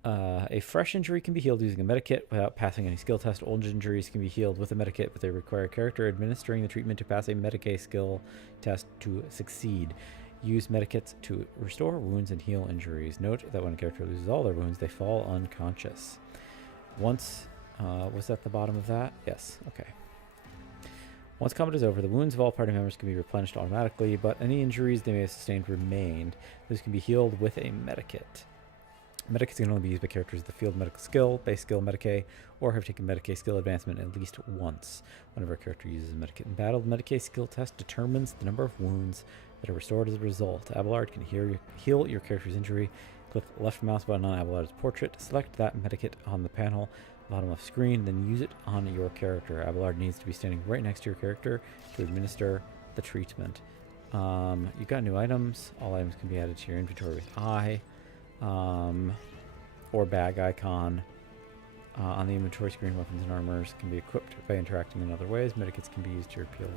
A fresh injury can be healed using a medikit without passing any skill test. Old injuries can be healed with a medikit, but they require a character administering the treatment to pass a Medicaid skill test to succeed. Use medikits to restore wounds and heal injuries. Note that when a character loses all their wounds, they fall unconscious. Once, was that the bottom of that? Yes, okay. Once combat is over, the wounds of all party members can be replenished automatically, but any injuries they may have sustained remained. Those can be healed with a medikit. Medikits can only be used by characters with the field medical skill, base skill, Medicaid, or have taken Medicaid skill advancement at least once. Whenever a character uses a medikit in battle, the Medicaid skill test determines the number of wounds that are restored as a result. Abelard can heal your character's injury. Click left mouse button on Abelard's portrait. Select that medikit on the panel, bottom left screen, then use it on your character. Abelard needs to be standing right next to your character to administer the treatment. You've got new items. All items can be added to your inventory with I, or bag icon. On the inventory screen, weapons and armors can be equipped by interacting in other ways. Medikits can be used to repeal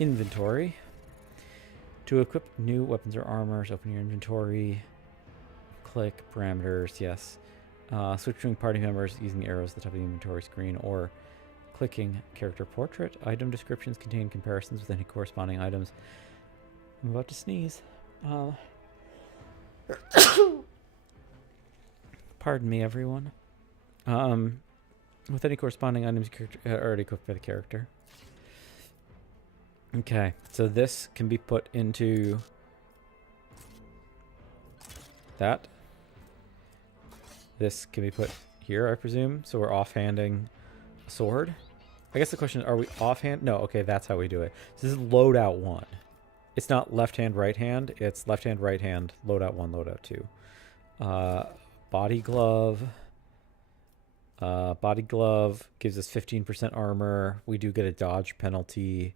inventory. To equip new weapons or armors, open your inventory. Click parameters, yes. Switch between party members using arrows at the top of the inventory screen or clicking character portrait. Item descriptions contain comparisons with any corresponding items. I'm about to sneeze. Pardon me, everyone. With any corresponding items already equipped by the character. Okay, so this can be put into that. This can be put here, I presume. So we're offhanding a sword. I guess the question is, are we offhand? No, okay, that's how we do it. So this is loadout 1. It's not left hand, right hand. It's left hand, right hand, loadout 1, loadout 2. Body glove. Body glove gives us 15% armor. We do get a dodge penalty.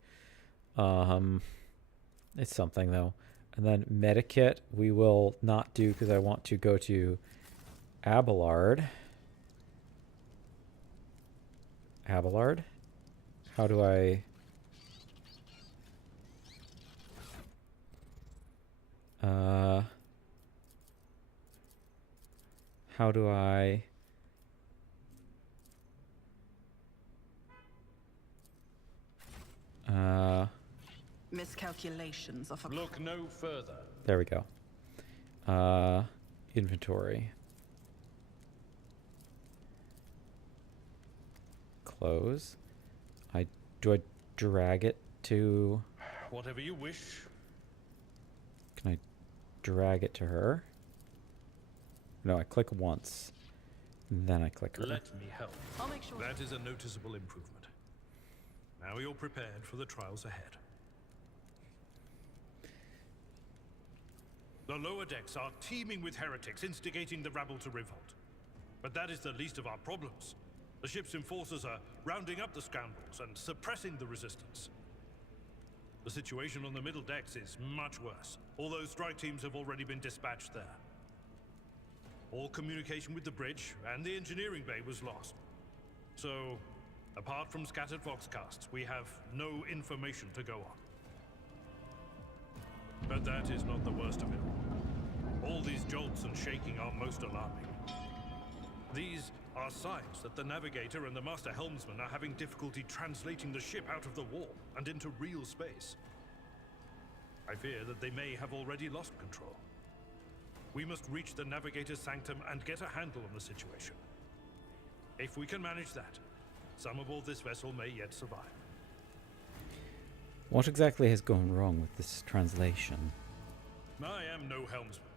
It's something though. And then medikit we will not do because I want to go to Abelard. Abelard? How do I... how do I... Miscalculations of a... Look no further. There we go. Inventory. Close. Do I drag it to... Whatever you wish. Can I drag it to her? No, I click once. Then I click her. Let me help. I'll make sure. That is a noticeable improvement. Now you're prepared for the trials ahead. The lower decks are teeming with heretics, instigating the rabble to revolt. But that is the least of our problems. The ship's enforcers are rounding up the scoundrels and suppressing the resistance. The situation on the middle decks is much worse. All those strike teams have already been dispatched there. All communication with the bridge and the engineering bay was lost. So, apart from scattered voxcasts, we have no information to go on. But that is not the worst of it all. All these jolts and shaking are most alarming. These are signs that the navigator and the master helmsman are having difficulty translating the ship out of the warp and into real space. I fear that they may have already lost control. We must reach the navigator's sanctum and get a handle on the situation. If we can manage that, some aboard this vessel may yet survive. What exactly has gone wrong with this translation? I am no helmsman,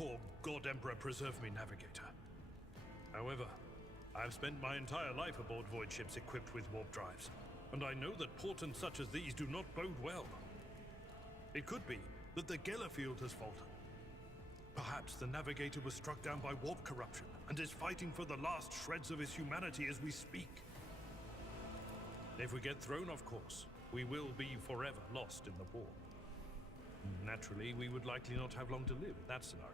or God Emperor preserve me navigator. However, I've spent my entire life aboard void ships equipped with warp drives, and I know that portents such as these do not bode well. It could be that the Gellerfield has faltered. Perhaps the navigator was struck down by warp corruption and is fighting for the last shreds of his humanity as we speak. If we get thrown off course, we will be forever lost in the warp. Naturally, we would likely not have long to live in that scenario.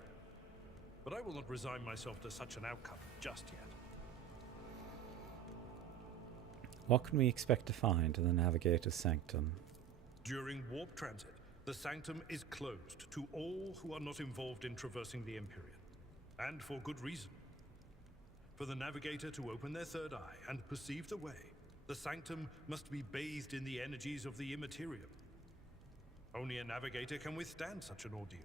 But I will not resign myself to such an outcome just yet. What can we expect to find in the Navigator's Sanctum? During warp transit, the Sanctum is closed to all who are not involved in traversing the Empyrean. And for good reason. For the Navigator to open their third eye and perceive the way, the Sanctum must be bathed in the energies of the Immaterium. Only a Navigator can withstand such an ordeal.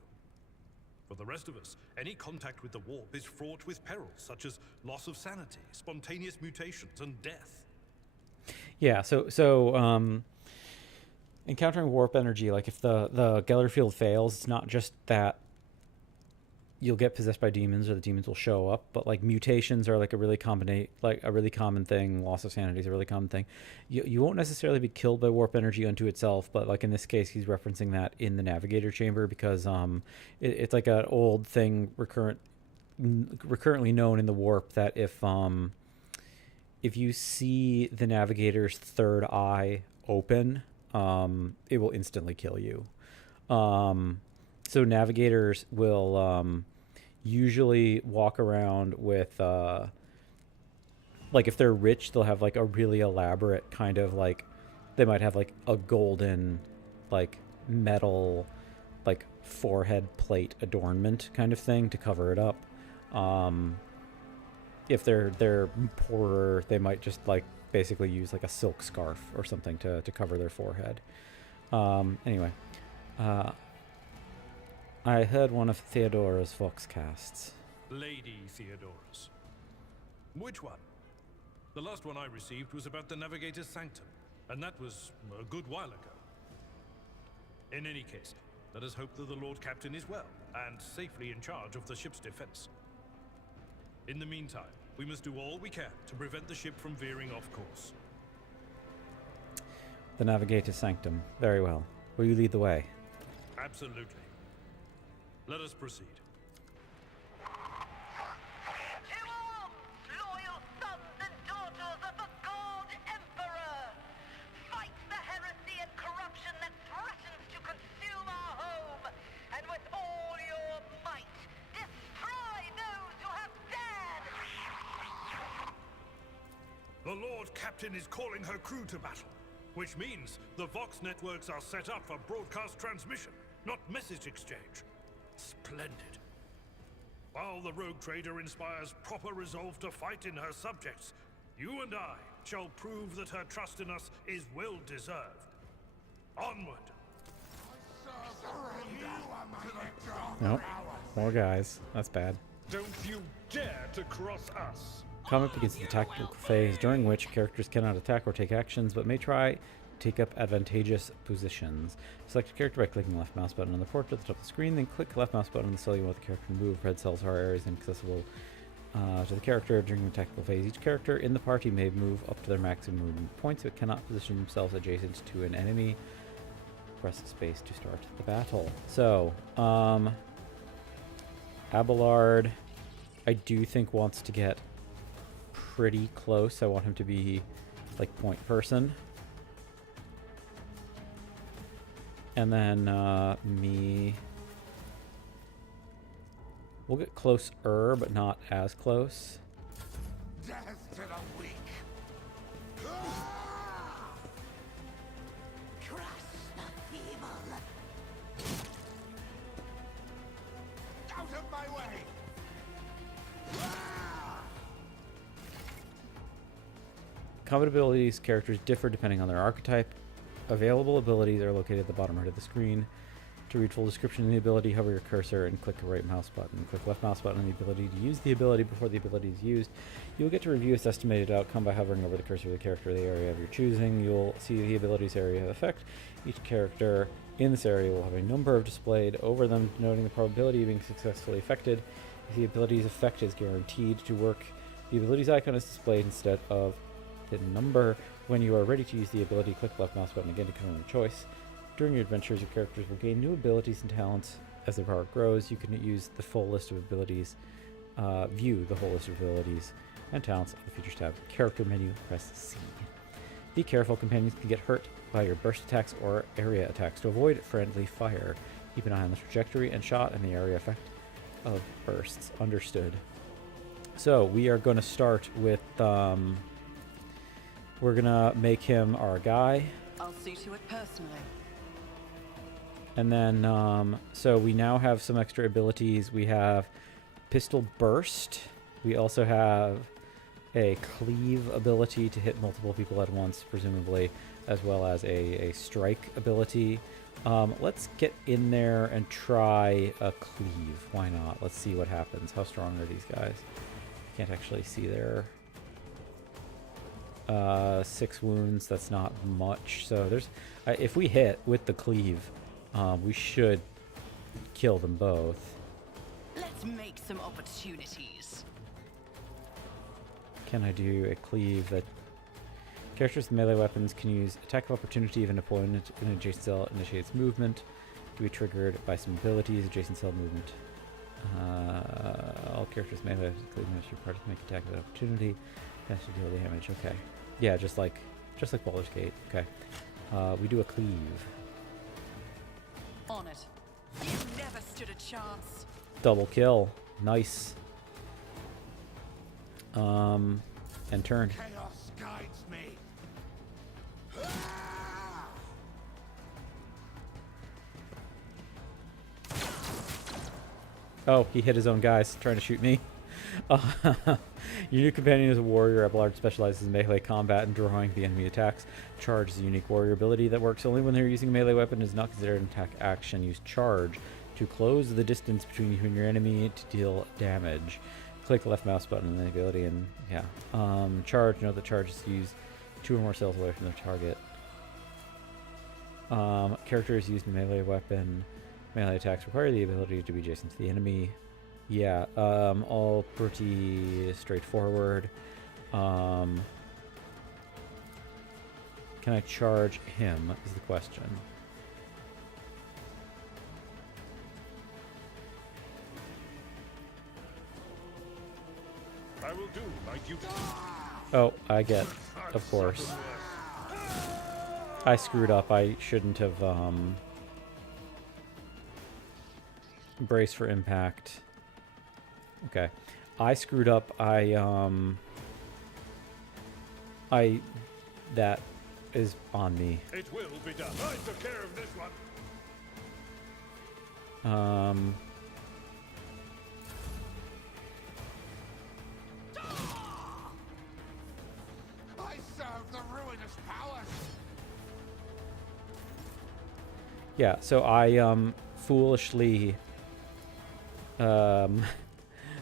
For the rest of us, any contact with the warp is fraught with perils such as loss of sanity, spontaneous mutations, and death. Yeah, so encountering warp energy, like if the Gellerfield fails, it's not just that you'll get possessed by demons, or the demons will show up. But like mutations are like a really common thing. Loss of sanity is a really common thing. You won't necessarily be killed by warp energy unto itself, but like in this case, he's referencing that in the navigator chamber because it's like an old thing recurrently known in the warp that if you see the navigator's third eye open, it will instantly kill you. So navigators will usually walk around with, like if they're rich, they'll have like a really elaborate kind of like, they might have like a golden, like metal, like forehead plate adornment kind of thing to cover it up. If they're poorer, they might just like basically use like a silk scarf or something to cover their forehead. Anyway, I heard one of Theodora's Voxcasts. Lady Theodora's. Which one? The last one I received was about the Navigator's Sanctum, and that was a good while ago. In any case, let us hope that the Lord Captain is well, and safely in charge of the ship's defense. In the meantime, we must do all we can to prevent the ship from veering off course. The Navigator's Sanctum. Very well. Will you lead the way? Absolutely. Let us proceed. To arms, loyal sons and daughters of the God Emperor! Fight the heresy and corruption that threatens to consume our home, and with all your might, destroy those who have dared! The Lord Captain is calling her crew to battle, which means the Vox networks are set up for broadcast transmission, not message exchange. Splendid. While the rogue trader inspires proper resolve to fight in her subjects, you and I shall prove that her trust in us is well deserved. Onward. Nope. More guys. That's bad. Don't you dare to cross us. Combat begins the tactical phase, during which characters cannot attack or take actions, but may try to take up advantageous positions. Select a character by clicking the left mouse button on the portrait at the top of the screen, then click the left mouse button on the cell you want the character to move. Red cells are areas inaccessible to the character during the tactical phase. Each character in the party may move up to their maximum movement points, but cannot position themselves adjacent to an enemy. Press space to start the battle. So, Abelard, I do think wants to get pretty close. I want him to be like point person. And then me, we'll get closer, but not as close. Death to the weak. Crush the feeble! Out of my way! Combat abilities characters differ depending on their archetype. Available abilities are located at the bottom right of the screen. To read full description of the ability, hover your cursor and click the right mouse button. Click left mouse button on the ability to use the ability before the ability is used. You will get to review its estimated outcome by hovering over the cursor of the character of the area of your choosing. You'll see the ability's area of effect. Each character in this area will have a number displayed over them, denoting the probability of being successfully affected. If the ability's effect is guaranteed to work, the ability's icon is displayed instead of the number. When you are ready to use the ability, click the left mouse button again to confirm your choice. During your adventures, your characters will gain new abilities and talents as their power grows. You can use the full list of abilities, view the whole list of abilities and talents of the Features tab. Character menu, press C. Be careful, companions can get hurt by your burst attacks or area attacks. To avoid friendly fire, keep an eye on the trajectory and shot and the area effect of bursts. Understood. So we are going to start with we're gonna make him our guy. I'll see to it personally. And then, so we now have some extra abilities. We have Pistol Burst. We also have a Cleave ability to hit multiple people at once, presumably, as well as a Strike ability. Let's get in there and try a Cleave. Why not? Let's see what happens. How strong are these guys? Can't actually see their 6 wounds. That's not much. So there's if we hit with the Cleave, we should kill them both. Let's Let's make some opportunities. Can I do a cleave that characters with melee weapons can use attack of opportunity if an opponent in an adjacent cell initiates movement to be triggered by some abilities, adjacent cell movement. All characters with melee weapons, including master parties, make attack of opportunity. Has to deal damage. Okay. Yeah, just like Baldur's Gate. Okay. We do a cleave. On it. You never stood a chance. Double kill. Nice. And turn. Chaos guides me. Oh, he hit his own guys trying to shoot me. Your new companion is a warrior. Abelard specializes in melee combat and drawing the enemy attacks. Charge is a unique warrior ability that works only when they're using a melee weapon. Is not considered an attack action. Use charge to close the distance between you and your enemy to deal damage. Click the left mouse button on the ability and yeah. Charge. Note that charge is used 2 or more cells away from their target. Characters used in melee weapon. Melee attacks require the ability to be adjacent to the enemy. Yeah, all pretty straightforward. Can I charge him is the question. I will do my duty. Oh, I get, of course. I screwed up. I shouldn't have, brace for impact. Okay. I screwed up. That is on me. It will be done. I took care of this one. I serve the ruinous powers. Yeah, so I foolishly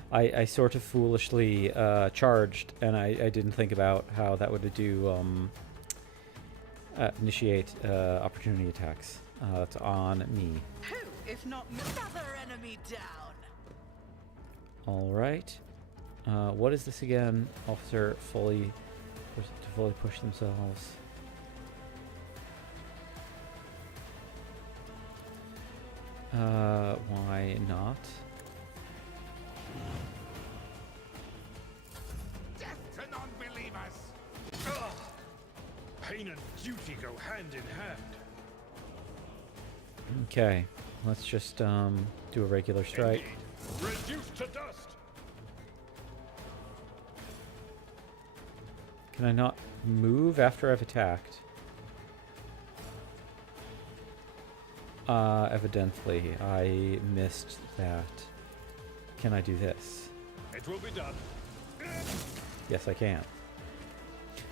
I sort of foolishly charged, and I didn't think about how that would do initiate opportunity attacks. That's on me. Who, if not another enemy down? All right. What is this again? Officer to fully push themselves. Why not? Death to non-believers. Pain and duty go hand in hand. Okay, let's just do a regular strike. Indeed. Reduced to dust. Can I not move after I've attacked? Evidently, I missed that. Can I do this? It will be done. Yes, I can.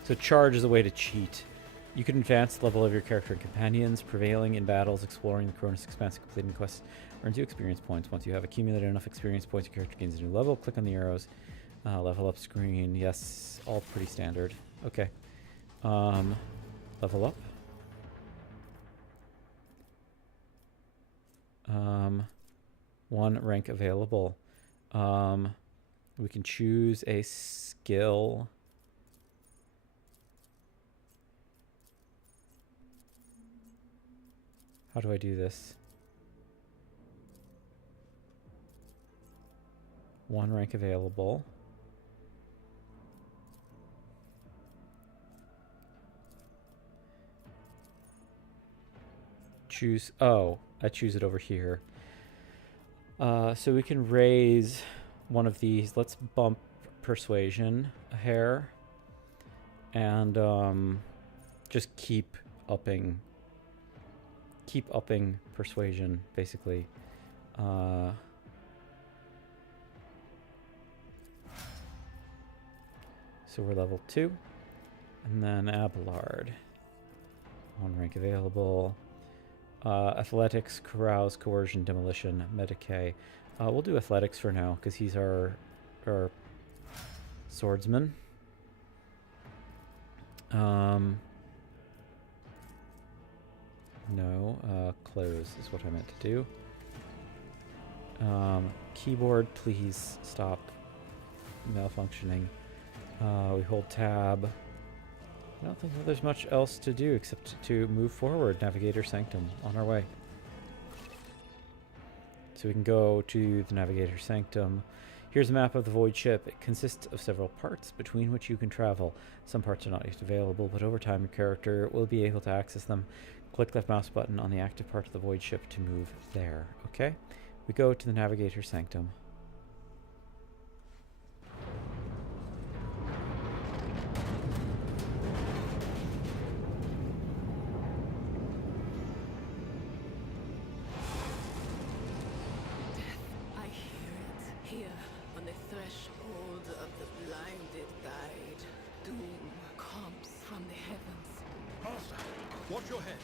So charge is a way to cheat. You can advance the level of your character and companions, prevailing in battles, exploring the Cronus Expanse, completing quests, earns you experience points. Once you have accumulated enough experience points, your character gains a new level. Click on the arrows. Level up screen. Yes, all pretty standard. Okay. Level up. 1 rank available. We can choose a skill. How do I do this? 1 rank available. Choose. Oh, I choose it over here. So we can raise one of these. Let's bump persuasion a hair. And just keep upping persuasion, basically. So we're level 2. And then Abelard. 1 rank available. Athletics, carouse, coercion, demolition, medicay. We'll do athletics for now, because he's our swordsman. No, close is what I meant to do. Keyboard, please stop malfunctioning. We hold tab. I don't think that there's much else to do except to move forward. Navigator Sanctum, on our way. So we can go to the Navigator Sanctum. Here's a map of the Void Ship. It consists of several parts between which you can travel. Some parts are not yet available, but over time your character will be able to access them. Click that mouse button on the active part of the Void Ship to move there. Okay? We go to the Navigator Sanctum. I hear it here on the threshold of the blinded guide. Doom comes from the heavens. Master, watch your head.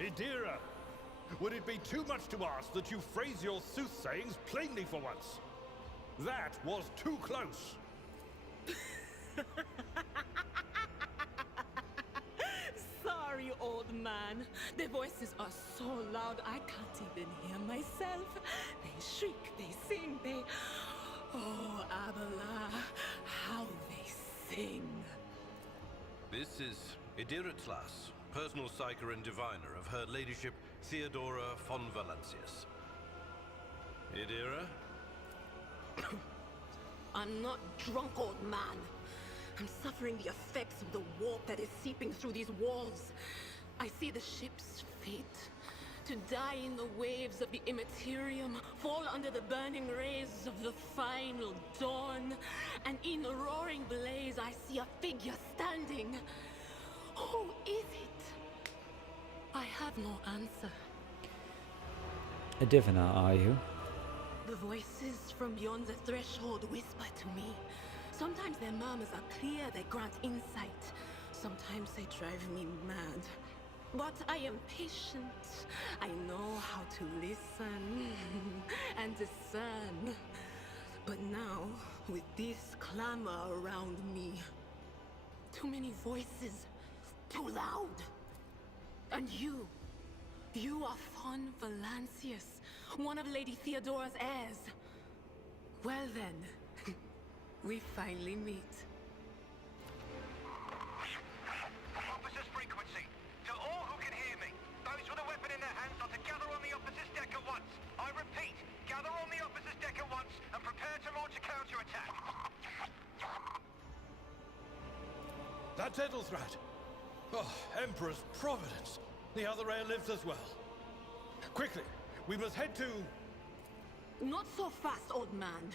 Idira, would it be too much to ask that you phrase your soothsayings plainly for once? That was too close. Sorry, old man. The voices are so loud I can't even hear myself. They shriek, they sing, they... Oh, Abala, how they sing. This is Idira Tlas, personal psyker and diviner of Her Ladyship Theodora von Valancius. Idira? I'm not drunk, old man. I'm suffering the effects of the warp that is seeping through these walls. I see the ship's fate. To die in the waves of the immaterium, fall under the burning rays of the final dawn. And in the roaring blaze, I see a figure standing. Who is it? I have no answer. A diviner, are you? The voices from beyond the threshold whisper to me. Sometimes their murmurs are clear, they grant insight. Sometimes they drive me mad. But I am patient. I know how to listen and discern. But now, with this clamor around me, too many voices, too loud. And you are von Valancius, one of Lady Theodora's heirs. Well then, we finally meet. Officers frequency. To all who can hear me, those with a weapon in their hands are to gather on the officers' deck at once. I repeat, gather on the officers' deck at once and prepare to launch a counterattack. That's Ethelthrat. Oh, Emperor's Providence. The other heir lives as well. Quickly, we must head to... Not so fast, old man.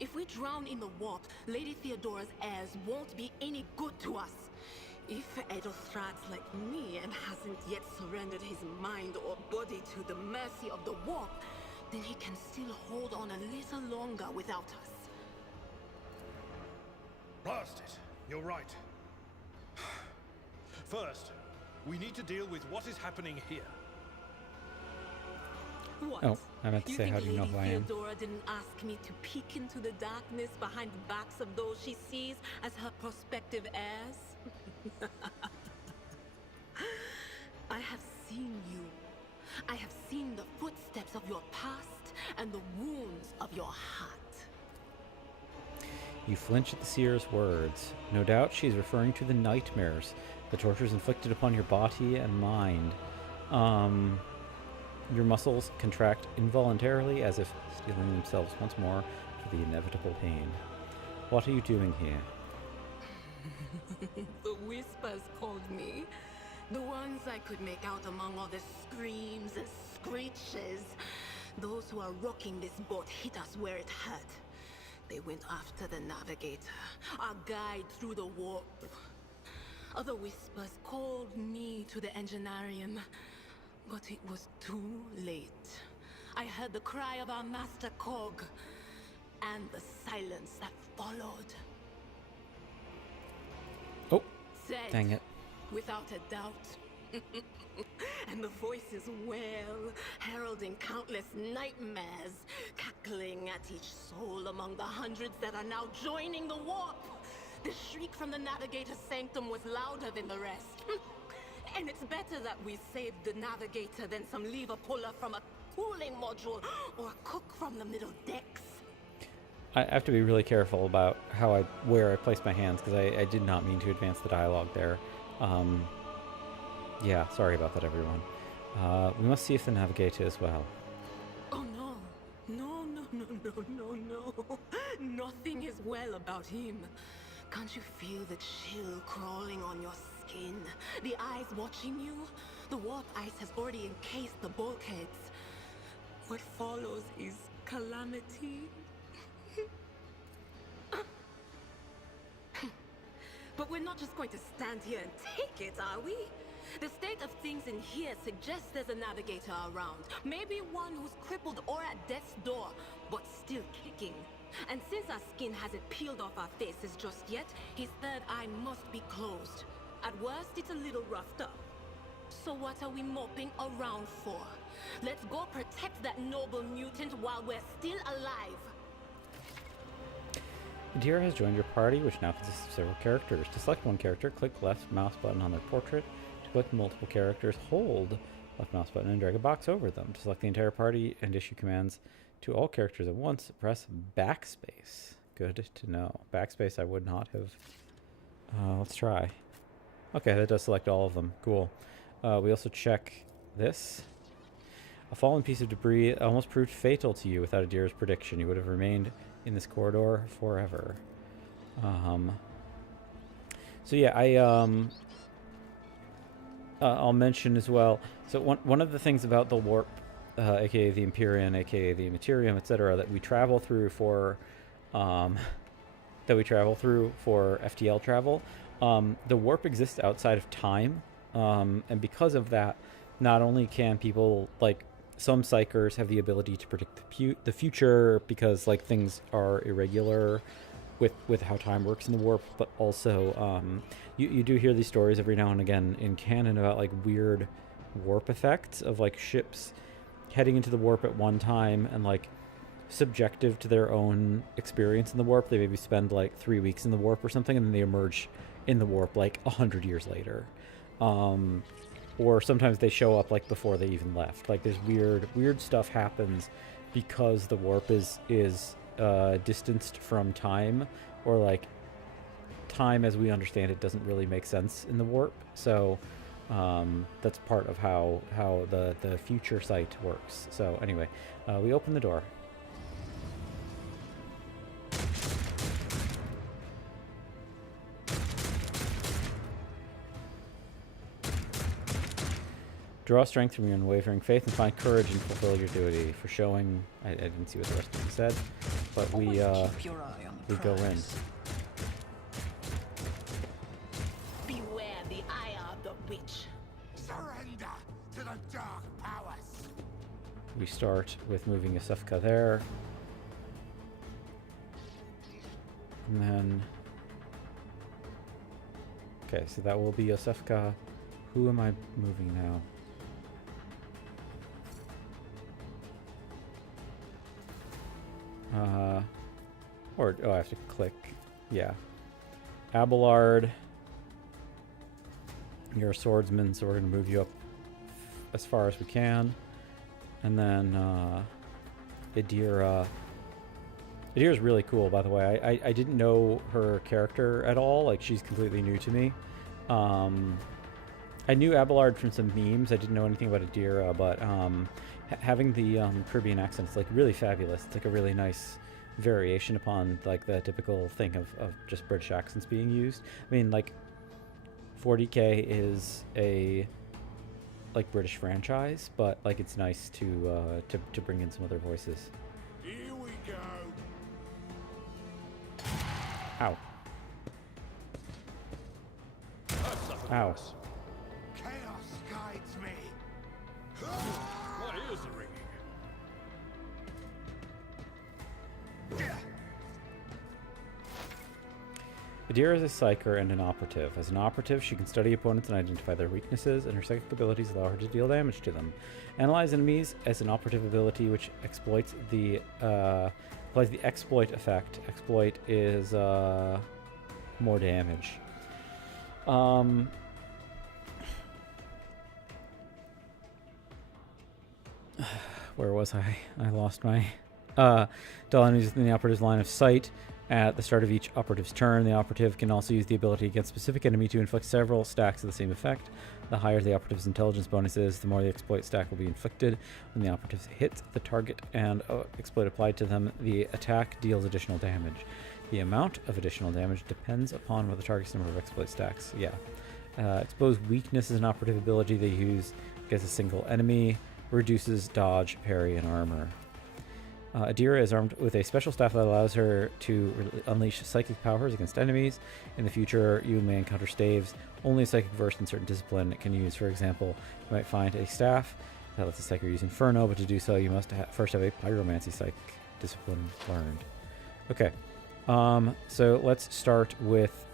If we drown in the warp, Lady Theodora's heirs won't be any good to us. If Ethelthrat's like me and hasn't yet surrendered his mind or body to the mercy of the warp, then he can still hold on a little longer without us. Blast it. You're right. First, we need to deal with what is happening here. What? Oh, I meant to say, how do you know who I am? Lady Theodora didn't ask me to peek into the darkness behind the backs of those she sees as her prospective heirs? I have seen you. I have seen the footsteps of your past and the wounds of your heart. You flinch at the seer's words. No doubt she's referring to the nightmares, the tortures inflicted upon your body and mind. Your muscles contract involuntarily as if steeling themselves once more for the inevitable pain. What are you doing here? The whispers called me. The ones I could make out among all the screams and screeches. Those who are rocking this boat hit us where it hurt. They went after the navigator, our guide through the warp. Other whispers called me to the engineerium, but it was too late. I heard the cry of our master Cog, and the silence that followed. Oh, Said, dang it. without a doubt. And the voices wail, heralding countless nightmares, cackling at each soul among the hundreds that are now joining the warp. The shriek from the navigator's sanctum was louder than the rest. And it's better that we save the navigator than some lever puller from a cooling module or a cook from the middle decks. I have to be really careful about where I place my hands, because I did not mean to advance the dialogue there. Yeah, sorry about that, everyone. We must see if the navigator as well. Oh no. No. Nothing is well about him. Can't you feel the chill crawling on your skin? The eyes watching you? The warp ice has already encased the bulkheads. What follows is calamity. But we're not just going to stand here and take it, are we? The state of things in here suggests there's a navigator around. Maybe one who's crippled or at death's door, but still kicking. And since our skin hasn't peeled off our faces just yet, his third eye must be closed. At worst, it's a little roughed up. So what are we moping around for? Let's go protect that noble mutant while we're still alive. Adira has joined your party, which now consists of several characters. To select one character, click left mouse button on their portrait. To select multiple characters, hold left mouse button and drag a box over them. To select the entire party and issue commands to all characters at once, press backspace. Good to know. Backspace I would not have. Let's try. Okay, that does select all of them. Cool. We also check this. A fallen piece of debris almost proved fatal to you without Adira's prediction. You would have remained in this corridor forever. So yeah, I'll mention as well. So one of the things about the warp, aka the Empyrean, aka the Materium, etc., that we travel through for FTL travel, the warp exists outside of time, and because of that, not only can people, like, some psychers have the ability to predict the future because, like, things are irregular with how time works in the warp, but also you do hear these stories every now and again in canon about, like, weird warp effects of, like, ships heading into the warp at one time and, like, subjective to their own experience in the warp. They maybe spend, like, 3 weeks in the warp or something, and then they emerge in the warp, like, 100 years later. Or sometimes they show up, like, before they even left. Like, there's weird stuff happens because the warp is distanced from time, or, like, time as we understand it doesn't really make sense in the warp. So that's part of how the future site works. So anyway, we open the door. Draw strength from your unwavering faith and find courage and fulfill your duty. For showing, I didn't see what the rest of them said, but we go in. Beware the eye of the witch. Surrender to the dark powers. We start with moving Yosefka there, and then okay, so that will be Yosefka. Who am I moving now? I have to click. Yeah. Abelard. You're a swordsman, so we're going to move you up as far as we can. And then Adira. Adira's really cool, by the way. I didn't know her character at all. Like, she's completely new to me. I knew Abelard from some memes. I didn't know anything about Adira, but having the Caribbean accent is, like, really fabulous. It's, like, a really nice variation upon, like, the typical thing of just British accents being used. I mean, like, 40K is a, like, British franchise, but, like, it's nice to bring in some other voices. Here we go. Ow. Ow. Chaos guides me. My ears are ringing. Adira is a psyker and an operative. As an operative, she can study opponents and identify their weaknesses, and her psychic abilities allow her to deal damage to them. Analyze enemies as an operative ability, which exploits the applies the exploit effect. Exploit is more damage. Where was I? I lost my... dull enemies within the operative's line of sight. At the start of each operative's turn, the operative can also use the ability against a specific enemy to inflict several stacks of the same effect. The higher the operative's intelligence bonus is, the more the exploit stack will be inflicted. When the operatives hit the target and exploit applied to them, the attack deals additional damage. The amount of additional damage depends upon what the target's number of exploit stacks. Yeah. Expose weakness is an operative ability they use against a single enemy. Reduces dodge, parry, and armor. Adira is armed with a special staff that allows her to unleash psychic powers against enemies. In the future, you may encounter staves only a psychic versed in certain discipline can use. For example, you might find a staff that lets a psychic use Inferno, but to do so, you must first have a pyromancy psychic discipline learned. Okay, so let's start with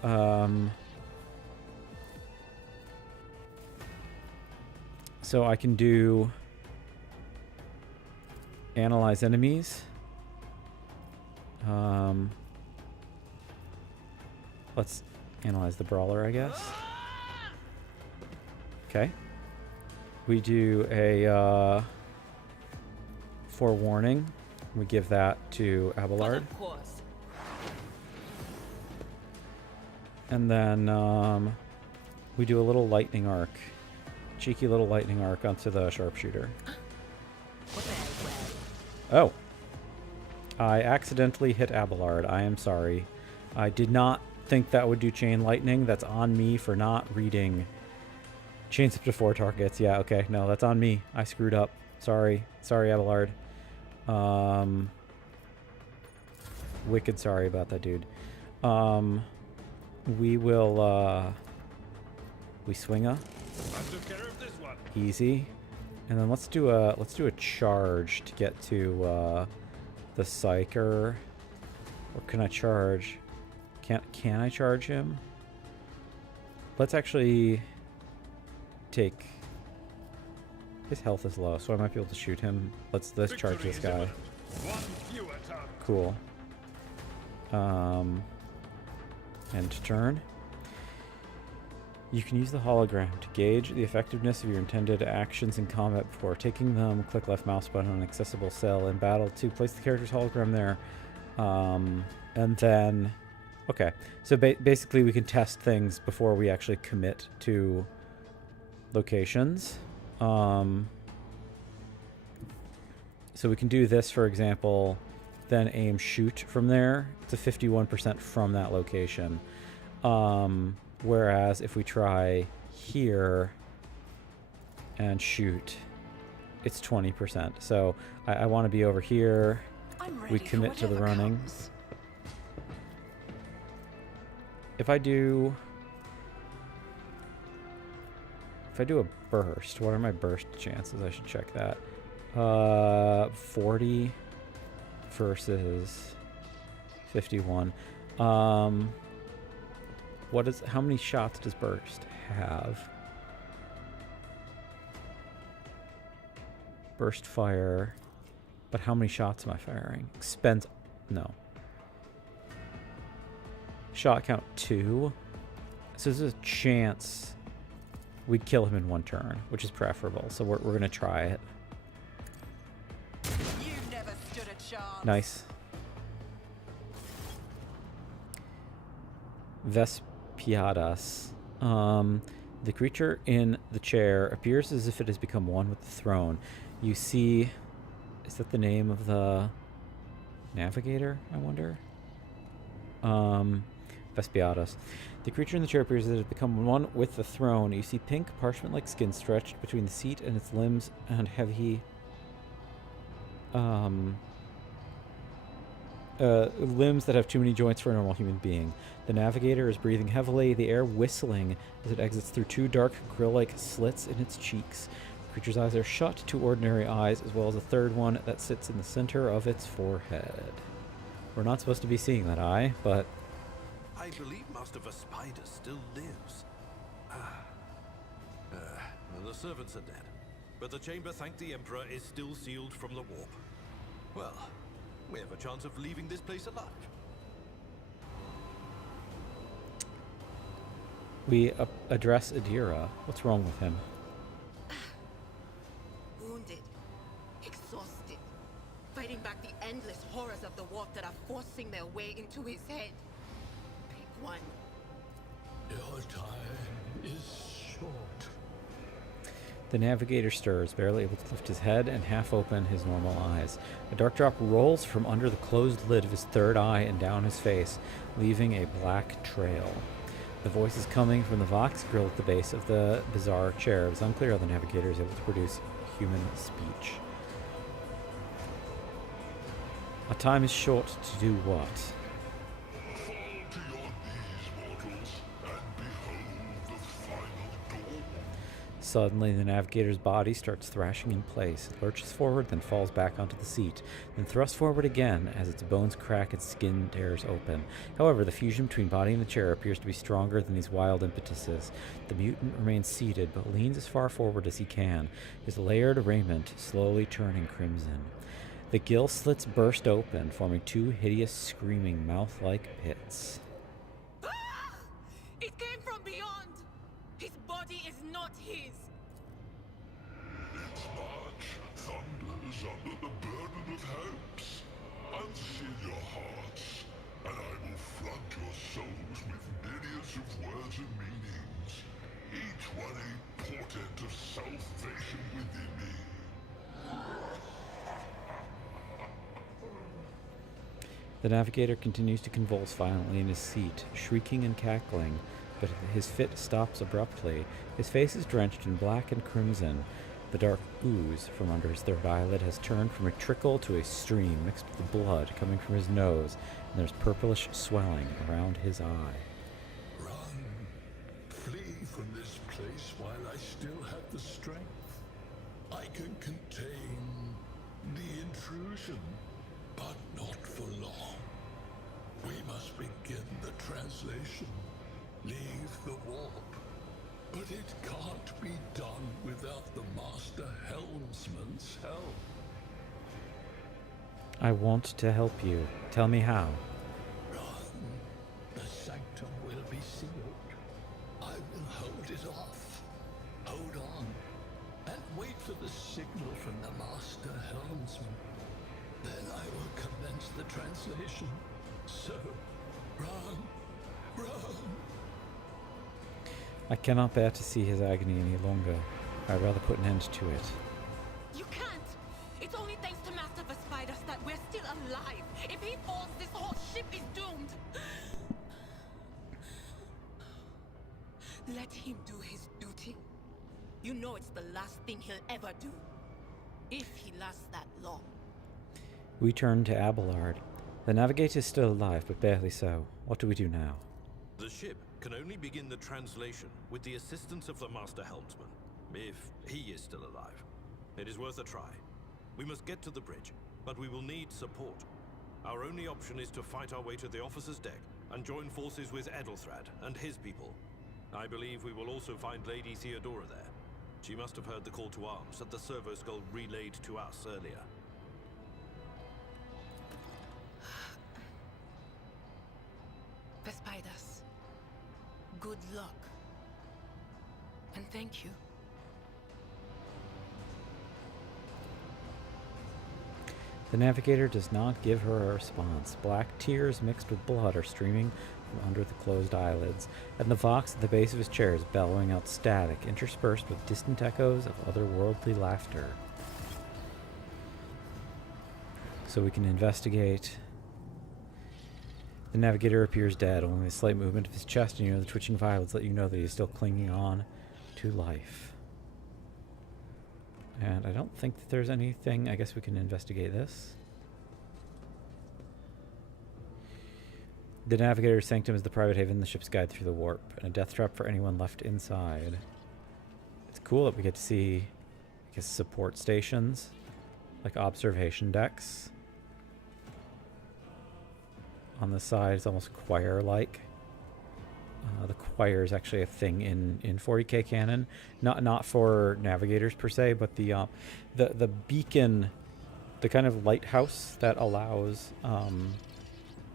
so I can do analyze enemies. Let's analyze the brawler, I guess. Okay. We do a forewarning. We give that to Abelard. And then we do a little lightning arc. Cheeky little lightning arc onto the sharpshooter. Oh. I accidentally hit Abelard. I am sorry. I did not think that would do chain lightning. That's on me for not reading chains up to 4 targets. Yeah, okay. No, that's on me. I screwed up. Sorry. Sorry, Abelard. Wicked sorry about that, dude. We will, we swinga. Easy. And then let's do a charge to get to the psyker. Or can I charge? Can I charge him? Let's actually take... His health is low, so I might be able to shoot him. Let's charge this guy. Cool. End turn. You can use the hologram to gauge the effectiveness of your intended actions in combat before taking them. Click left mouse button on an accessible cell in battle to place the character's hologram there. And then... Okay, so basically we can test things before we actually commit to locations. So we can do this, for example, then aim shoot from there. It's a 51% from that location. Whereas if we try here and shoot, it's 20%. So I want to be over here. We commit to the running. If I do a burst, what are my burst chances? I should check that. 40 versus 51. How many shots does burst have? Burst fire. But how many shots am I firing? No. Shot count 2. So there's a chance we'd kill him in 1 turn, which is preferable. So we're gonna try it. You never stood a chance. Nice. Vespiadas. The creature in the chair appears as if it has become one with the throne. You see... Is that the name of the navigator, I wonder? Vespiadas. The creature in the chair appears as if it has become one with the throne. You see pink, parchment-like skin stretched between the seat and its limbs and heavy... limbs that have too many joints for a normal human being. The navigator is breathing heavily, the air whistling as it exits through 2 dark grill-like slits in its cheeks. The creature's eyes are shut, 2 ordinary eyes, as well as a 3rd one that sits in the center of its forehead. We're not supposed to be seeing that eye, but... I believe Master Vespiadas still lives. The servants are dead, but the chamber, thank the Emperor, is still sealed from the warp. Well, we have a chance of leaving this place alive. We address Adira. What's wrong with him? Wounded. exhausted, fighting back the endless horrors of the warp that are forcing their way into his head. Pick one. Your time is short. The navigator stirs, barely able to lift his head and half open his normal eyes. A dark drop rolls from under the closed lid of his third eye and down his face, leaving a black trail. The voice is coming from the Vox grill at the base of the bizarre chair. It's unclear how the navigator is able to produce human speech. Our time is short to do what? Fall to your knees, mortals, and behold the final dawn. Suddenly, the navigator's body starts thrashing in place. It lurches forward, then falls back onto the seat, then thrusts forward again as its bones crack and skin tears open. However, the fusion between body and the chair appears to be stronger than these wild impetuses. The mutant remains seated, but leans as far forward as he can, his layered raiment slowly turning crimson. The gill slits burst open, forming two hideous, screaming, mouth-like pits. Ah! It came from beyond! His body is not his! Its march thunders under the burden of hopes. Unseal your hearts, and I will flood your souls with myriads of words and meanings, each one a portent of salvation within me. The navigator continues to convulse violently in his seat, shrieking and cackling, but his fit stops abruptly. His face is drenched in black and crimson. The dark ooze from under his third eyelid has turned from a trickle to a stream mixed with the blood coming from his nose, and there's purplish swelling around his eye. Run. Flee from this place while I still have the strength. I can contain the intrusion, but not for long. We must begin the translation. Leave the warp. But it can't be done without the Master Helmsman's help. I want to help you. Tell me how. Run. The sanctum will be sealed. I will hold it off. Hold on. And wait for the signal from the Master Helmsman. Then I will commence the translation. So, run. Run. I cannot bear to see his agony any longer. I'd rather put an end to it. You can't! It's only thanks to Master Spiders that we're still alive! If he falls, this whole ship is doomed! Let him do his duty. You know it's the last thing he'll ever do. If he lasts that long. We turn to Abelard. The navigator is still alive, but barely so. What do we do now? The ship can only begin the translation with the assistance of the Master Helmsman, if he is still alive. It is worth a try. We must get to the bridge, but we will need support. Our only option is to fight our way to the officer's deck and join forces with Edelthrad and his people. I believe we will also find Lady Theodora there. She must have heard the call to arms that the servo skull relayed to us earlier. Spiders, good luck. And thank you. The navigator does not give her a response. Black tears mixed with blood are streaming from under the closed eyelids, and the Vox at the base of his chair is bellowing out static, interspersed with distant echoes of otherworldly laughter. So we can investigate. The navigator appears dead, only a slight movement of his chest and the twitching violets let you know that he is still clinging on to life. And I don't think that there's anything. I guess we can investigate this. The navigator's sanctum is the private haven, the ship's guide through the warp, and a death trap for anyone left inside. It's cool that we get to see, I guess, support stations, like observation decks. On the side, it's almost choir-like. The choir is actually a thing in 40k canon, not for navigators per se, but the beacon, the kind of lighthouse that allows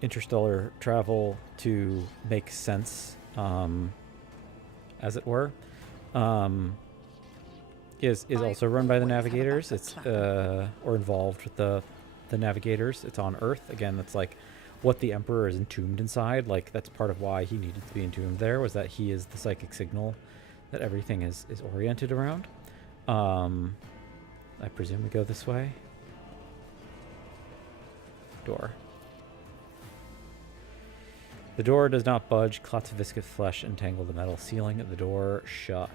interstellar travel to make sense, as it were. is also run by the Navigators. It's or involved with the Navigators. It's on Earth. Again, that's like what the Emperor is entombed inside. Like, that's part of why he needed to be entombed there, was that he is the psychic signal that everything is oriented around. I presume we go this way. Door. The door does not budge. Clots of viscous flesh entangle the metal ceiling. The door shut.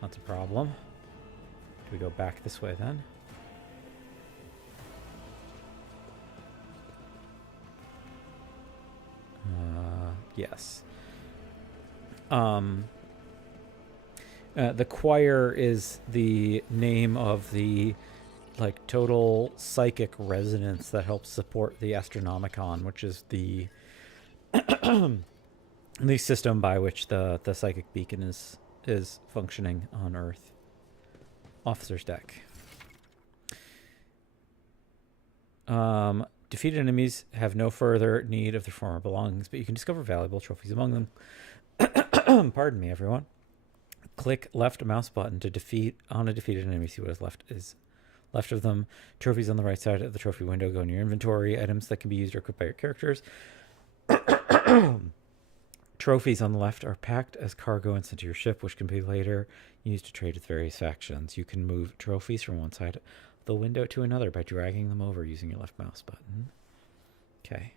That's a problem. Do we go back this way then? Yes. The choir is the name of the like total psychic resonance that helps support the Astronomicon, which is the the system by which the psychic beacon is functioning on Earth. Officer's deck. Defeated enemies have no further need of their former belongings, but you can discover valuable trophies among them. Pardon me, everyone. Click left mouse button to defeat on a defeated enemy. See what is left of them. Trophies on the right side of the trophy window go in your inventory. Items that can be used or equipped by your characters. Trophies on the left are packed as cargo and sent to your ship, which can be later used to trade with various factions. You can move trophies from one side of the window to another by dragging them over using your left mouse button. Okay.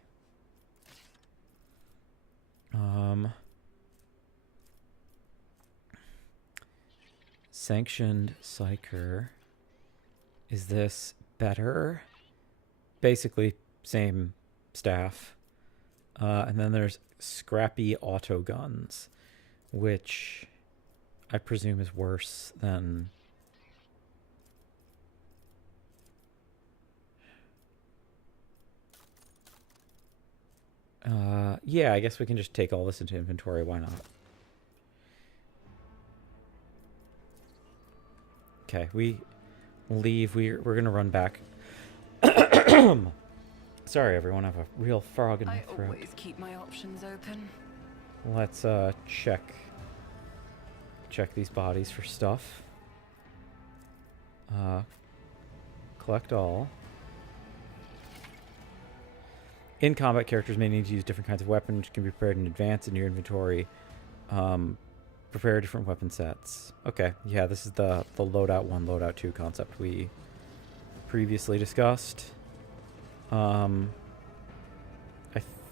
Sanctioned Psyker. Is this better? Basically, same staff. And then there's Scrappy Autoguns, which I presume is worse than... yeah, I guess we can just take all this into inventory. Why not? Okay, we leave. We're going to run back. Sorry, everyone. I have a real frog in my throat. I always keep my options open. Let's check these bodies for stuff. Collect all. In combat, characters may need to use different kinds of weapons, which can be prepared in advance in your inventory. Prepare different weapon sets. Okay, yeah, this is the loadout 1, loadout 2 concept we previously discussed. I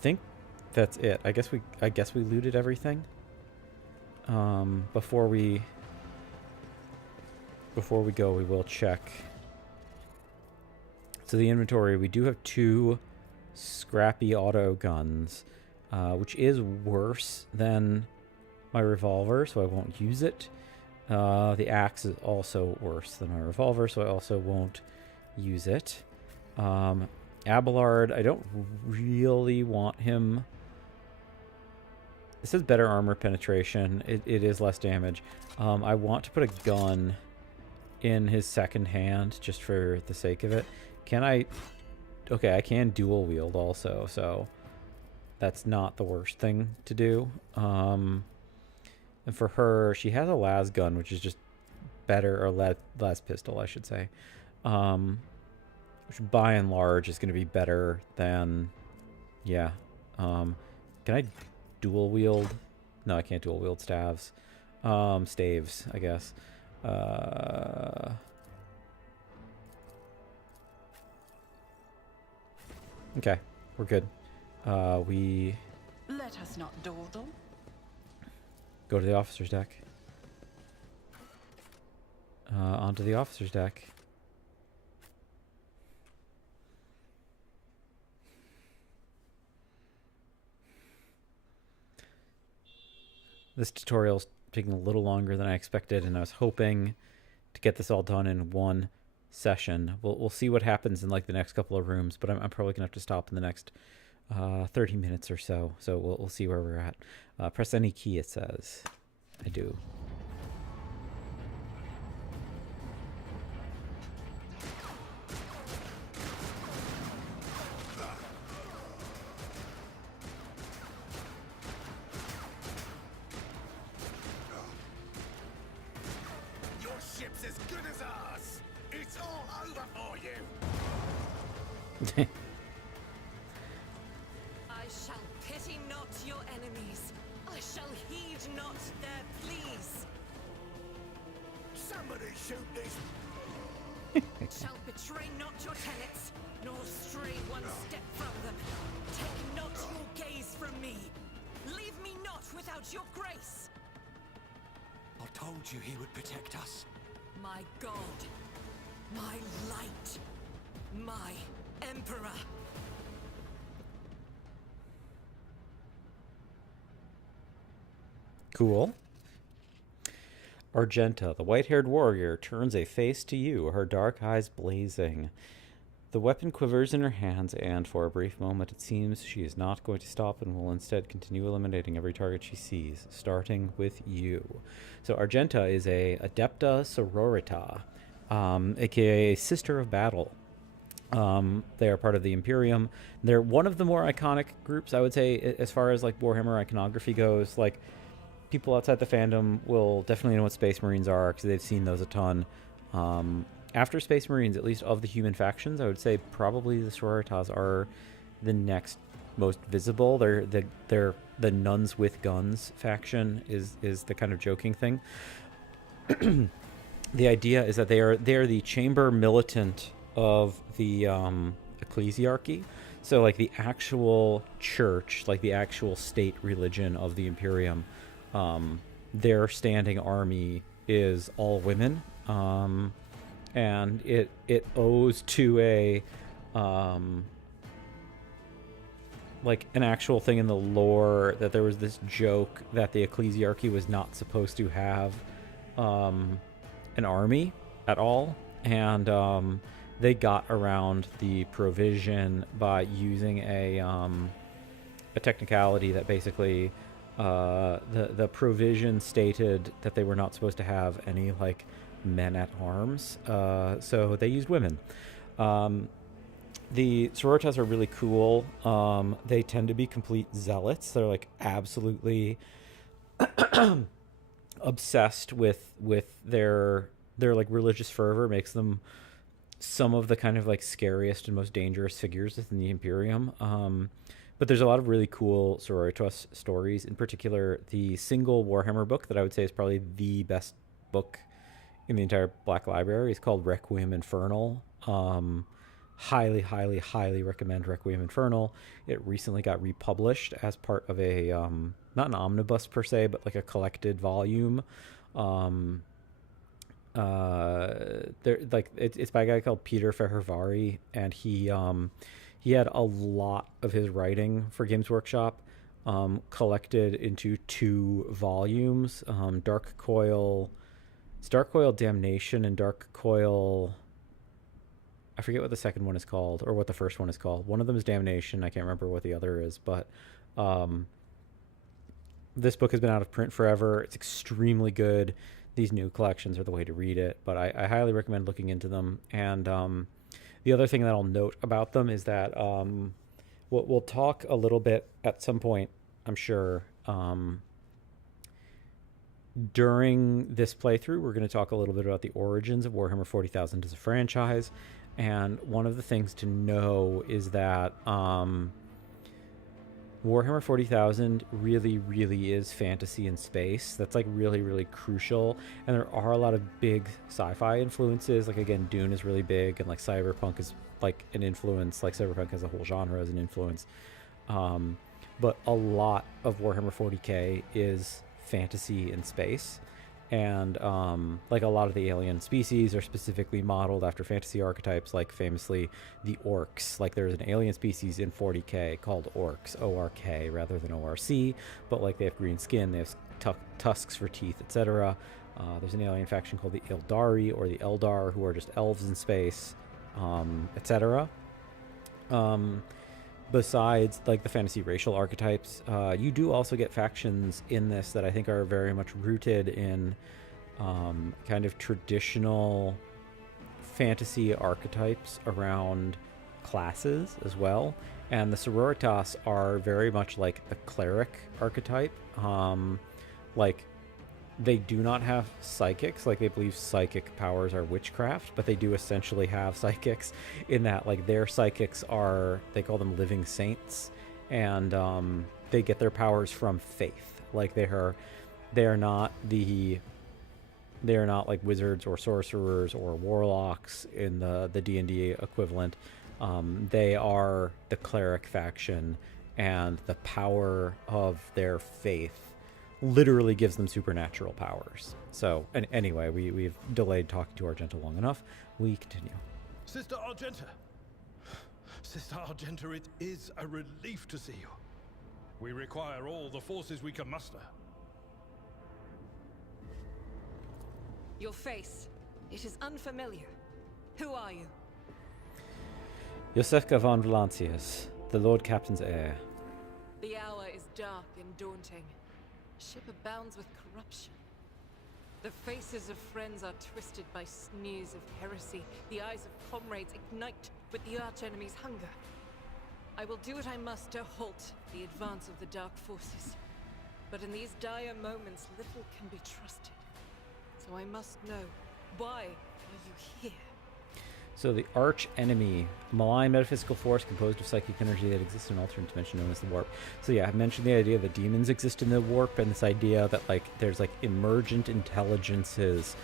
think that's it. I guess we looted everything. Before we go, we will check. So the inventory, we do have 2 Scrappy Auto Guns, which is worse than my revolver, so I won't use it. The axe is also worse than my revolver, so I also won't use it. Abelard, I don't really want him. This is better armor penetration. It is less damage. I want to put a gun in his second hand just for the sake of it. Can I... Okay, I can dual wield also, so that's not the worst thing to do. And for her, she has a las gun, which is just better, or las pistol, I should say. Which by and large is going to be better than, yeah. Can I dual wield? No, I can't dual wield staves. Staves, I guess. Okay, we're good. We let us not dawdle. Go to the officer's deck. Onto the officer's deck. This tutorial's taking a little longer than I expected, and I was hoping to get this all done in one session. We'll see what happens in like the next couple of rooms, but I'm probably gonna have to stop in the next 30 minutes or so. So we'll see where we're at. Press any key, it says. I do. Your ship fate's as good as ours. It's all over for you. I shall pity not your enemies. I shall heed not their pleas. Somebody shoot this. Shall betray not your tenets, nor stray one step from them. Take not your gaze from me. Leave me not without your grace. I told you he would protect us. My God, my light, my emperor. Cool. Argenta, the white-haired warrior, turns a face to you, her dark eyes blazing. The weapon quivers in her hands, and for a brief moment it seems she is not going to stop and will instead continue eliminating every target she sees, starting with you. So Argenta is a Adepta Sororita, aka Sister of Battle. They are part of the Imperium. They're one of the more iconic groups, I would say, as far as like Warhammer iconography goes. Like, people outside the fandom will definitely know what Space Marines are because they've seen those a ton. After Space Marines, at least of the human factions, I would say probably the Sororitas are the next most visible. They're the nuns with guns faction is the kind of joking thing. The idea is that they are the chamber militant of the ecclesiarchy. So like the actual church, like the actual state religion of the Imperium. Their standing army is all women, and it owes to a like an actual thing in the lore that there was this joke that the ecclesiarchy was not supposed to have an army at all, and they got around the provision by using a technicality that basically the provision stated that they were not supposed to have any like men at arms, so they used women. The sororitas are really cool. They tend to be complete zealots. They're like absolutely obsessed with their like religious fervor. Makes them some of the kind of like scariest and most dangerous figures within the Imperium. But there's a lot of really cool Sororitas stories. In particular, the single Warhammer book that I would say is probably the best book in the entire Black Library is called Requiem Infernal. Highly, highly, highly recommend Requiem Infernal. It recently got republished as part of a, not an omnibus per se, but like a collected volume. It's by a guy called Peter Fehervari, and he had a lot of his writing for Games Workshop collected into 2 volumes. Dark Coil Damnation and Dark Coil, I forget what the second one is called, or what the first one is called. One of them is Damnation. I can't remember what the other is, but this book has been out of print forever. It's extremely good. These new collections are the way to read it, but I highly recommend looking into them. And the other thing that I'll note about them is that we'll talk a little bit at some point, I'm sure. During this playthrough, we're going to talk a little bit about the origins of Warhammer 40,000 as a franchise. And one of the things to know is that Warhammer 40,000 really, really is fantasy in space. That's like really, really crucial. And there are a lot of big sci-fi influences. Like, again, Dune is really big, and like cyberpunk is like an influence. Like cyberpunk as a whole genre is an influence. But a lot of Warhammer 40k is fantasy in space. And like a lot of the alien species are specifically modeled after fantasy archetypes, like famously the orcs. Like there's an alien species in 40k called orcs, O-R-K rather than O-R-C, but like they have green skin, they have tusks for teeth, etc. There's an alien faction called the Eldari or the Eldar, who are just elves in space, etc. Besides like the fantasy racial archetypes, you do also get factions in this that I think are very much rooted in kind of traditional fantasy archetypes around classes as well. And the Sororitas are very much like the cleric archetype. Like they do not have psychics. Like, they believe psychic powers are witchcraft, but they do essentially have psychics in that, like, their psychics are, they call them living saints, and they get their powers from faith. Like, they're not like wizards or sorcerers or warlocks in the D&D equivalent. They are the cleric faction, and the power of their faith literally gives them supernatural powers. So, and anyway, we've delayed talking to Argenta long enough. We continue. Sister Argenta! Sister Argenta, it is a relief to see you. We require all the forces we can muster. Your face. It is unfamiliar. Who are you? Josefka von Valancius, the Lord Captain's heir. The hour is dark and daunting. Ship abounds with corruption. The faces of friends are twisted by sneers of heresy. The eyes of comrades ignite with the archenemy's hunger. I will do what I must to halt the advance of the dark forces. But in these dire moments, little can be trusted. So I must know, why are you here? So the arch enemy, a malign metaphysical force composed of psychic energy that exists in an alternate dimension known as the warp. So yeah, I mentioned the idea that demons exist in the warp, and this idea that like there's like emergent intelligences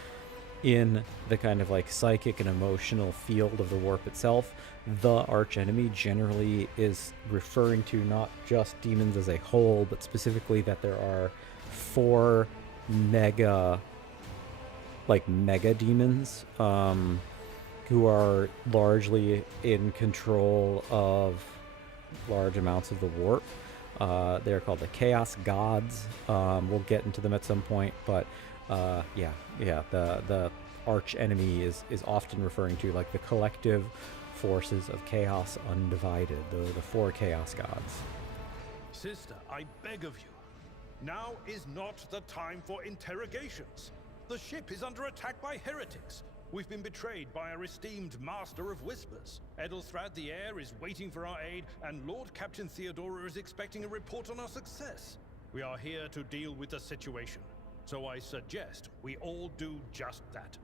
in the kind of like psychic and emotional field of the warp itself. The arch enemy generally is referring to not just demons as a whole, but specifically that there are 4 mega demons who are largely in control of large amounts of the warp. They're called the Chaos Gods. We'll get into them at some point, but the arch enemy is often referring to like the collective forces of chaos undivided, the 4 Chaos Gods. Sister, I beg of you. Now is not the time for interrogations. The ship is under attack by heretics. We've been betrayed by our esteemed Master of Whispers. Edelthrad the Heir is waiting for our aid, and Lord Captain Theodora is expecting a report on our success. We are here to deal with the situation, so I suggest we all do just that.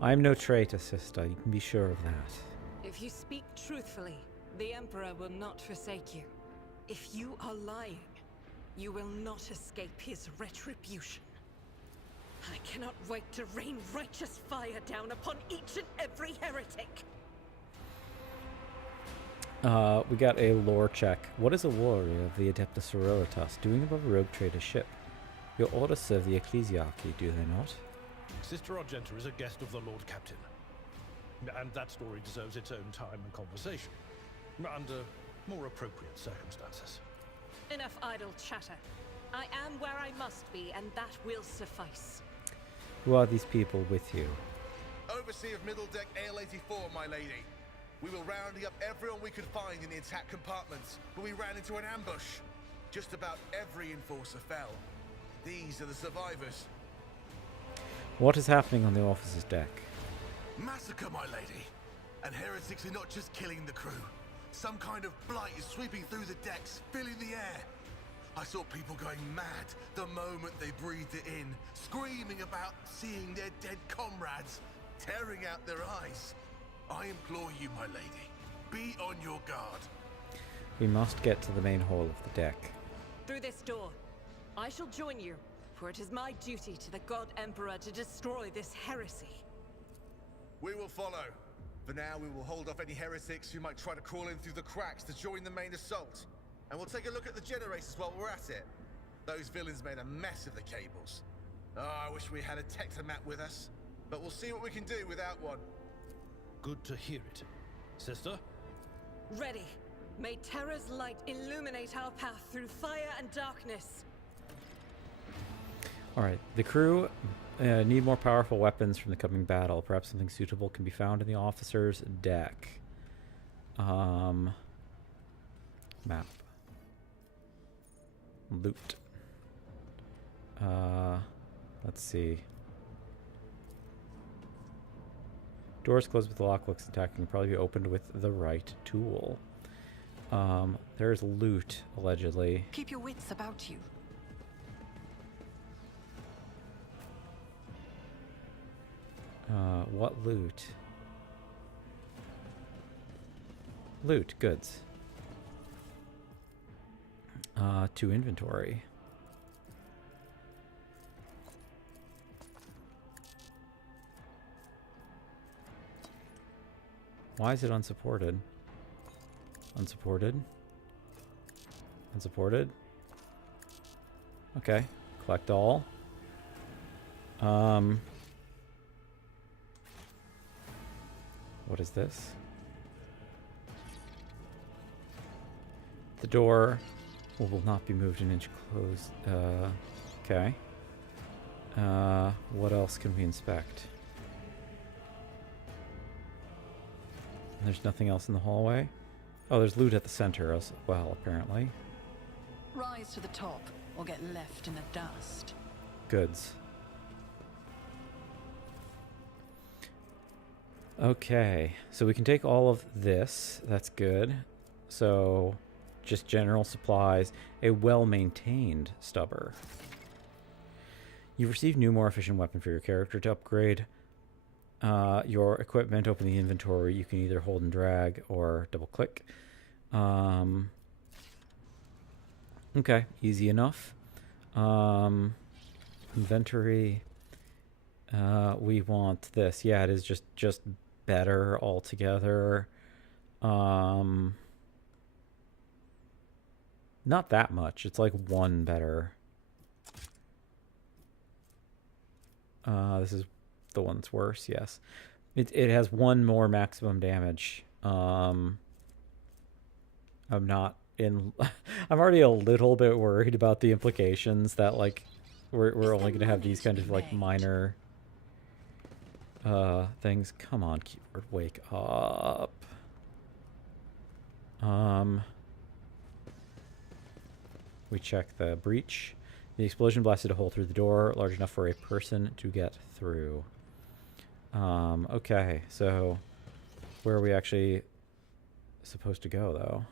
I'm no traitor, sister. You can be sure of that. If you speak truthfully, the Emperor will not forsake you. If you are lying, you will not escape his retribution. I cannot wait to rain righteous fire down upon each and every heretic. We got a lore check. What is a warrior of the Adeptus Sororitas doing above a rogue trader's ship? Your orders serve the ecclesiarchy, do they not? Sister Argenta is a guest of the Lord Captain. And that story deserves its own time and conversation. Under more appropriate circumstances. Enough idle chatter. I am where I must be, and that will suffice. Who are these people with you? Overseer of Middle Deck AL-84, my lady. We were rounding up everyone we could find in the attack compartments, but we ran into an ambush. Just about every enforcer fell. These are the survivors. What is happening on the officer's deck? Massacre, my lady. And heretics are not just killing the crew. Some kind of blight is sweeping through the decks, filling the air. I saw people going mad the moment they breathed it in, screaming about seeing their dead comrades, tearing out their eyes. I implore you, my lady, be on your guard. We must get to the main hall of the deck. Through this door. I shall join you, for it is my duty to the God Emperor to destroy this heresy. We will follow. For now, we will hold off any heretics who might try to crawl in through the cracks to join the main assault. And we'll take a look at the generators while we're at it. Those villains made a mess of the cables. Oh, I wish we had a Tectomat with us. But we'll see what we can do without one. Good to hear it. Sister? Ready. May Terra's light illuminate our path through fire and darkness. Alright, the crew need more powerful weapons from the coming battle. Perhaps something suitable can be found in the officer's deck. Map. Loot. Let's see. Doors closed with the lock looks attack can probably be opened with the right tool. There's loot, allegedly. Keep your wits about you. What loot? Loot, goods. To inventory. Why is it unsupported? Unsupported? Unsupported? Okay. Collect all. What is this? The door will not be moved an inch close. Okay. What else can we inspect? There's nothing else in the hallway. Oh, there's loot at the center as well, apparently. Rise to the top, or get left in the dust. Goods. Okay, so we can take all of this. That's good. So, just general supplies. A well-maintained stubber. You've received new, more efficient weapon for your character. To upgrade your equipment, open the inventory. You can either hold and drag or double-click. Okay, easy enough. Inventory. We want this. Yeah, it is just better altogether. Not that much. It's like one better. This is the one that's worse. Yes, it has one more maximum damage. I'm not in. I'm already a little bit worried about the implications that like we're only going to have these kind of like minor things. Come on, keyboard, wake up. We check the breach. The explosion blasted a hole through the door, large enough for a person to get through. Okay, so where are we actually supposed to go, though?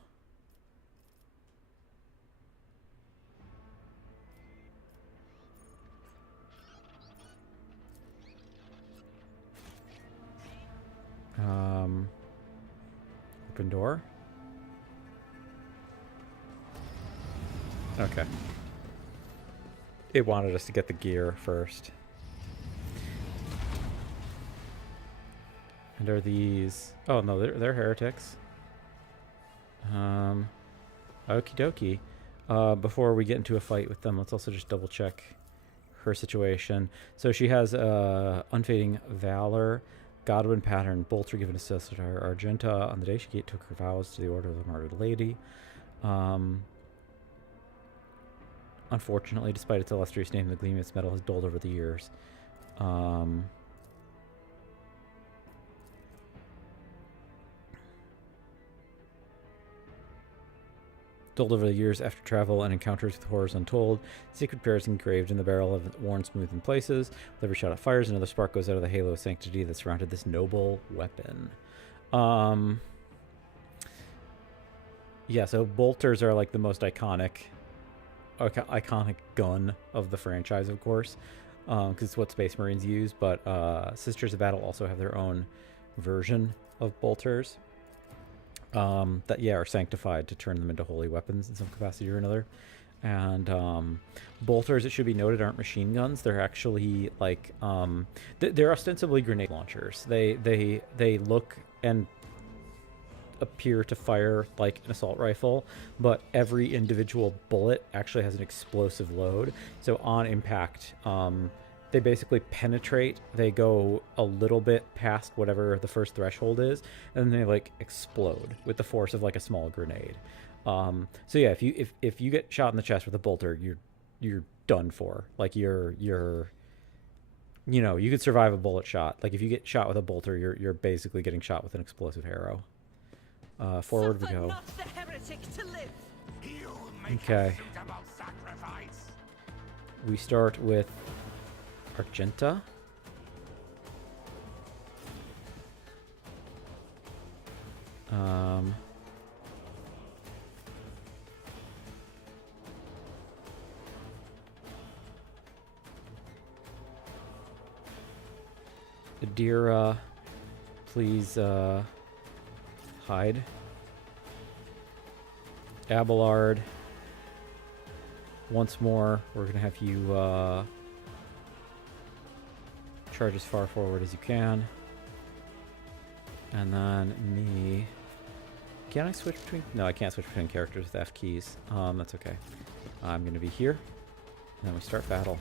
Open door? Okay. It wanted us to get the gear first. And are these... Oh, no, they're heretics. Okie dokie. Before we get into a fight with them, let's also just double check her situation. So she has Unfading Valor, Godwin Pattern, Bolter given to Argenta on the day she took her vows to the Order of the Martyred Lady. Unfortunately, despite its illustrious name, the gleam of its metal has dulled over the years. Dulled over the years after travel and encounters with horrors untold, sacred prayers engraved in the barrel have worn smooth in places. With every shot it fires, another spark goes out of the halo of sanctity that surrounded this noble weapon. Yeah, so bolters are like the most iconic gun of the franchise, of course, because it's what Space Marines use. But Sisters of Battle also have their own version of bolters that are sanctified to turn them into holy weapons in some capacity or another. And bolters, it should be noted, aren't machine guns. They're actually like they're ostensibly grenade launchers. They look and appear to fire like an assault rifle, but every individual bullet actually has an explosive load. So on impact, they basically penetrate. They go a little bit past whatever the first threshold is, and then they like explode with the force of like a small grenade. So yeah, if you get shot in the chest with a bolter, you're done for. Like you're you could survive a bullet shot. Like if you get shot with a bolter, you're basically getting shot with an explosive arrow. Forward we go. Okay. We start with Argenta. Adira, please hide. Abelard, once more, we're going to have you charge as far forward as you can. And then me. Can I switch between? No, I can't switch between characters with F keys. That's okay. I'm going to be here. And then we start battle.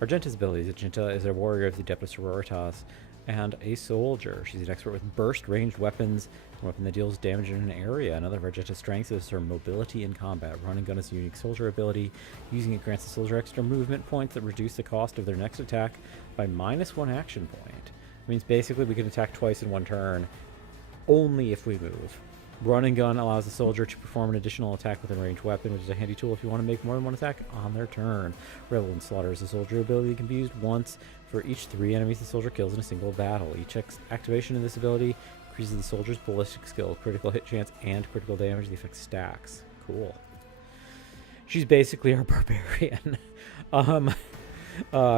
Argenta's abilities. Argenta is a warrior of the Adeptus Sororitas and a soldier. She's an expert with burst ranged weapons, a weapon that deals damage in an area. Another of Argenta's strengths is her mobility in combat. Run and gun is a unique soldier ability. Using it grants the soldier extra movement points that reduce the cost of their next attack by -1 action point. It means basically we can attack twice in one turn, only if we move. Run and gun allows the soldier to perform an additional attack with a ranged weapon, which is a handy tool if you want to make more than one attack on their turn. Revel and Slaughter is a soldier ability that can be used once for each 3 enemies the soldier kills in a single battle. Each activation of this ability increases the soldier's ballistic skill, critical hit chance, and critical damage. The effect stacks. Cool. She's basically our barbarian.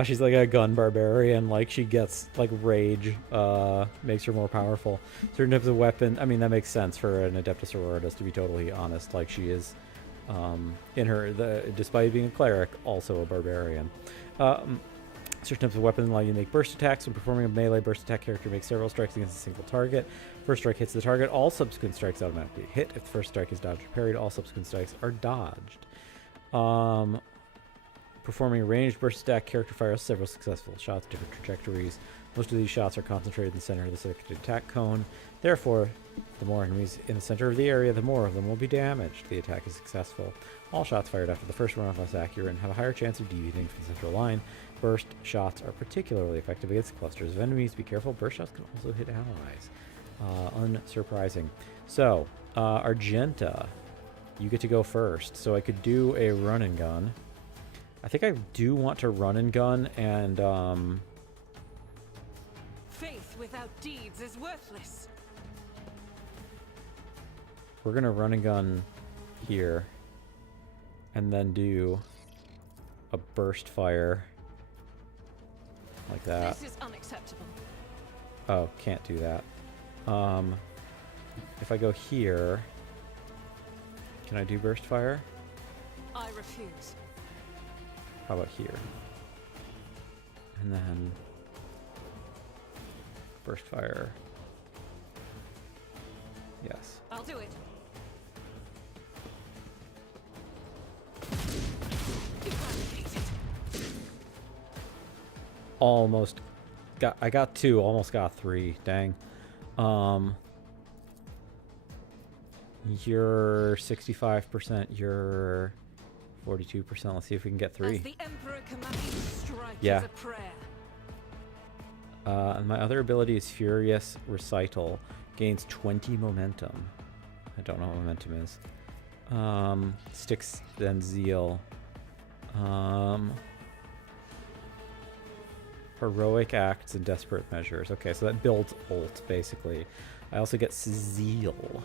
She's like a gun barbarian. Like, she gets like rage, makes her more powerful. Certain types of weapon. I mean, that makes sense for an Adeptus Sororitas, to be totally honest. Like, she is, despite being a cleric, also a barbarian. Certain types of weapon allow you to make burst attacks. When performing a melee burst attack, character makes several strikes against a single target. First strike hits the target. All subsequent strikes automatically hit. If the first strike is dodged or parried, all subsequent strikes are dodged. Performing a ranged burst attack, character fires several successful shots, different trajectories. Most of these shots are concentrated in the center of the selected attack cone. Therefore, the more enemies in the center of the area, the more of them will be damaged. The attack is successful. All shots fired after the first one are less accurate and have a higher chance of deviating from the central line. Burst shots are particularly effective against clusters of enemies. Be careful, burst shots can also hit allies. Unsurprising. So, Argenta, you get to go first. So I could do a run and gun. I think I do want to run and gun, and Faith without deeds is worthless. we're gonna run and gun here, and then do a burst fire like that. This is unacceptable. Oh, can't do that. If I go here, can I do burst fire? I refuse. How about here? And then burst fire. Yes. I'll do it. Almost got. I got 2. Almost got 3. Dang. You're 65%. You're 42%. Let's see if we can get 3. As the Emperor commands, strike Yeah. is a prayer. And my other ability is Furious Recital. Gains 20 momentum. I don't know what momentum is. Sticks then Zeal. Heroic Acts and Desperate Measures. Okay, so that builds ult, basically. I also get Zeal.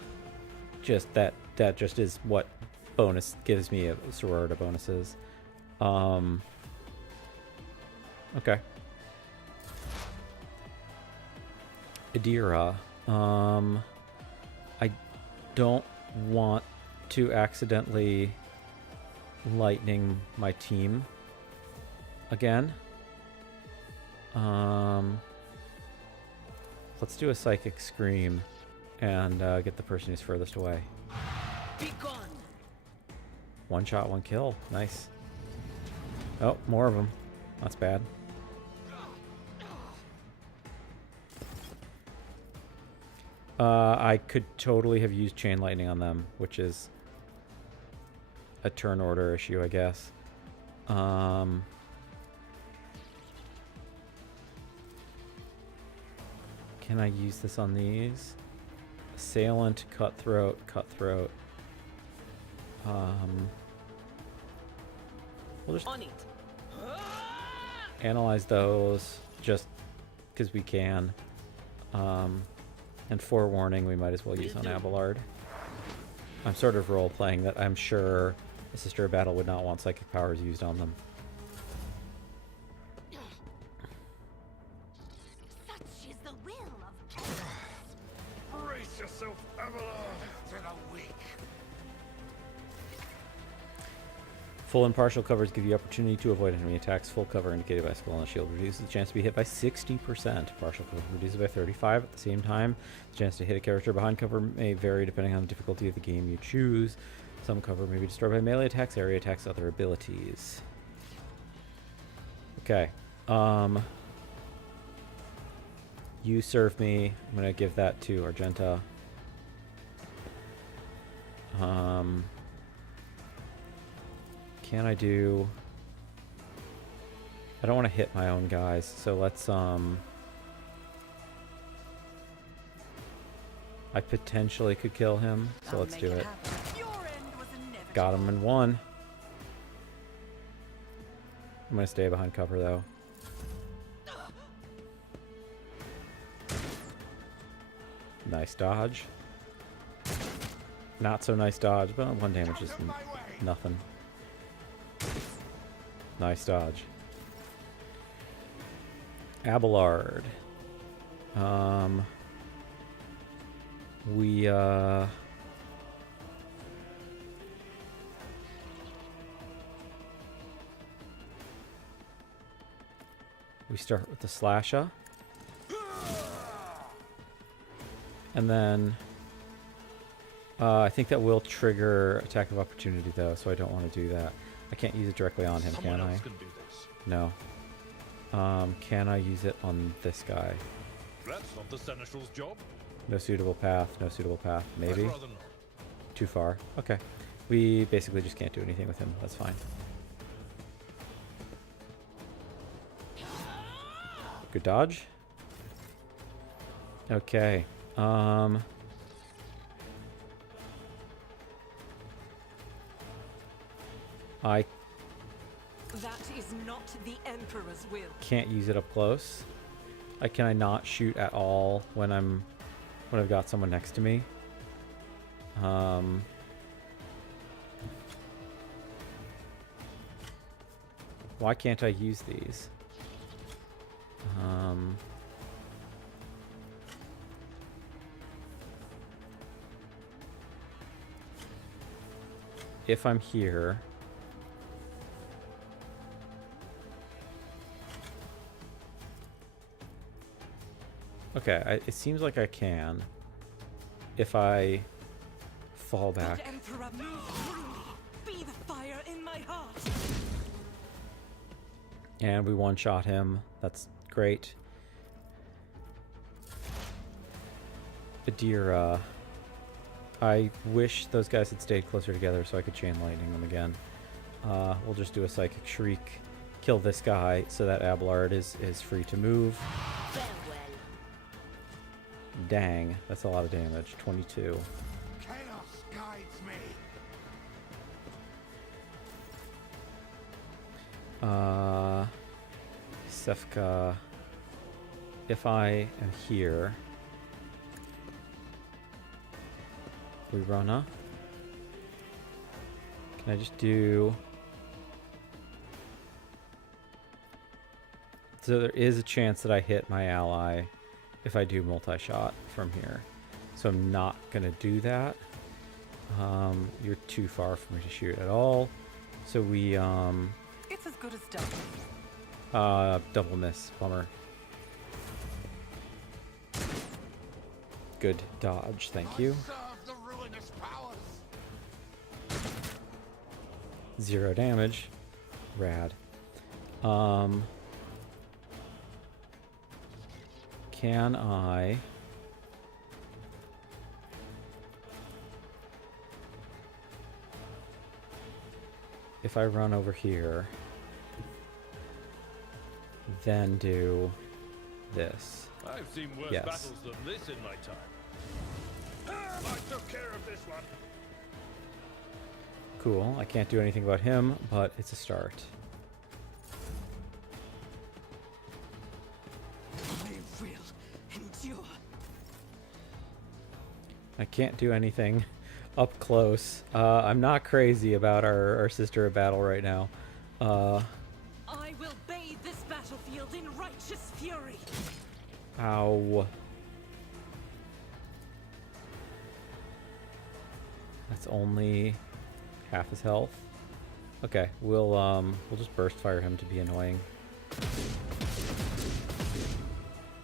Just that just is what bonus gives me a sororita bonuses. Okay. Adira. I don't want to accidentally lightning my team again. Let's do a Psychic Scream and get the person who's furthest away. Be gone. 1 shot, 1 kill. Nice. Oh, more of them. That's bad. I could totally have used Chain Lightning on them, which is a turn order issue, I guess. Can I use this on these? Assailant, Cutthroat, Cutthroat. We'll just On it. analyze those just because we can. And forewarning, we might as well use on Abelard. I'm sort of role-playing that I'm sure the Sister of Battle would not want psychic powers used on them. yourself, Avalon! To the weak. Full and partial covers give you opportunity to avoid enemy attacks. Full cover indicated by a skull and a shield reduces the chance to be hit by 60%. Partial cover reduces by 35%. At the same time, the chance to hit a character behind cover may vary depending on the difficulty of the game you choose. Some cover may be destroyed by melee attacks, area attacks, other abilities. Okay. You serve me. I'm going to give that to Argenta. Can I do... I don't want to hit my own guys, so let's, I potentially could kill him, so let's do it. Got him in one. I'm going to stay behind cover, though. Nice dodge. Not so nice dodge, but 1 damage is nothing. Nice dodge. Abelard. We start with the slasher. And then I think that will trigger attack of opportunity though, so I don't want to do that. I can't use it directly on him, can I? No. Can I use it on this guy? That's not the Seneschal's job. No suitable path, no suitable path. Maybe? Too far. Okay. We basically just can't do anything with him. That's fine. Good dodge. Okay. I That is not the Emperor's will. can't use it up close. Can I not shoot at all when I've got someone next to me? Why can't I use these? If I'm here, okay, it seems like I can if I fall back. Emperor, move through me. Be the fire in my heart. And we one-shot him. That's great. Adira. I wish those guys had stayed closer together so I could chain lightning them again. We'll just do a psychic shriek. Kill this guy so that Abelard is free to move. Dang, that's a lot of damage. 22. Chaos guides me. Sefka. If I am here, we run up. Can I just do... So there is a chance that I hit my ally if I do multi-shot from here. So I'm not going to do that. You're too far for me to shoot at all. So we... It's as good as done. double miss. Bummer. Good dodge. Thank you. Serve the ruinous powers. 0 damage. Rad. Can I... If I run over here, then do this. I've seen worse Yes. battles than this in my time. I took care of this one. Cool. I can't do anything about him, but it's a start. I will endure. I can't do anything up close. I'm not crazy about our sister of battle right now. I will bathe this battlefield in righteous fury. Ow. It's only half his health. Okay, we'll just burst fire him to be annoying.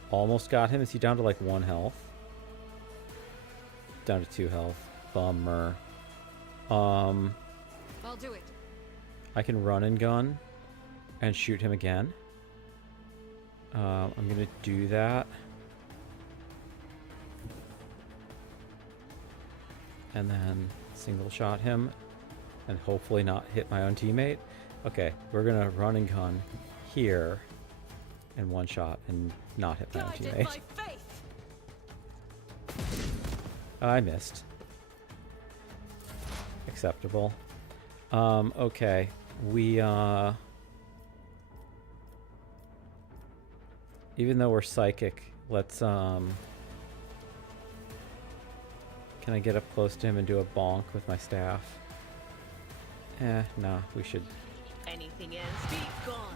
Almost got him. Is he down to like 1 health? Down to 2 health. Bummer. I'll do it. I can run and gun and shoot him again. I'm gonna do that. And then single shot him and hopefully not hit my own teammate. Okay, we're gonna run and gun here and one shot and not hit my own teammate. I missed. Acceptable. Okay. We even though we're psychic, let's can I get up close to him and do a bonk with my staff? Nah, we should. Anything else? Be gone.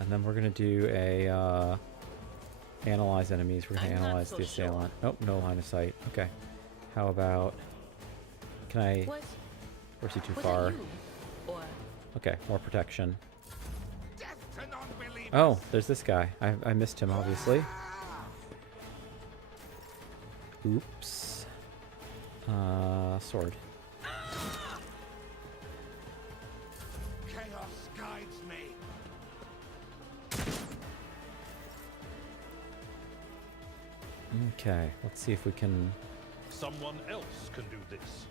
And then we're gonna do a analyze enemies. We're gonna analyze the assailant. Nope, no line of sight. Okay. How about? Can I? What? Or is he too far? Or Okay, more protection. Oh, there's this guy. I missed him, obviously. Oops. Sword. Chaos guides me. Okay, let's see if we can. Someone else can do this.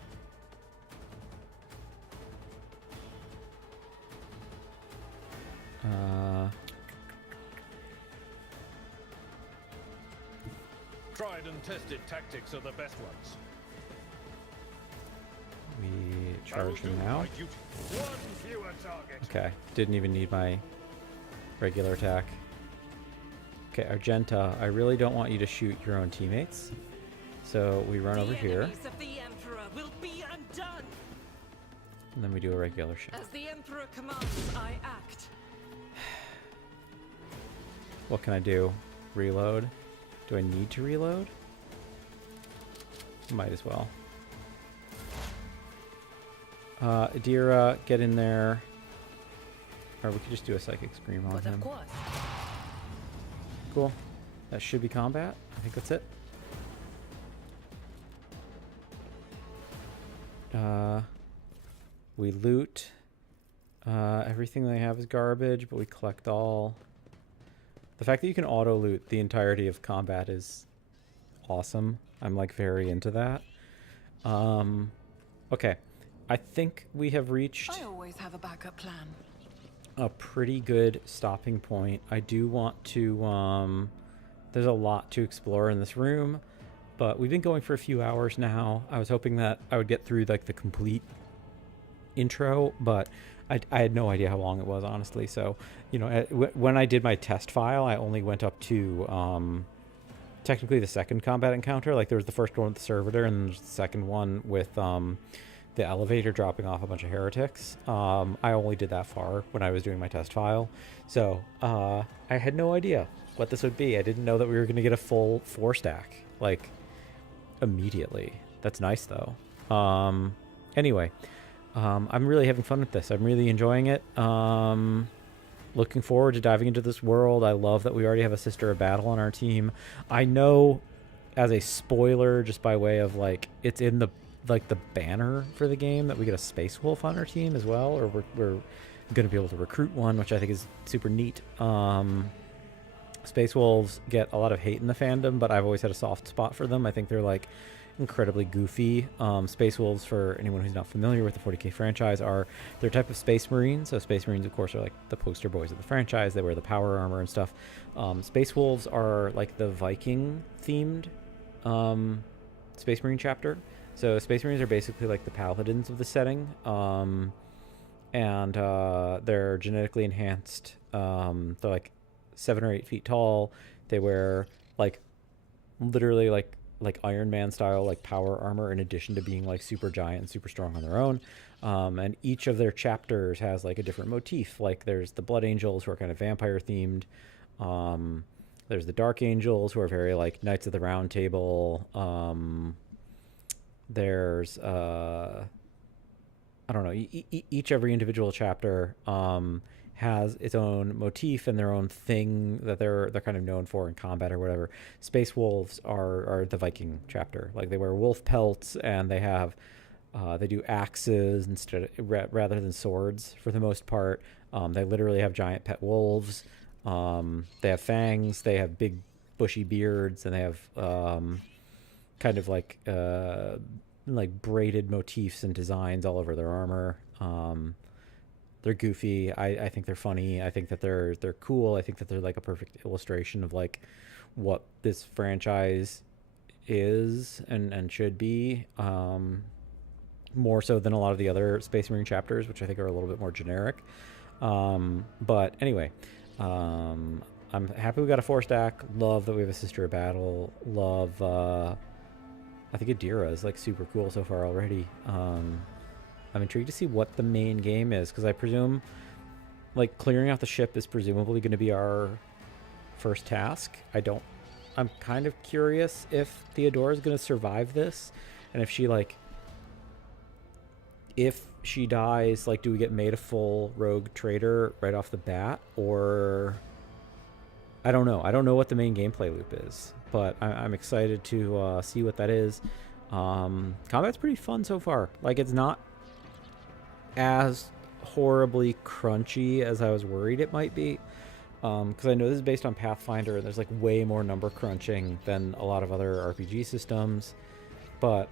Tried and tested tactics are the best ones. We charge him now. One fewer target. Okay, didn't even need my regular attack. Okay, Argenta, I really don't want you to shoot your own teammates. So we run over here. enemies of the Emperor will be undone. And then we do a regular shot. As the Emperor commands, I act. What can I do? Reload? Do I need to reload? Might as well. Adira, get in there. Or we could just do a psychic scream on him. Of course. Cool. That should be combat. I think that's it. We loot. Everything they have is garbage, but we collect all. The fact that you can auto loot the entirety of combat is awesome. I'm like very into that. Okay. I think we have reached I always have a backup plan. a pretty good stopping point. I do want to there's a lot to explore in this room, but we've been going for a few hours now. I was hoping that I would get through like the complete intro, but I had no idea how long it was, honestly. So, you know, when I did my test file, I only went up to technically the second combat encounter. Like there was the first one with the servitor, and there's the second one with the elevator dropping off a bunch of heretics. I only did that far when I was doing my test file, so I had no idea what this would be. I didn't know that we were going to get a full 4-stack like immediately. That's nice though. Anyway, I'm really having fun with this. I'm really enjoying it. Looking forward to diving into this world. I love that we already have a Sister of Battle on our team. I know, as a spoiler, just by way of like, it's in the banner for the game, that we get a Space Wolf on our team as well, or we're going to be able to recruit one, which I think is super neat. Space Wolves get a lot of hate in the fandom, but I've always had a soft spot for them. I think they're like incredibly goofy. Space Wolves, for anyone who's not familiar with the 40k franchise, are their type of Space Marines. So Space Marines, of course, are like the poster boys of the franchise. They wear the power armor and stuff. Space Wolves are like the Viking themed Space Marine chapter. So Space Marines are basically like the paladins of the setting, and they're genetically enhanced. They're like 7 or 8 feet tall. They wear like literally like Iron Man style like power armor, in addition to being like super giant and super strong on their own. And each of their chapters has like a different motif. Like there's the Blood Angels, who are kind of vampire themed. There's the Dark Angels, who are very like Knights of the Round Table. There's I don't know. Every individual chapter has its own motif and their own thing that they're kind of known for in combat or whatever. Space Wolves are the Viking chapter. Like, they wear wolf pelts, and they have they do axes rather than swords for the most part. They literally have giant pet wolves. They have fangs. They have big bushy beards, and they have kind of like braided motifs and designs all over their armor. They're goofy. I think they're funny. I think that they're cool. I think that they're like a perfect illustration of like what this franchise is and should be. More so than a lot of the other Space Marine chapters, which I think are a little bit more generic. But anyway, I'm happy we got a 4-stack. Love that we have a Sister of Battle. Love, I think Adira is like super cool so far already. I'm intrigued to see what the main game is, because I presume like clearing out the ship is presumably going to be our first task. I'm kind of curious if Theodora is going to survive this, and if she dies, like, do we get made a full rogue trader right off the bat, or I don't know. I don't know what the main gameplay loop is, but I'm excited to see what that is. Combat's pretty fun so far. Like, it's not as horribly crunchy as I was worried it might be, because I know this is based on Pathfinder, and there's like way more number crunching than a lot of other RPG systems, but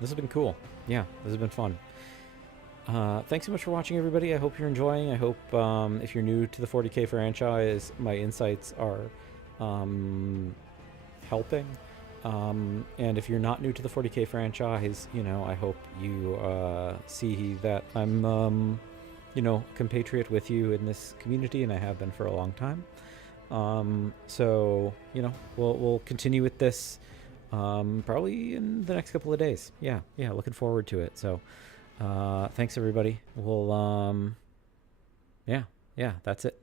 this has been cool. Yeah, this has been fun. Thanks so much for watching, everybody. I hope you're enjoying. I hope if you're new to the 40K franchise, my insights are helping. And if you're not new to the 40K franchise, I hope you see that I'm, compatriot with you in this community, and I have been for a long time. So, we'll continue with this probably in the next couple of days. Yeah, looking forward to it. So, thanks, everybody. We'll, yeah, that's it.